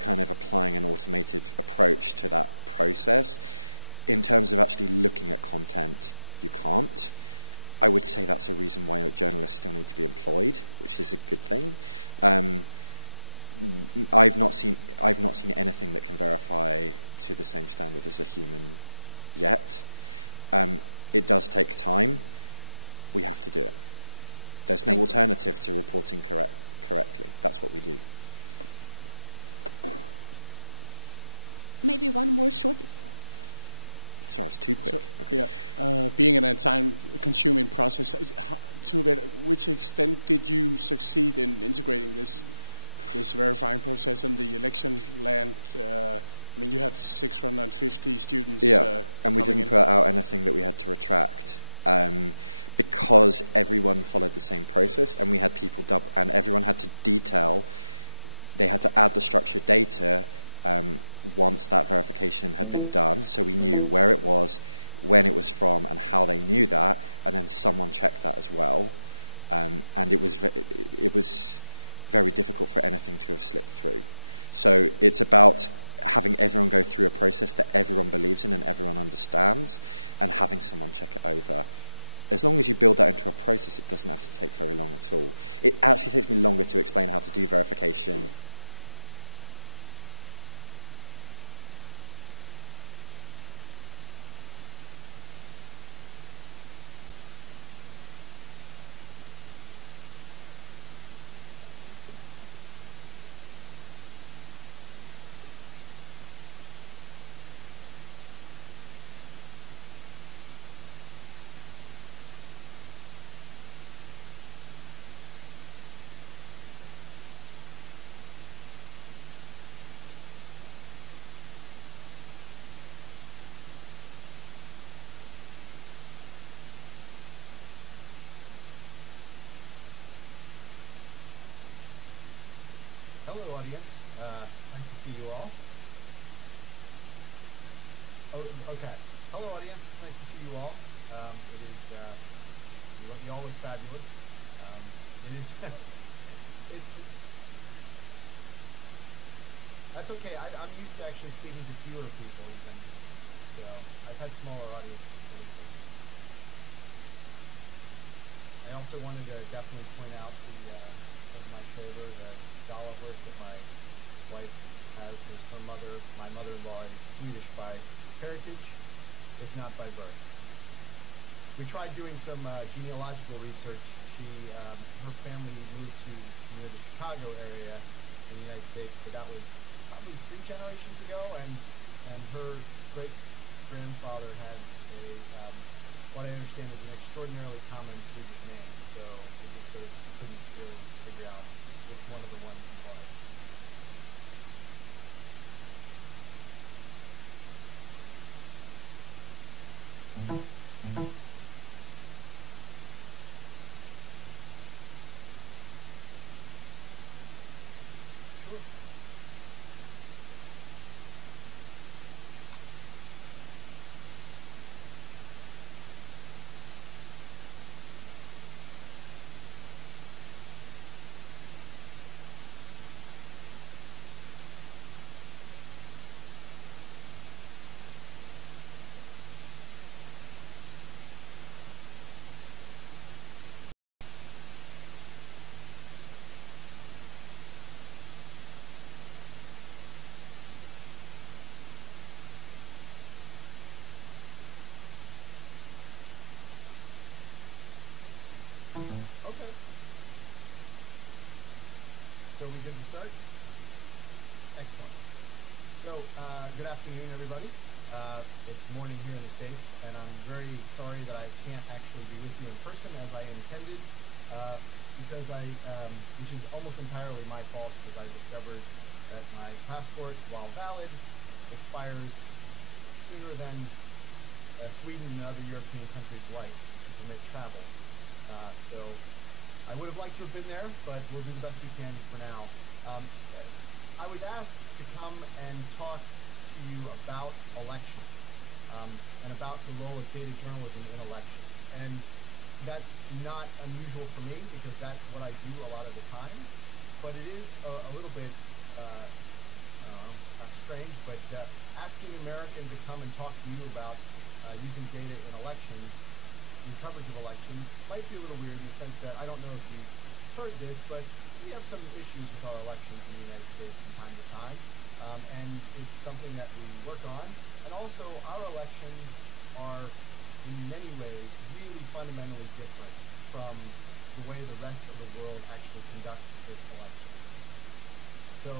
kind of applying an automated approach to that process. In terms of actually looking at content, you can't. I would say that's a reason why journalists still need to be employed, which is a good thing. I've not seen anything that can verify to the same standard as a human yet. It does take time. We have to do it. There's no alternative to reporting correctly. That's what we do. Maybe one more short. Sorry, I was too quick. So, okay. Yeah, being in a time-consuming process, to which extent did you succeed in integrating this verifying process in the election land? I mean, you have 650 students. Yeah, and we didn't put out anything that we had to retract because everyone followed the same process, and we had people and everyone had to detail. They had to add the structured data. Once that verification had been done, so we knew where it was, when it was from, and how they knew that, and then someone checked that as well. And it was very difficult for anything to have slipped through. So it's about having everyone go through a process that everyone believes in and everyone understands, and having someone check it over. As long as you build that into a process, it doesn't have to take very long at all. It actually takes me longer to explain how to do verification. Hello, audience. Nice to see you all. Oh, okay. Hello, audience. Nice to see you all. It is, you all look fabulous. It is, that's okay. I'm used to actually speaking to fewer people even, so I've had smaller audiences. I also wanted to definitely point out over my shoulder the dollar worth that my wife has, because her mother, my mother-in-law, is Swedish by heritage, if not by birth. We tried doing some genealogical research. Her family moved to near the Chicago area in the United States, but that was probably 3 generations ago, and her great-grandfather had what I understand is an extraordinarily common Swedish name, so we just sort of couldn't really figure out which one of the ones it was. Okay. So we good to start? Excellent. So, good afternoon, everybody. It's morning here in the States, and I'm very sorry that I can't actually be with you in person as I intended, because which is almost entirely my fault, because I discovered that my passport, while valid, expires sooner than Sweden and other European countries like to permit travel. So I would have liked to have been there, but we'll do the best we can for now. I was asked to come and talk to you about elections and about the role of data journalism in elections. And that's not unusual for me, because that's what I do a lot of the time. But it is a little bit not strange, but asking an American to come and talk to you about using data in elections, in coverage of elections, might be a little weird in the sense that I don't know if you've heard this, but we have some issues with our elections in the United States from time to time, and it's something that we work on. And also, our elections are, in many ways, really fundamentally different from the way the rest of the world actually conducts its elections. So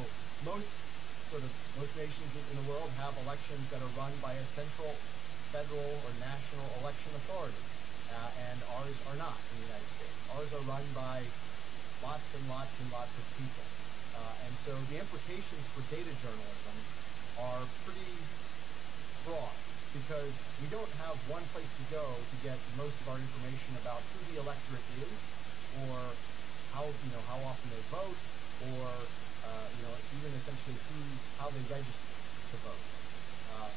most nations in the world have elections that are run by a central, federal, or national election authority. And ours are not in the United States. Ours are run by lots and lots and lots of people. And so the implications for data journalism are pretty broad, because we don't have one place to go to get most of our information about who the electorate is, or how often they vote, or even essentially how they register to vote.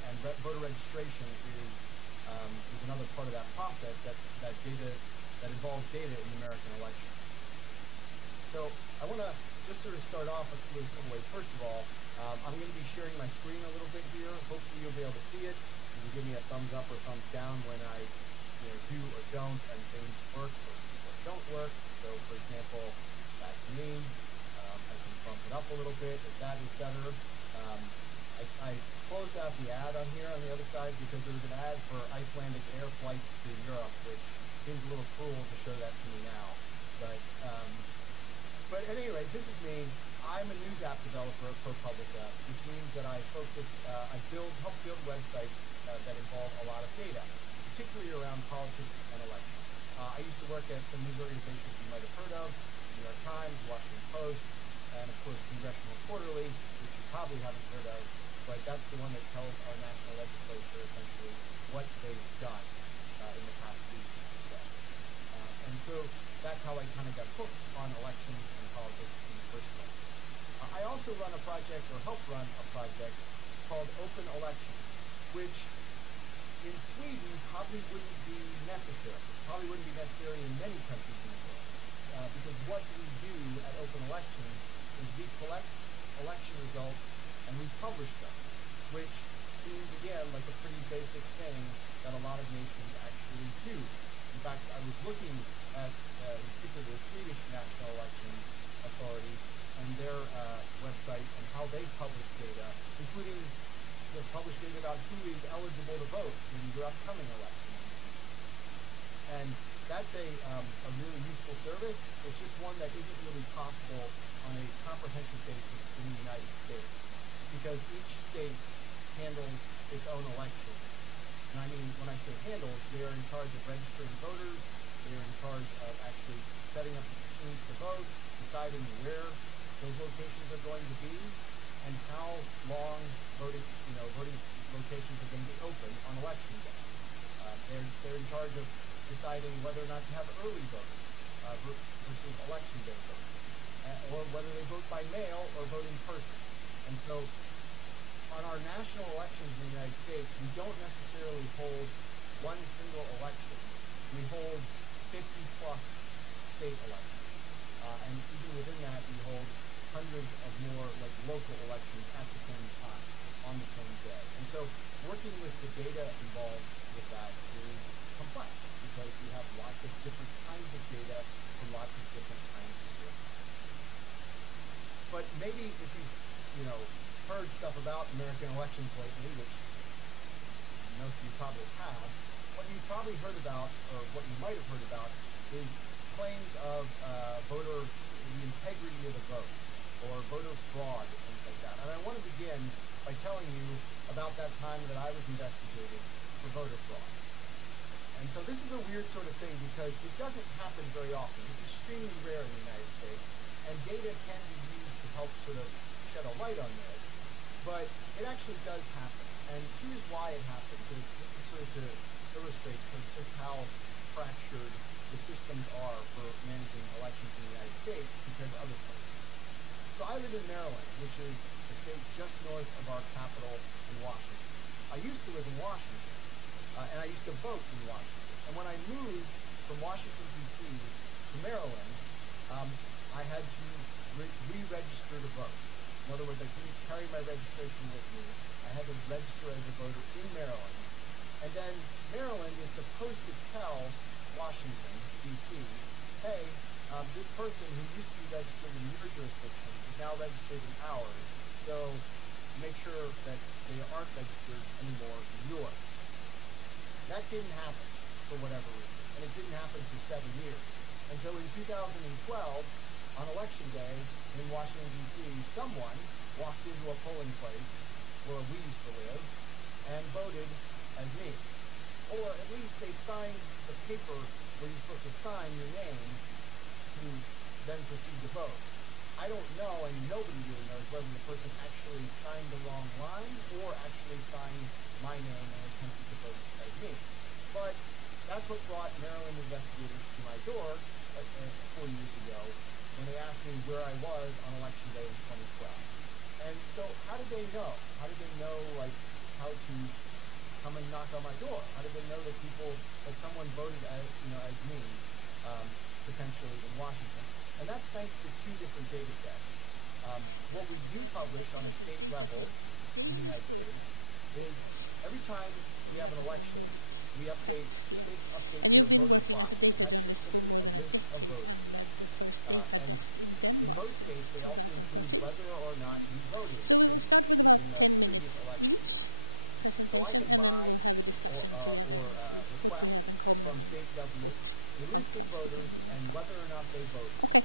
And voter registration is another part of that process that involves data in the American election. So I want to just sort of start off with a couple ways. First of all, I'm going to be sharing my screen a little bit here. Hopefully you'll be able to see it. You can give me a thumbs up or thumbs down when I do or don't, and things work or don't work. So, for example, that's me. I can bump it up a little bit if that is better. I closed out the ad on here on the other side because there was an ad for Icelandic air flights to Europe, which seems a little cruel to show that to me now. But at any rate, this is me. I'm a news app developer at ProPublica, which means that I help build websites that involve a lot of data, particularly around politics and elections. I used to work at some news organizations you might have heard of, New York Times, Washington Post, and of course Congressional Quarterly, which you probably haven't heard of, but that's the one that tells our national legislature essentially what they've done in the past week or so. And so that's how I kind of got hooked on elections and politics in the first place. I also run a project, or help run a project, called Open Elections, which in Sweden probably wouldn't be necessary. Probably wouldn't be necessary in many countries in the world. Because what we do at Open Elections is we collect election results and we publish them, which seems, again, like a pretty basic thing that a lot of nations actually do. In fact, I was looking at, in particular, the Swedish National Elections Authority and their website and how they publish data, including publish data about who is eligible to vote in your upcoming election. And that's a really useful service. It's just one that isn't really possible on a comprehensive basis in the United States, because each state handles its own elections. And I mean, when I say handles, they are in charge of registering voters, they are in charge of actually setting up the machines to vote, deciding where those locations are going to be, and how long voting locations are going to be open on election day. They're in charge of deciding whether or not to have early voting versus election day voting, or whether they vote by mail or vote in person. And so on our national elections in the United States, we don't necessarily hold one single election. We hold 50-plus state elections. And even within that, we hold hundreds of more like local elections at the same time, on the same day. And so working with the data involved with that is complex, because we have lots of different kinds of data from lots of different kinds of sources. But maybe if you've heard stuff about American elections lately, which most of you probably have, what you've probably heard about, or what you might have heard about, is claims of the integrity of the vote, or voter fraud, and things like that. And I want to begin by telling you about that time that I was investigated for voter fraud. And so this is a weird sort of thing, because it doesn't happen very often. It's extremely rare in the United States, and data can be used to help sort of shed a light on this, but it actually does happen. And here's why it happens. This is sort of to illustrate just how fractured the systems are for managing elections in the United States compared to other places. So I live in Maryland, which is a state just north of our capital in Washington. I used to live in Washington, and I used to vote in Washington. And when I moved from Washington, D.C. to Maryland, I had to re-register to vote. In other words, I couldn't carry my registration with me. I had to register as a voter in Maryland. And then Maryland is supposed to tell Washington, D.C., hey, this person who used to be registered in your jurisdiction is now registered in ours, so make sure that they aren't registered anymore in yours. That didn't happen for whatever reason, and it didn't happen for 7 years. Until in 2012, on Election Day in Washington, D.C., someone walked into a polling place where we used to live and voted as me. Or at least they signed the paper where you're supposed to sign your name to then proceed to vote. I don't know, and nobody really knows, whether the person actually signed the wrong line or actually signed my name and attempted to vote as me. But that's what brought Maryland investigators to my door 4 years ago when they asked me where I was on Election Day in 2012. And so how did they know? How did they know, how to come and knock on my door? How did they know that someone voted as me, potentially in Washington? And that's thanks to two different data sets. And you're editor at the investigative data team at Danish Broadcasting Corporation. So we have the whole Nordic set here. And you've been working as a data journalist for more than a decade and led the first data desk in Denmark since 2013. So we will start with about 10 minutes each presentation, and then we'll have a discussion together and see what we have in common and what outcomes we can learn from. Okay.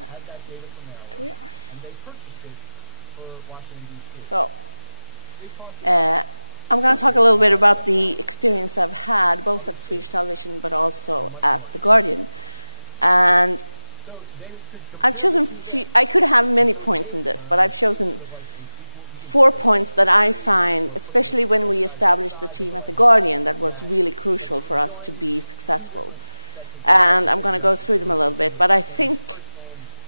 Let's see. There we are. So, I'm going to talk a little bit about the experience I've had both at Swedish Television but also at The Guardian. And I've chosen, I could have many points in this, but I've chosen 4 points that I find, especially when we established the team at The Guardian, that was really crucial for us to be successful. And I'm going to go through them a little bit, but I think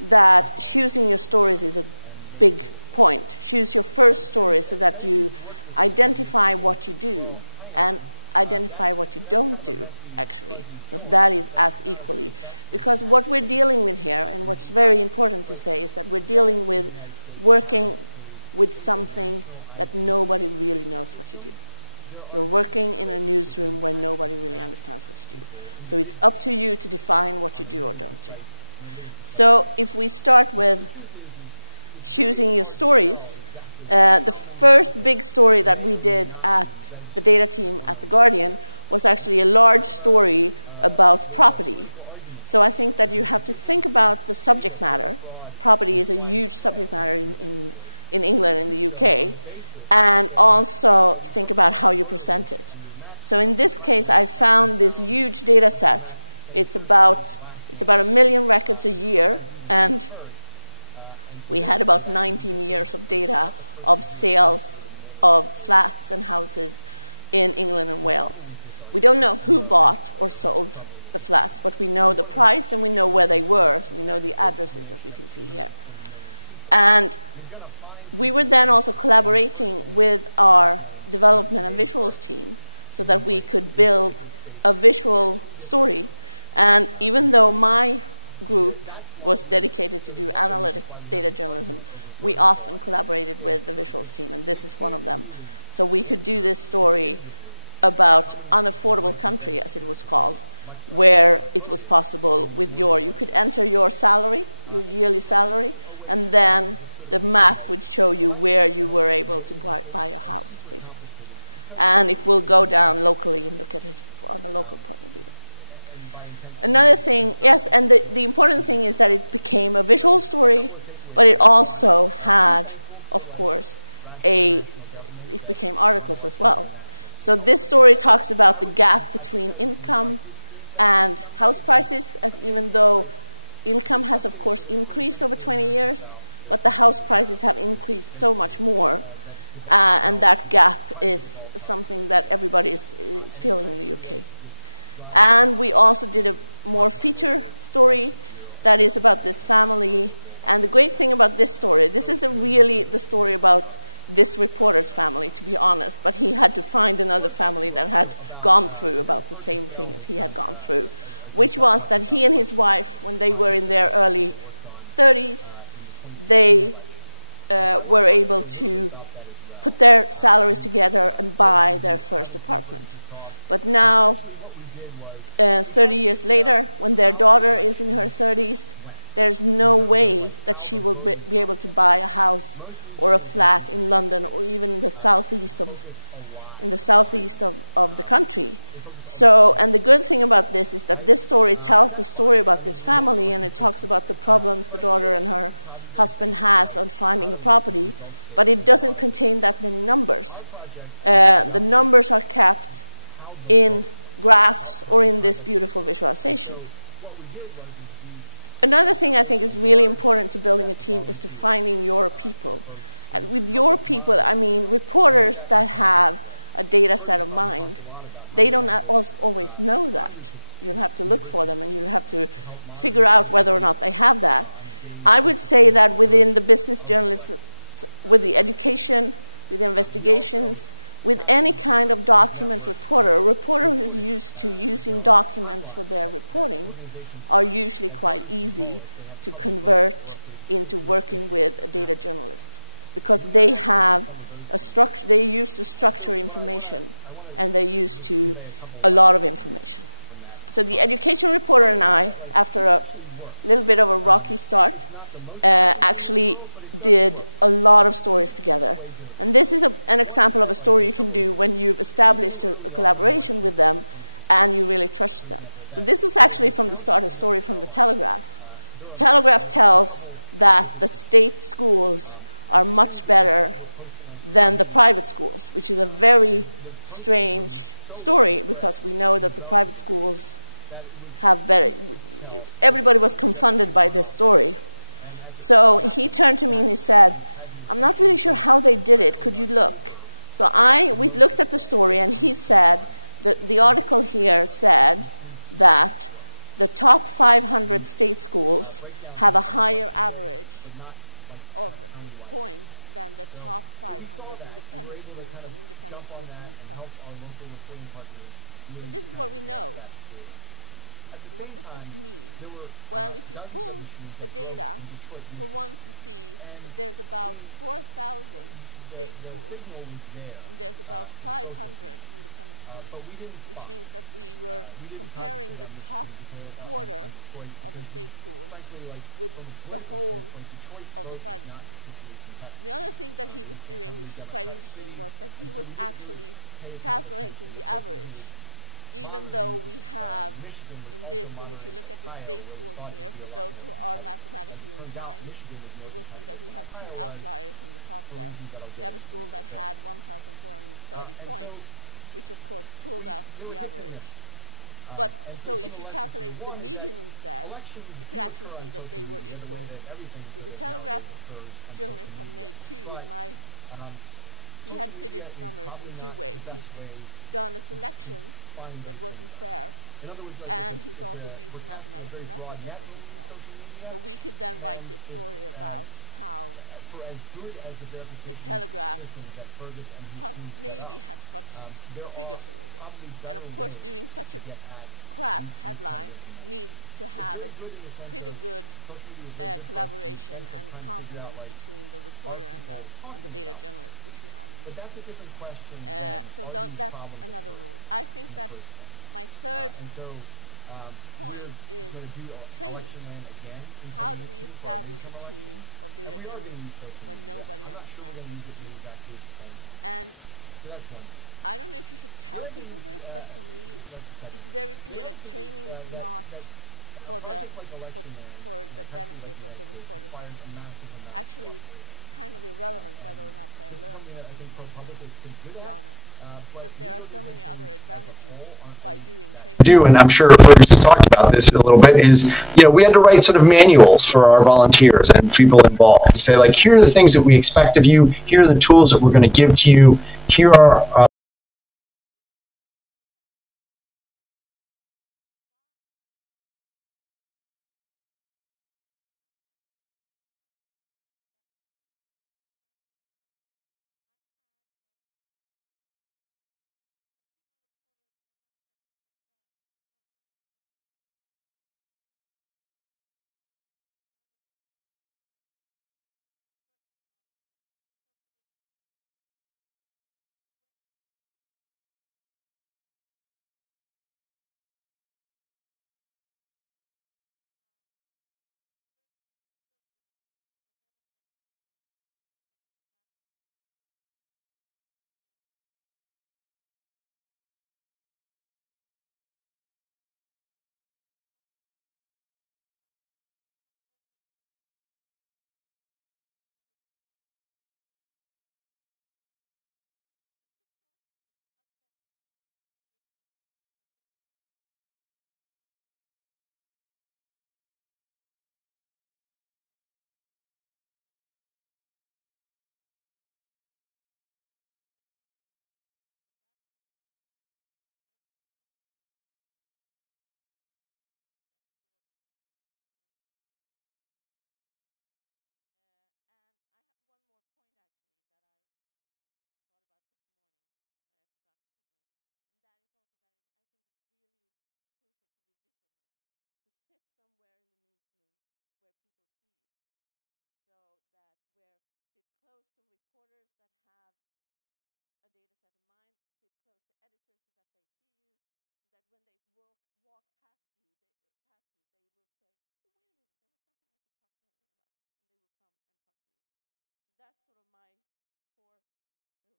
that choosing your stories is a big point. Choose your first story so that you identify what you do and identify what you don't do, actually, because that is as equally. Because what we're dealing with here, and what's very important to say, is that we're dealing with working with something that nobody really knows what you do. You're working in a newsroom where nobody really understands what you do. So it's up to you to define what you do or don't do. So if we start with choosing your stories, the first big story that we did at the data team at The Guardian was actually a large story about property. So I think that you have to think about the subject matter. Property is a huge subject matter in England and the UK, and also think about how you present it. So in this case, I found this huge data set. It's about 1 million records a year, and we had about 19 years of data of sales of flats and houses in England and Wales. We don't know who bought or sold the flats, but we know the price and we know where they were. So we know the addresses, as you can see here. And we were then also collaborating with our development and visuals team so that we could build a visual story. And even though my group was dedicated to do analytic data journalism, we often collaborated with the visuals team, and this is one of them. So we could do this story about unaffordable country, as it was called, where it was possible with you could enter your salary, your yearly salary, and then the map would show you where you were able to buy your house, basically. And it will go down locally and look at it on a local point of view. Another thing, yes, and the important thing is that it became a visual story, but it also had, of course, it became articles as well. So this story talks about the gap between income and house prices, as even though income has, of course, increased over 20 years, but the house prices have increased so much more, and that gap is something that everybody is feeling in the UK. And we also did a more feature story that is about this family. And the great thing about this story, this is really the story about this reporter's family, to be honest, but he had to find another family that had gone through about the same thing as he had gone through, which was that he and his wife, when they were in their early 30s, they were able to put their salaries together and buy their first apartment. But now, 30 years later, when their daughter is in her 30s, there's no way that she will be able to buy a house or a flat in London or even in the southeast of the country. So, and the good thing about this is that this story tells the story about this family, and it talks about the problems the daughter and her husband has on finding a property, but it doesn't contain that many numbers. The numbers are kept in graphs or in this beautiful visualization. Another thing I think is really important to building a team is to finding your people. And with your people, I mean reporters that have a data set of mind. They don't always know that. You'll have to look for them and you'll have to figure out whether or not they have that. I would say that within the business journalism, with the education, with investigations, with any kind of document reporter. A reporter who's used to using documents for their reporting are usually quite easy to convert into working with a data journalist, because they have a structure, they're used to structure information, and they're used to a lot of information. So the education reporter and I, after a little bit of a rocky start, actually did a lot of stories together. And this is an example of a story you can do when you've established a collaboration with them and you really trust them. So this was actually from the start a story from the Telegraph. The Telegraph tells that the state schools are much better than the private schools, which is a very strange story, because we know that the private schools have better. Everybody was confounded by this story. So he turned to me and he said, I'm not really sure how they did it. Could you look? So we looked at the story, and he said, the article here said that the top 500 state schools have a higher average of points than the top 500 independent schools, and independent schools means private schools. So this is what we know. So what does this mean? Well, if you pull the data, for once you see that there's about 4,000 state schools and there's about 500 independent schools, which means that we were comparing the top quarter of the state schools with the whole of the private schools. The other thing that he was doing, which is quite interesting, was that he was actually calculating the average, even though we have in this, and if you look at the state schools here, for those who are mathematically inclined, you will see that we have two outliers on the top there. We have a school that had 1,430 points, which of course pulled up the average. But so if you calculate the median instead, you could actually see that they were equal. So the Telegraph journalist had made he had fitted numbers in two ways. He'd done a selection that wasn't fair, and he's also used a mathematical method that wasn't fair. So we could then write this story about how the Telegraph maybe has fudged the figures a little bit. And of course, doing such a crass headline needs to have a pretty good collaboration and confidence between the reporter and the data journalist, which we had in this case. So that's another rule. I think that my third point is training. How do we establish a team of data journalists when nobody understands what to do? And I don't know if you should tell people this, but for me, it's very clear that training is not for the benefit of the reporters that we train. Actually, it's kind of irrelevant whether or not they learn something from the training, to be honest, because there are so many other advantages by doing training. And I'm sure Fergus has talked about this a little bit, is, we had to write sort of manuals for our volunteers and people involved to say, like, here are the things that we expect of you, here are the tools that we're going to give to you, here are walk past me, they will say, oh, wait a minute, there was something I could talk to her about, and they will come and talk to me. So that's sort of my 4 little things to talk about.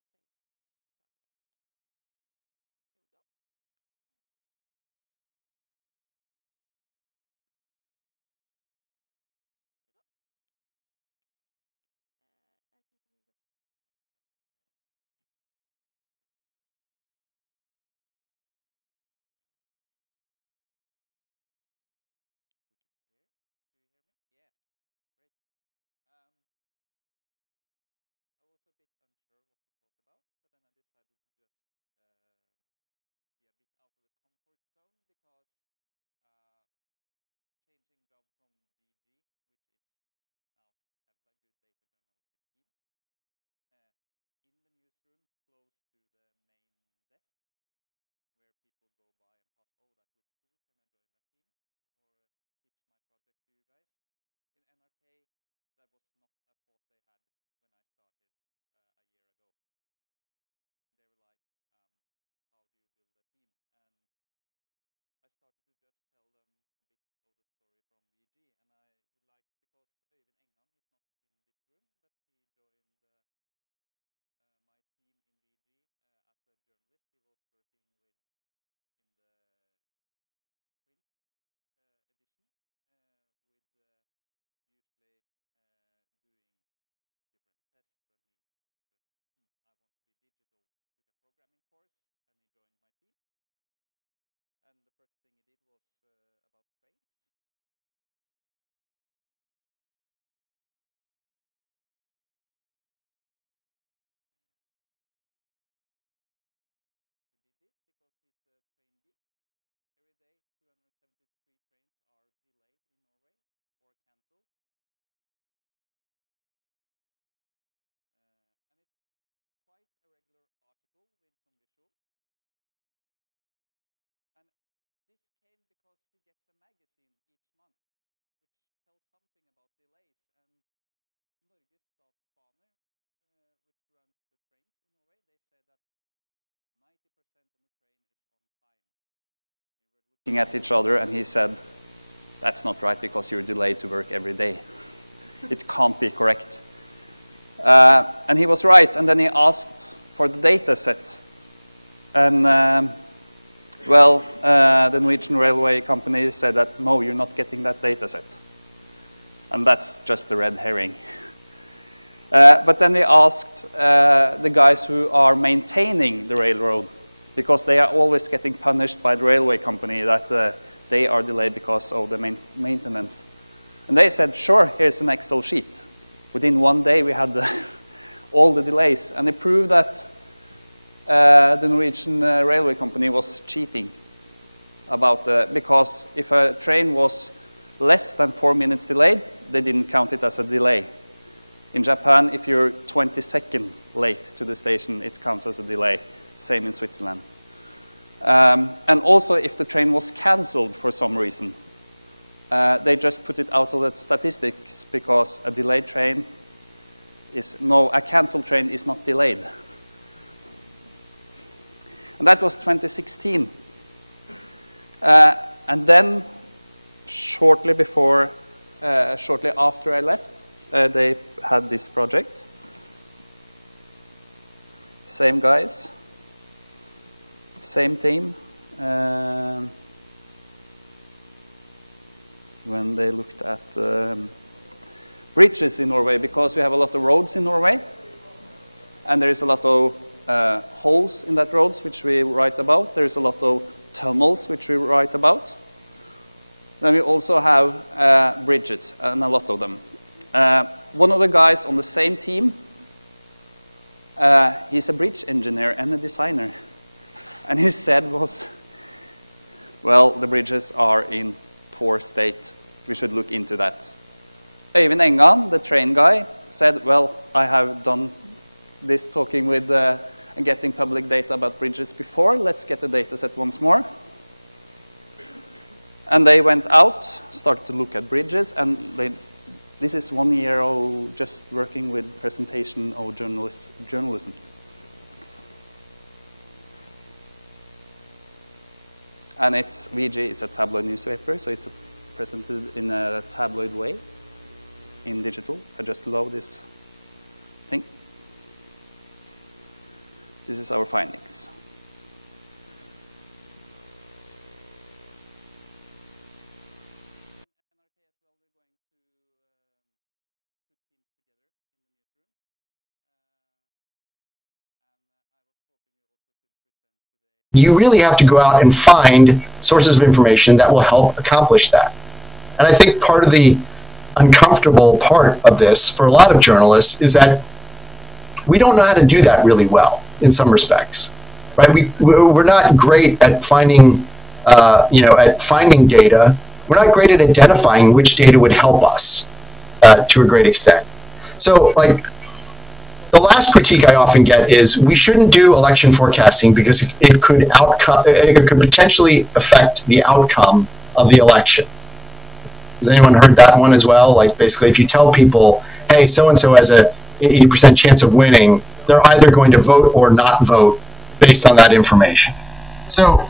There we go. I think that's Yeah, great. I was a bit unsure what to talk about, but then I decided to just be a bit out of the comfort zone because changing job from VG, which is now have a good data journalistic team, in the newsroom close to the main desk, where people go by and pass, oh, that looks cool, can I join that team? Or pitch my project to you guys? In NRK, that was not a thought they had when I started a year ago. They were like, how do you build a team? And I started to just tell them a bit of the story from VG, and I would like, because Øyvind Engan is not in this room, but he joined my team in VG as a journalist. He was working with in the print edition with usually doing different tests, and he just, I want to be digital, took a programming course, and he joined my team. And the first thing he did was about trains. He did this because he's a train geek. Every day, 273 trains are delayed in Norway or cancelled. And it's quite a regular article with some visuals. And this came because he gets a magazine each month, which tells something about delays. And Norges Statsbaner, which runs the trains in Norway, they said that 90% of the train is on time. We were looking at each other, and he said, that's not right because you're delayed to work every day. It can't be correct. And he was right, and then he asked for the data set. And well, the Norwegian railway company said that, no, you're not getting that data set. And that's just a red herring. But then they asked the guys who are maintaining the railroad, because they are always getting punished by the railway company that they are delayed because of the maintenance. And they said, sure, here's an Excel sheet. Within 1 day, we had all the delays. And it proved that the Norwegian railway company was cheating about because if a train was less than 4 minutes delayed, they didn't count it as a delay. In Japan, if you're 20 seconds late to the station, it counts as a delay. Same in Switzerland. And also, if the train was cancelled for some reason, they just put it out of the statistics because a delayed train is a cancelled train is not delayed. And that was 2016. And then, shortly after I left, they had this project. Same guys, same team. When they looked at bridges in Norway, because we have a lot of roads in Norway, and there is a lot of holes in that roads, which we write about. There is a lot of tunnels, which we write about. Then we also have bridges, and a lot of them. One of the guys on the same team, he's a bridge engineer and a designer. And he said was, well, the bridges are in poor state. We should look into that. Øyvind Engan, the train guy, said, well, I have done this talking with and getting public data about bridges before. Let's get the data set once more. And they went out, started to look at bridges, and this is 1 year old just working with presentation of journalism. And it's VG is a tabloid newspaper, so it's presented in a tabloid way in digital. I just load this thing. This is our findings. You really have to go out and find sources of information that will help accomplish that. And I think part of the uncomfortable part of this for a lot of journalists is that we don't know how to do that really well in some respects, right? We're not great at finding, at finding data. We're not great at identifying which data would help us to a great extent. So, like, the last critique I often get is we shouldn't do election forecasting because it could potentially affect the outcome of the election. Has anyone heard that one as well? Like, basically, if you tell people, hey, so-and-so has a 80% chance of winning, they're either going to vote or not vote based on that information. So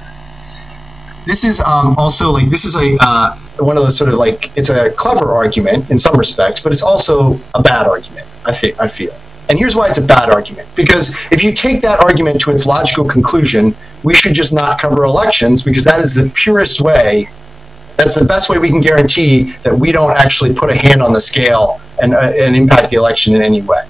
this is also like, this is a one of those sort of like, it's a clever argument in some respects, but it's also a bad argument, I feel. And here's why it's a bad argument. Because if you take that argument to its logical conclusion, we should just not cover elections because that is the purest way, that's the best way we can guarantee that we don't actually put a hand on the scale and impact the election in any way.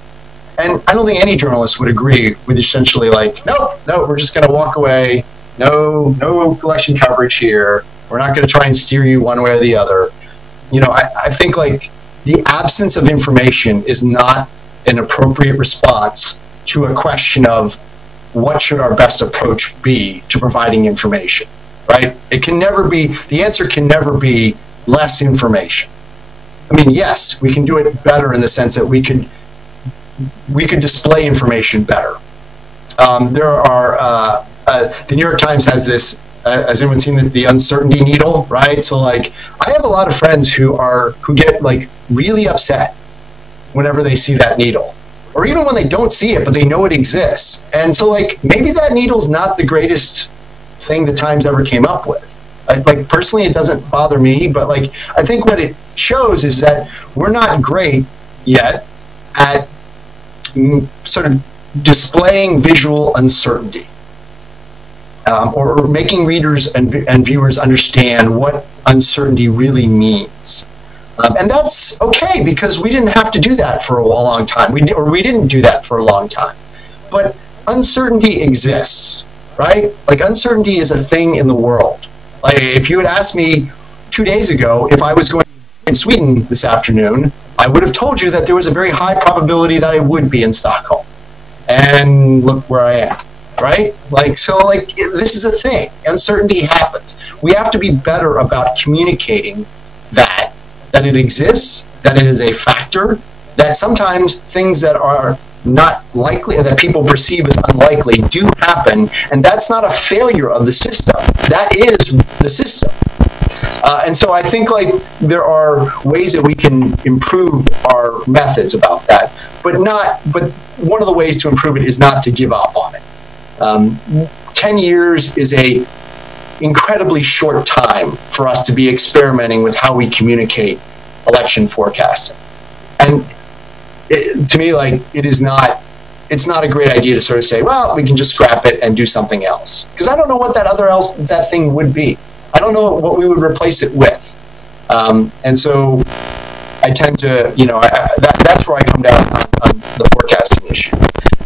And I don't think any journalist would agree with essentially like, no, we're just going to walk away. No election coverage here. We're not going to try and steer you one way or the other. You know, I think like the absence of information is not an appropriate response to a question of what should our best approach be to providing information, right? It can never be, the answer can never be less information. I mean, yes, we can do it better in the sense that we could display information better. There are, the New York Times has this, has anyone seen the uncertainty needle, right? So like, I have a lot of friends who get like really upset whenever they see that needle, or even when they don't see it, but they know it exists. And so like, maybe that needle's not the greatest thing the Times ever came up with. Like personally, it doesn't bother me, but like, I think what it shows is that we're not great yet at sort of displaying visual uncertainty, or making readers and viewers understand what uncertainty really means. And that's okay, because we didn't have to do that for a long time. We didn't do that for a long time. But uncertainty exists, right? Like, uncertainty is a thing in the world. Like, if you had asked me 2 days ago if I was going in Sweden this afternoon, I would have told you that there was a very high probability that I would be in Stockholm. And look where I am, right? Like, so like, this is a thing. Uncertainty happens. We have to be better about communicating that it exists, that it is a factor, that sometimes things that are not likely, that people perceive as unlikely, do happen, and that's not a failure of the system. That is the system. And so I think like there are ways that we can improve our methods about that, but one of the ways to improve it is not to give up on it. 10 years is a incredibly short time for us to be experimenting with how we communicate election forecasting. And to me, like, it's not a great idea to sort of say, well, we can just scrap it and do something else. Because I don't know what that thing would be. I don't know what we would replace it with. And so I tend to, that's where I come down on the forecasting issue.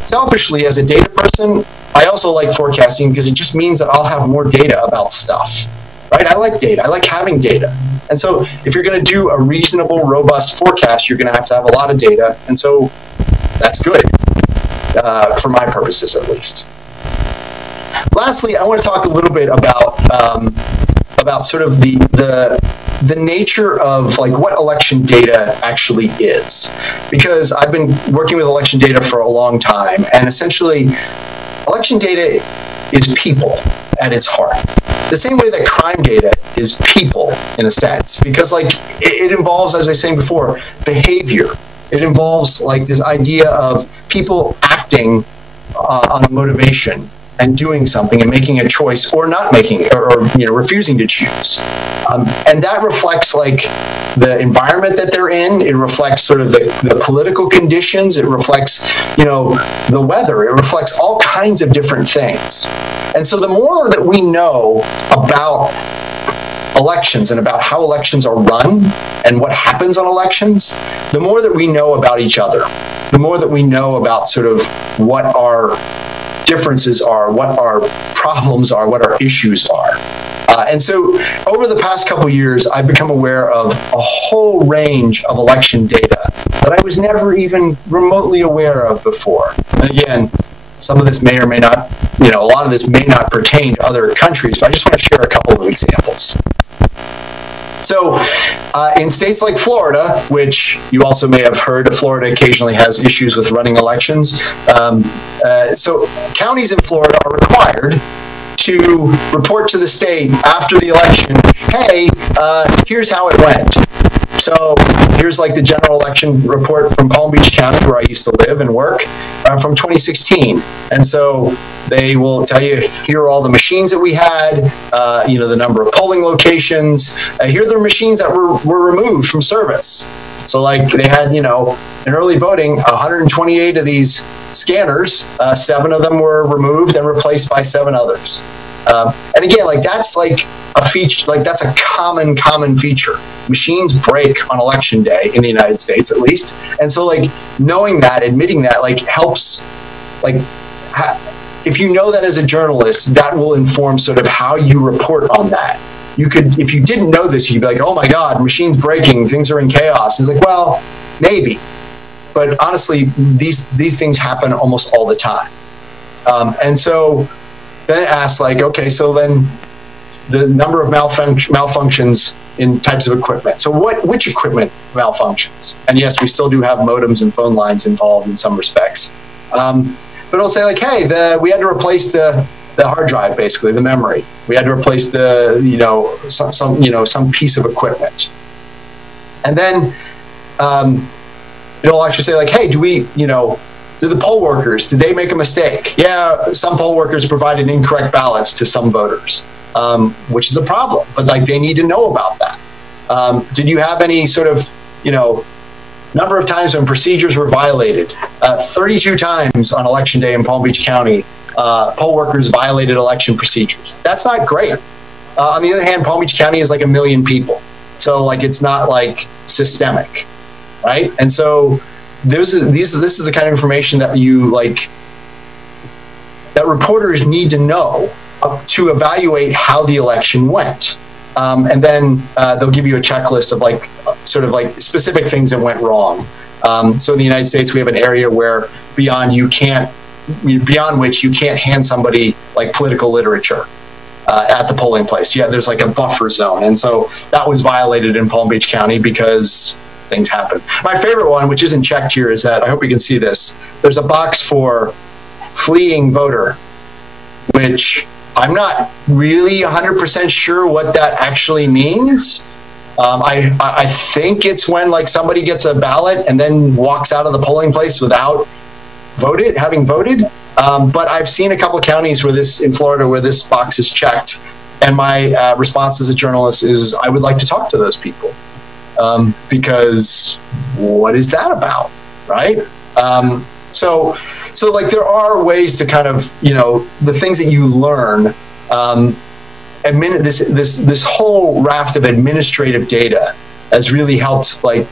Selfishly, as a data person, I also like forecasting because it just means that I'll have more data about stuff, right? I like data. I like having data. And so if you're going to do a reasonable, robust forecast, you're going to have a lot of data. And so that's good, for my purposes at least. Lastly, I want to talk a little bit about sort of the nature of like what election data actually is, because I've been working with election data for a long time, and essentially election data is people at its heart. The same way that crime data is people in a sense, because like it involves, as I was saying before, behavior. It involves like this idea of people acting on a motivation and doing something and making a choice or not making it, or refusing to choose. And that reflects like the environment that they're in. It reflects sort of the political conditions. It reflects, the weather. It reflects all kinds of different things. And so the more that we know about elections and about how elections are run and what happens on elections, the more that we know about each other, the more that we know about sort of what our differences are, what our problems are, what our issues are. And so over the past couple years, I've become aware of a whole range of election data that I was never even remotely aware of before. And again, some of this may or may not, a lot of this may not pertain to other countries, but I just want to share a couple of examples. So in states like Florida, which you also may have heard, Florida occasionally has issues with running elections. So counties in Florida are required to report to the state after the election, hey, here's how it went. So here's like the general election report from Palm Beach County, where I used to live and work, from 2016. And so they will tell you, here are all the machines that we had, the number of polling locations. Here are the machines that were removed from service. So like they had, in early voting, 128 of these scanners, 7 of them were removed and replaced by 7 others. And again, like that's like a feature, like that's a common feature. Machines break on election day in the United States, at least. And so like knowing that, admitting that, like helps, like if you know that as a journalist, that will inform sort of how you report on that. You could, if you didn't know this, you'd be like, oh my God, machines breaking, things are in chaos. It's like, well, maybe. But honestly, these things happen almost all the time. And so then it asks like, okay, so then the number of malfunctions in types of equipment. So which equipment malfunctions? And yes, we still do have modems and phone lines involved in some respects. But it'll say like, hey, we had to replace the hard drive, basically the memory. We had to replace the some piece of equipment. And then it'll actually say like, hey, do the poll workers, did they make a mistake? Yeah, some poll workers provided incorrect ballots to some voters, which is a problem, but like they need to know about that. Did you have any sort of, number of times when procedures were violated? 32 times on election day in Palm Beach County, poll workers violated election procedures. That's not great. On the other hand, Palm Beach County is like 1 million people. So like, it's not like systemic, right? And so this is the kind of information that that reporters need to know to evaluate how the election went. And then they'll give you a checklist of like sort of like specific things that went wrong. So in the United States, we have an area where beyond which you can't hand somebody like political literature at the polling place. Yeah, there's like a buffer zone. And so that was violated in Palm Beach County because things happen. My favorite one, which isn't checked here, is that, I hope you can see this, there's a box for fleeing voter, which I'm not really 100% sure what that actually means. I think it's when like somebody gets a ballot and then walks out of the polling place without having voted. But I've seen a couple of counties in Florida where this box is checked. And my response as a journalist is, I would like to talk to those people. Because what is that about, right? So like there are ways to kind of, the things that you learn, this whole raft of administrative data has really helped like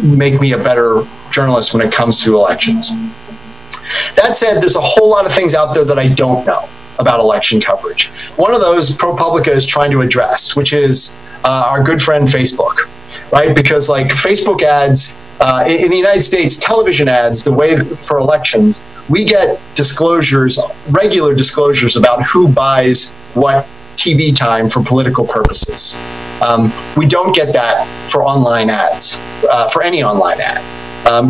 make me a better journalist when it comes to elections. That said, there's a whole lot of things out there that I don't know about election coverage. One of those ProPublica is trying to address, which is our good friend Facebook. Right, because like Facebook ads in the United States, television ads, the way for elections, we get regular disclosures about who buys what TV time for political purposes. We don't get that for online ads, for any online ad.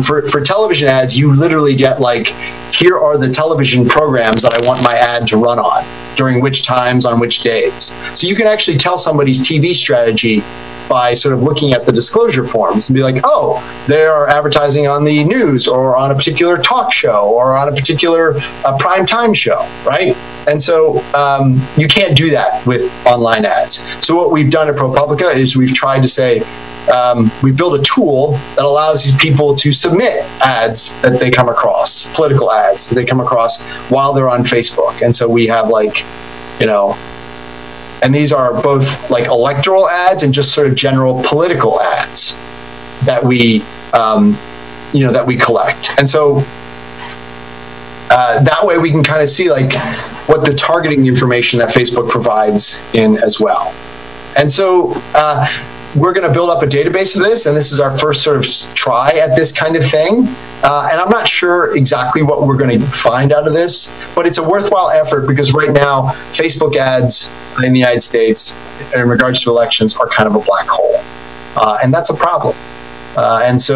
For television ads, you literally get like, here are the television programs that I want my ad to run on, during which times, on which days. So you can actually tell somebody's TV strategy by sort of looking at the disclosure forms and be like, oh, they are advertising on the news or on a particular talk show or on a particular prime time show, right? And so you can't do that with online ads. So what we've done at ProPublica is we've tried to say, we built a tool that allows these people to submit ads that they come across, political ads that they come across while they're on Facebook. And so we have like, you know, and these are both like electoral ads and just sort of general political ads that we, you know, that we collect. And so that way we can kind of see like what the targeting information that Facebook provides in as well. And so we're going to build up a database of this, and this is our first sort of try at this kind of thing. And I'm not sure exactly what we're going to find out of this, but it's a worthwhile effort because right now, Facebook ads in the United States in regards to elections are kind of a black hole. And that's a problem. And so